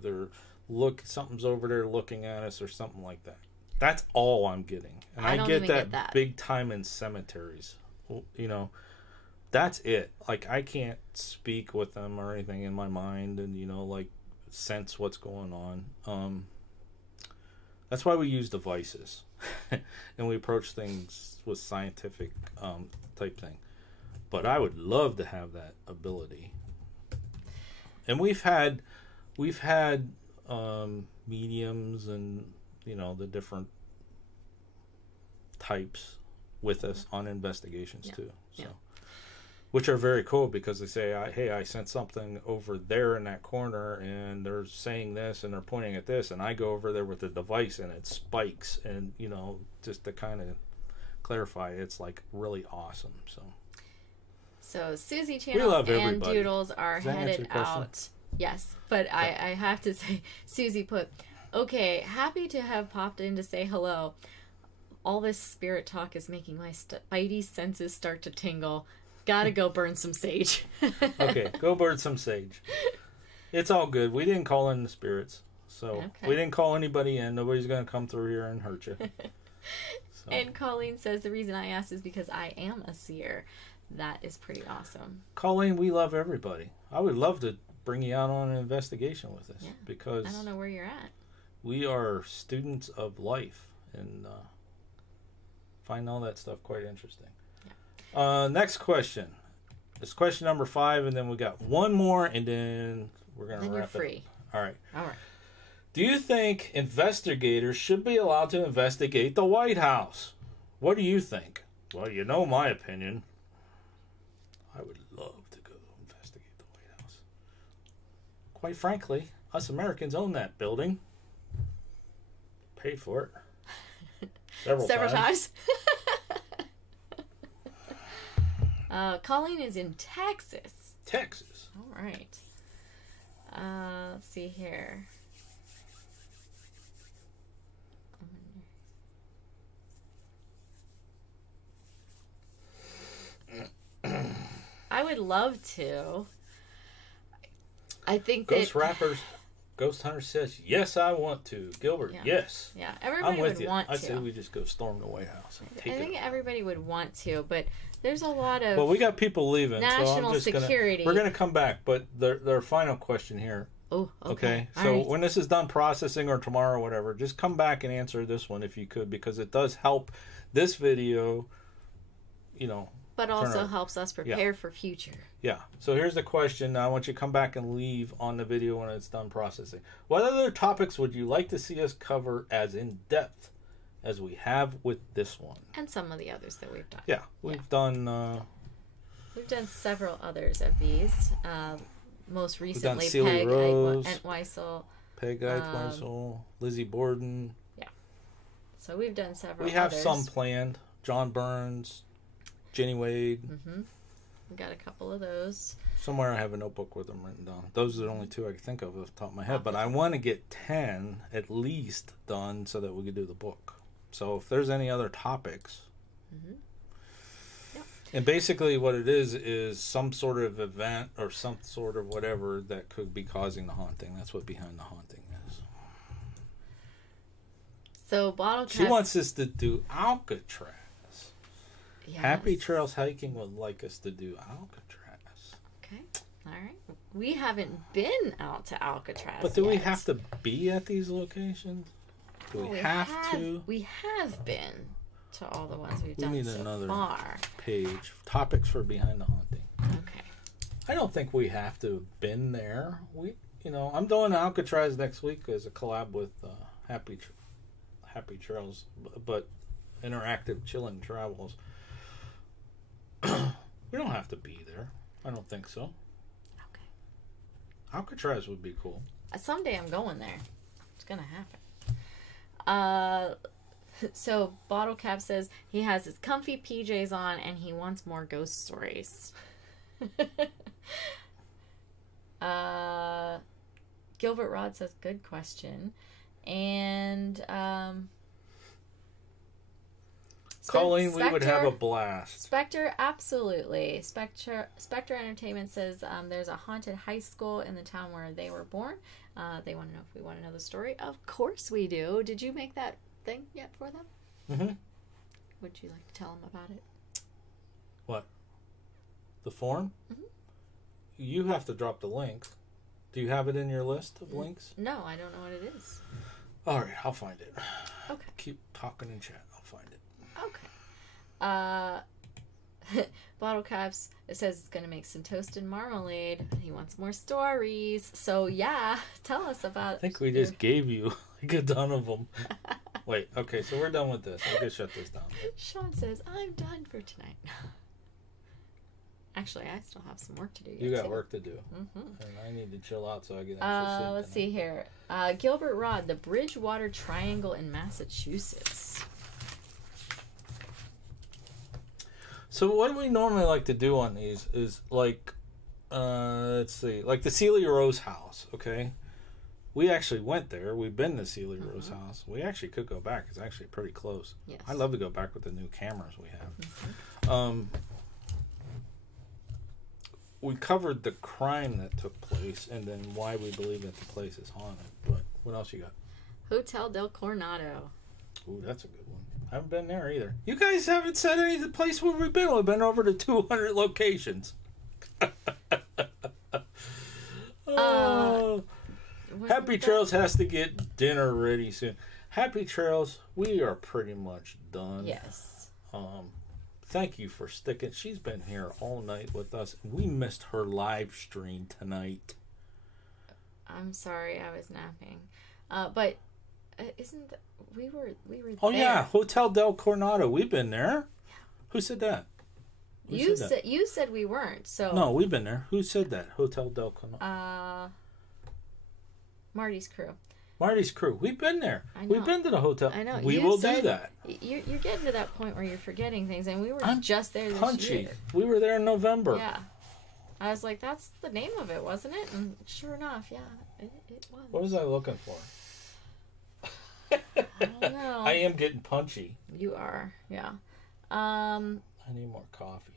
something's over there looking at us or something like that. That's all I'm getting. And I get that big time in cemeteries. That's it. Like, I can't speak with them or anything in my mind and, sense what's going on. That's why we use devices. And we approach things with scientific type thing. But I would love to have that ability. And we've had mediums and the different types with us on investigations too. So, which are very cool because they say, "Hey, I sent something over there in that corner, and they're saying this, and they're pointing at this," and I go over there with the device, and it spikes, and just to kind of clarify, it's like really awesome. So Susie Channel and Doodles are headed out. Yes, but I have to say, Susie put, okay, happy to have popped in to say hello. All this spirit talk is making my spidey senses start to tingle. Gotta go burn some sage. Okay, go burn some sage. It's all good. We didn't call in the spirits. So we didn't call anybody in. Nobody's going to come through here and hurt you. So. And Colleen says, the reason I asked is because I am a seer. That is pretty awesome. Colleen, we love everybody. I would love to bring you out on an investigation with us because I don't know where you're at. We are students of life and find all that stuff quite interesting. Yeah. Next question. It's question number 5, and then we got one more, and then we're going to wrap it. Then you're free. All right. All right. Do you think investigators should be allowed to investigate the White House? What do you think? Well, you know my opinion. I would love to go investigate the White House. Quite frankly, us Americans own that building. Paid for it. Several times. Colleen is in Texas. Texas. All right. Let's see here. I would love to. I think Ghost Hunter says, yes, I want to. Gilbert, yes. Yeah, everybody would want to. I say we just go storm the White House. And take I think everybody would want to, but there's a lot of... Well, we got people leaving. National security. We're going to come back, but their final question here. Oh, okay. So when this is done processing or tomorrow or whatever, just come back and answer this one if you could, because it does help this video, but also helps us prepare for future. Yeah. So here's the question. Now I want you to come back and leave on the video when it's done processing. What other topics would you like to see us cover as in depth as we have with this one? And some of the others that we've done. Yeah. We've done several others of these. Most recently, Peg Entwistle. Peg Entwistle, Lizzie Borden. Yeah. So we've done several We have others. some planned. John Burns, Jenny Wade. Mm-hmm. We got a couple of those. Somewhere I have a notebook with them written down. Those are the only 2 I can think of off the top of my head. But I want to get 10 at least done so that we can do the book. So if there's any other topics... Mm-hmm. And basically what it is some sort of event or some sort of whatever that could be causing the haunting. That's what Behind the Haunting is. So Bottle She wants us to do Alcatraz. Yes. Happy Trails Hiking would like us to do Alcatraz. Okay. All right. We haven't been out to Alcatraz But do we have to be at these locations? Do we have to? We have been to all the ones we've done so far. We need another page. Topics for Behind the Haunting. Okay. I don't think we have to have been there. I'm doing Alcatraz next week as a collab with Happy Trails, but Interactive Chilling Travels. We don't have to be there. I don't think so. Okay. Alcatraz would be cool. Someday I'm going there. It's gonna happen. So Bottle Cap says he has his comfy PJs on and he wants more ghost stories. Gilbert Rod says good question. And Colleen, we would have a blast. Spectre, absolutely. Spectre Entertainment says there's a haunted high school in the town where they were born. They want to know if we want to know the story. Of course we do. Did you make that thing yet for them? Mm-hmm. Would you like to tell them about it? What? The form? Mm-hmm. You have to drop the link. Do you have it in your list of links? No, I don't know what it is. All right, I'll find it. Okay. Keep talking in chat. I'll find it. Okay. Bottle Caps, it says it's going to make some toasted marmalade. He wants more stories. So, yeah, tell us about... I think we just gave you like a ton of them. Wait, okay, so we're done with this. I can shut this down. Sean says, I'm done for tonight. Actually, I still have some work to do. You got work to do. Mm-hmm. And I need to chill out so I get actual sleep. Let's see here. Gilbert Rod, the Bridgewater Triangle in Massachusetts. So what we normally like to do on these is like, let's see, like the Celia Rose house, okay? We actually went there. We've been to Celia Rose house. We actually could go back. It's actually pretty close. Yes. I'd love to go back with the new cameras we have. Mm-hmm. We covered the crime that took place and then why we believe that the place is haunted. But what else you got? Hotel del Coronado. Ooh, that's a good one. I haven't been there either. You guys haven't said any of the place where we've been. We've been over to 200 locations. Happy Trails has to get dinner ready soon. Happy Trails, we are pretty much done. Yes. thank you for sticking. She's been here all night with us. We missed her live stream tonight. I'm sorry, I was napping. But isn't that, we were Oh there. yeah, Hotel del Coronado. We've been there. Yeah. Who said that? You said we weren't. So no, we've been there. Who said that? Hotel del Coronado. Marty's crew. Marty's crew. We've been there. I know. We've been to the hotel. I know. We will do that. You're getting to that point where you're forgetting things, and we were just there this punchy. year. We were there in November. Yeah. I was like, that's the name of it, wasn't it? And sure enough, yeah, it was. What was I looking for? I don't know. I am getting punchy. You are, yeah. I need more coffee.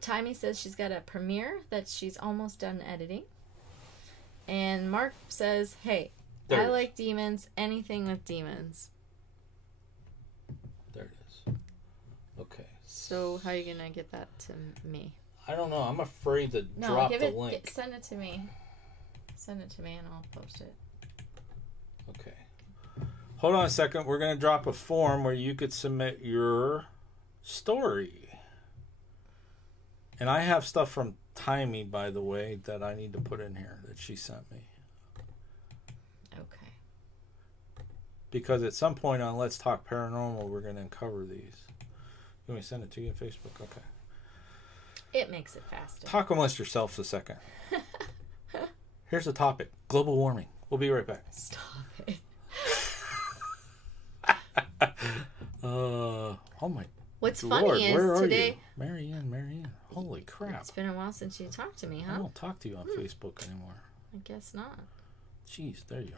Timmy says she's got a premiere that she's almost done editing. And Mark says, hey, I like demons, anything with demons. There it is. Okay. So how are you going to get that to me? I don't know. I'm afraid to drop the link. Send it to me. Send it to me and I'll post it. Okay. Hold on a second. We're going to drop a form where you could submit your story. And I have stuff from Timey, by the way, that I need to put in here that she sent me. Okay. Because at some point on Let's Talk Paranormal, we're going to uncover these. You want me to send it to you on Facebook? Okay. It makes it faster. Talk amongst yourselves a second. Here's the topic. Global warming. We'll be right back. Stop it. Oh my. What's Lord, funny is where are today. You? Marianne. Holy crap. It's been a while since you talked to me, huh? I don't talk to you on Facebook anymore. I guess not. Jeez, there you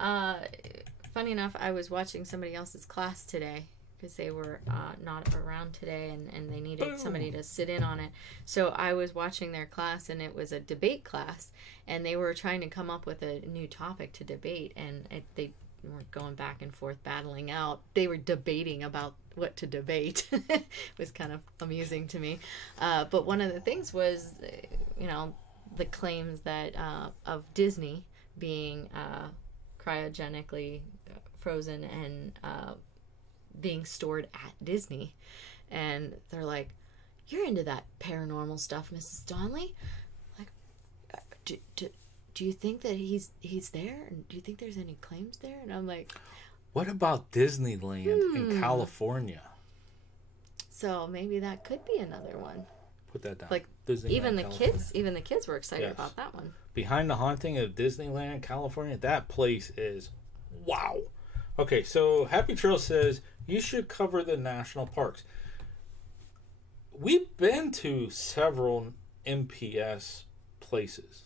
are. Okay. Funny enough, I was watching somebody else's class today because they were not around today and they needed somebody to sit in on it. So I was watching their class and it was a debate class and they were trying to come up with a new topic to debate and they weren't going back and forth battling out. They were debating about what to debate. It was kind of amusing to me. But one of the things was, the claims that of Disney being cryogenically frozen and being stored at Disney. And they're like, you're into that paranormal stuff, Mrs. Donnelly? Like, do you think that he's there? And do you think there's any claims there? And I'm like, what about Disneyland in California? So maybe that could be another one. Put that down. Like Disneyland, even the California. kids were excited about that one. Behind the Haunting of Disneyland, California. That place is wow. Okay, so Happy Trail says you should cover the national parks. We've been to several MPS places.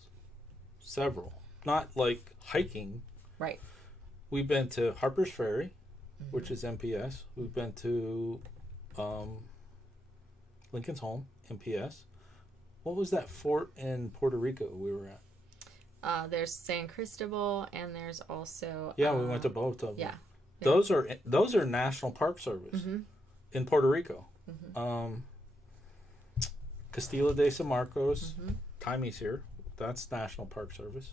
Several. Not like hiking. Right. We've been to Harper's Ferry, which is MPS. We've been to Lincoln's Home, MPS. What was that fort in Puerto Rico we were at? There's San Cristobal, and there's also we went to both of them. Yeah. Those are National Park Service in Puerto Rico. Castillo de San Marcos, Timey's here. That's National Park Service.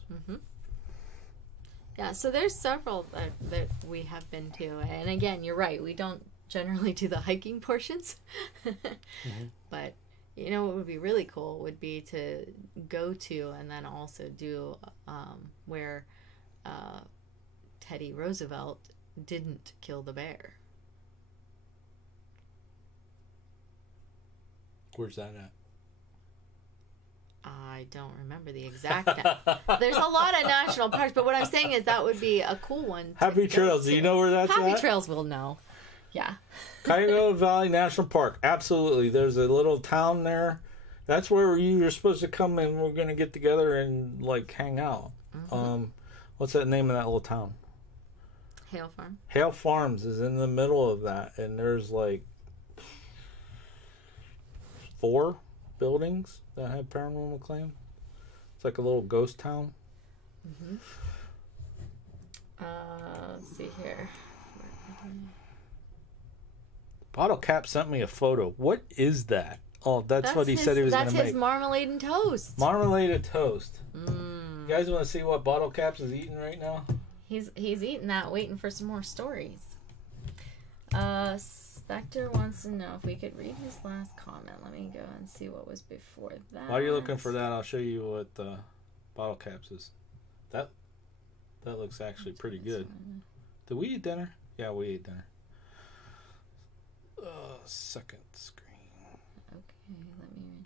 Yeah, so there's several that we have been to, and again, you're right. We don't generally do the hiking portions, but what would be really cool would be to go to and then also do where Teddy Roosevelt didn't kill the bear. Where's that at? I don't remember the exact. There's a lot of national parks, but what I'm saying is that would be a cool one. Happy Trails. Do you know where that's at? Happy Trails will know. Yeah. Cuyahoga Valley National Park. Absolutely. There's a little town there. That's where you're supposed to come and we're going to get together and like hang out. What's that name of that little town? Hale Farm. Hale Farms is in the middle of that, and there's like 4 buildings that have paranormal claim. It's like a little ghost town. Let's see here. Bottle Cap sent me a photo. What is that? Oh, that's what he said he was going to make. That's his marmalade and toast. Marmalade and toast. You guys want to see what Bottle Caps is eating right now? He's eating that, waiting for some more stories. Spectre wants to know if we could read his last comment. Let me go and see what was before that. While you're looking for that, I'll show you what bottle caps is. That looks actually pretty good. Did we eat dinner? Yeah, we ate dinner. Second screen. Okay, let me read.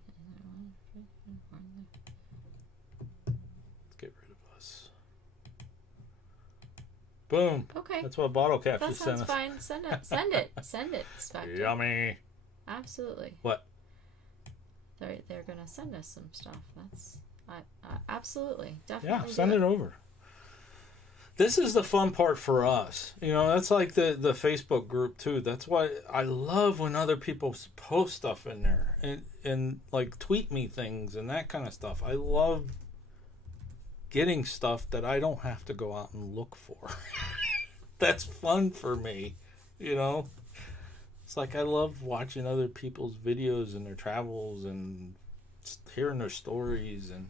Let's get rid of us. Boom. Okay. That's what bottle caps That just sent sounds us. fine. Send it. Send it, Spectre. Yummy. Absolutely. What? They're gonna send us some stuff. That's absolutely, definitely. Yeah, send it over. This is the fun part for us. You know, that's like the Facebook group too. That's why I love when other people post stuff in there and like tweet me things and that kind of stuff. I love getting stuff that I don't have to go out and look for. That's fun for me, you know. It's like I love watching other people's videos and their travels and hearing their stories, and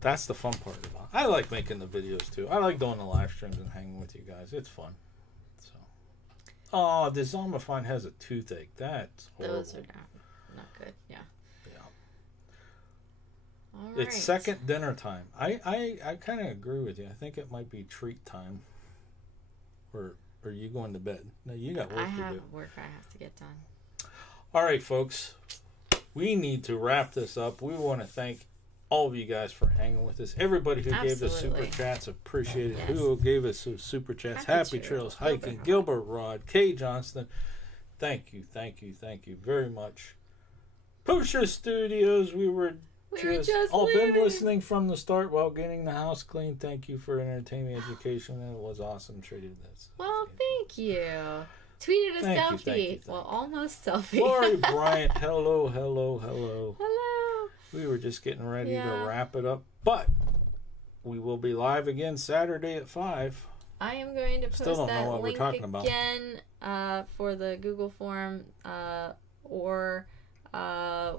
that's the fun part about it. I like making the videos too. I like doing the live streams and hanging with you guys. It's fun. So, oh, the Zombifine has a toothache. That's horrible. Those are not good. Yeah. All right. It's second dinner time. I kind of agree with you. I think it might be treat time. Or are you going to bed? No, you got work to do. I have work I have to get done. All right, folks. We need to wrap this up. We want to thank all of you guys for hanging with us. Everybody who gave us super chats, appreciate it. Yes. Who gave us super chats? Happy Trails Hiking, Gilbert Rod, Kay Johnston. Thank you very much. Pusher Studios, we were just been listening from the start while getting the house clean. Thank you for entertaining education. It was awesome. Treated this. Well, thank you. Tweeted a selfie. Thank you. Well, almost selfie. Lori Bryant, hello. Hello. We were just getting ready to wrap it up, but we will be live again Saturday at 5. I am going to post that link again for the Google form, or why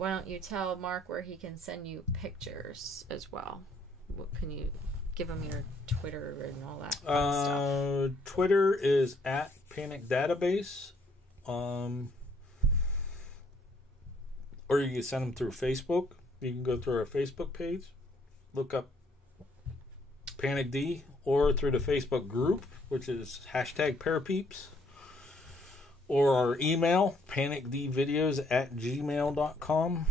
don't you tell Mark where he can send you pictures as well? What can you give him your Twitter and all that fun stuff? Twitter is at Panic Database, or you can send them through Facebook. You can go through our Facebook page, look up Panic D, or through the Facebook group, which is #Parapeeps, or our email, panicdvideos@gmail.com.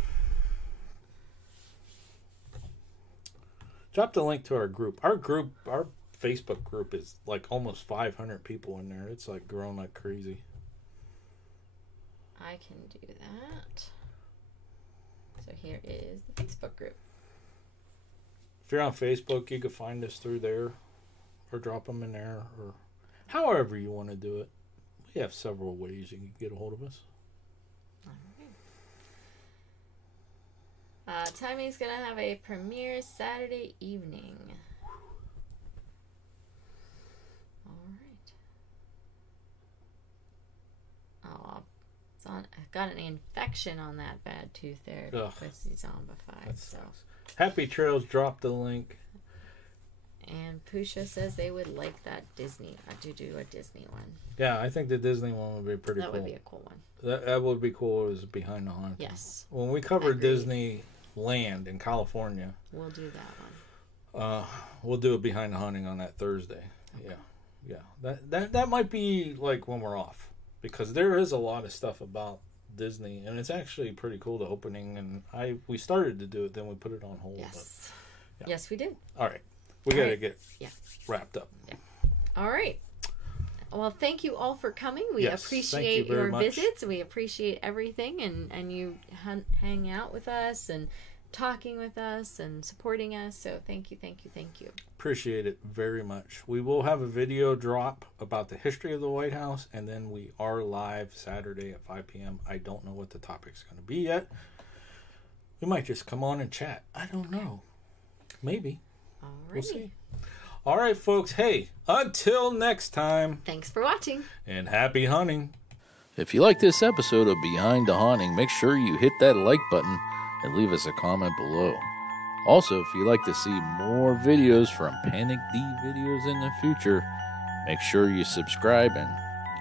Drop the link to our group. Our Facebook group is like almost 500 people in there. It's like growing like crazy. I can do that. So here is the Facebook group. If you're on Facebook, you can find us through there, or drop them in there, or however you want to do it. We have several ways you can get a hold of us. All right. Tammy's going to have a premiere Saturday evening. All right. Oh, I've got an infection on that bad tooth there because he's zombified. So. Happy Trails dropped the link. And Pusha says they would like that Disney, to do a Disney one. Yeah, I think the Disney one would be pretty cool. That would be a cool one. That would be cool. It was Behind the Haunted. Yes. When we cover Disneyland in California, we'll do that one. We'll do a Behind the Haunting on that Thursday. Okay. Yeah. That might be like when we're off, because there is a lot of stuff about Disney, and it's actually pretty cool, the opening, and we started to do it, then we put it on hold. Yes. But, yes, we did. All right. We got to get wrapped up. Yeah. All right. Well, thank you all for coming. We appreciate your visits. We appreciate everything, and you hang out with us and talking with us and supporting us. So thank you. Appreciate it very much. We will have a video drop about the history of the White House, and then we are live Saturday at 5 p.m. I don't know what the topic's going to be yet. We might just come on and chat. I don't know. Maybe. We'll see. All right, folks. Hey, until next time. Thanks for watching. And happy hunting. If you like this episode of Behind the Haunting, make sure you hit that like button and leave us a comment below. Also, if you'd like to see more videos from Panic D Videos in the future, make sure you subscribe and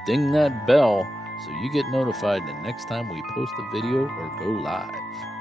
ding that bell so you get notified the next time we post a video or go live.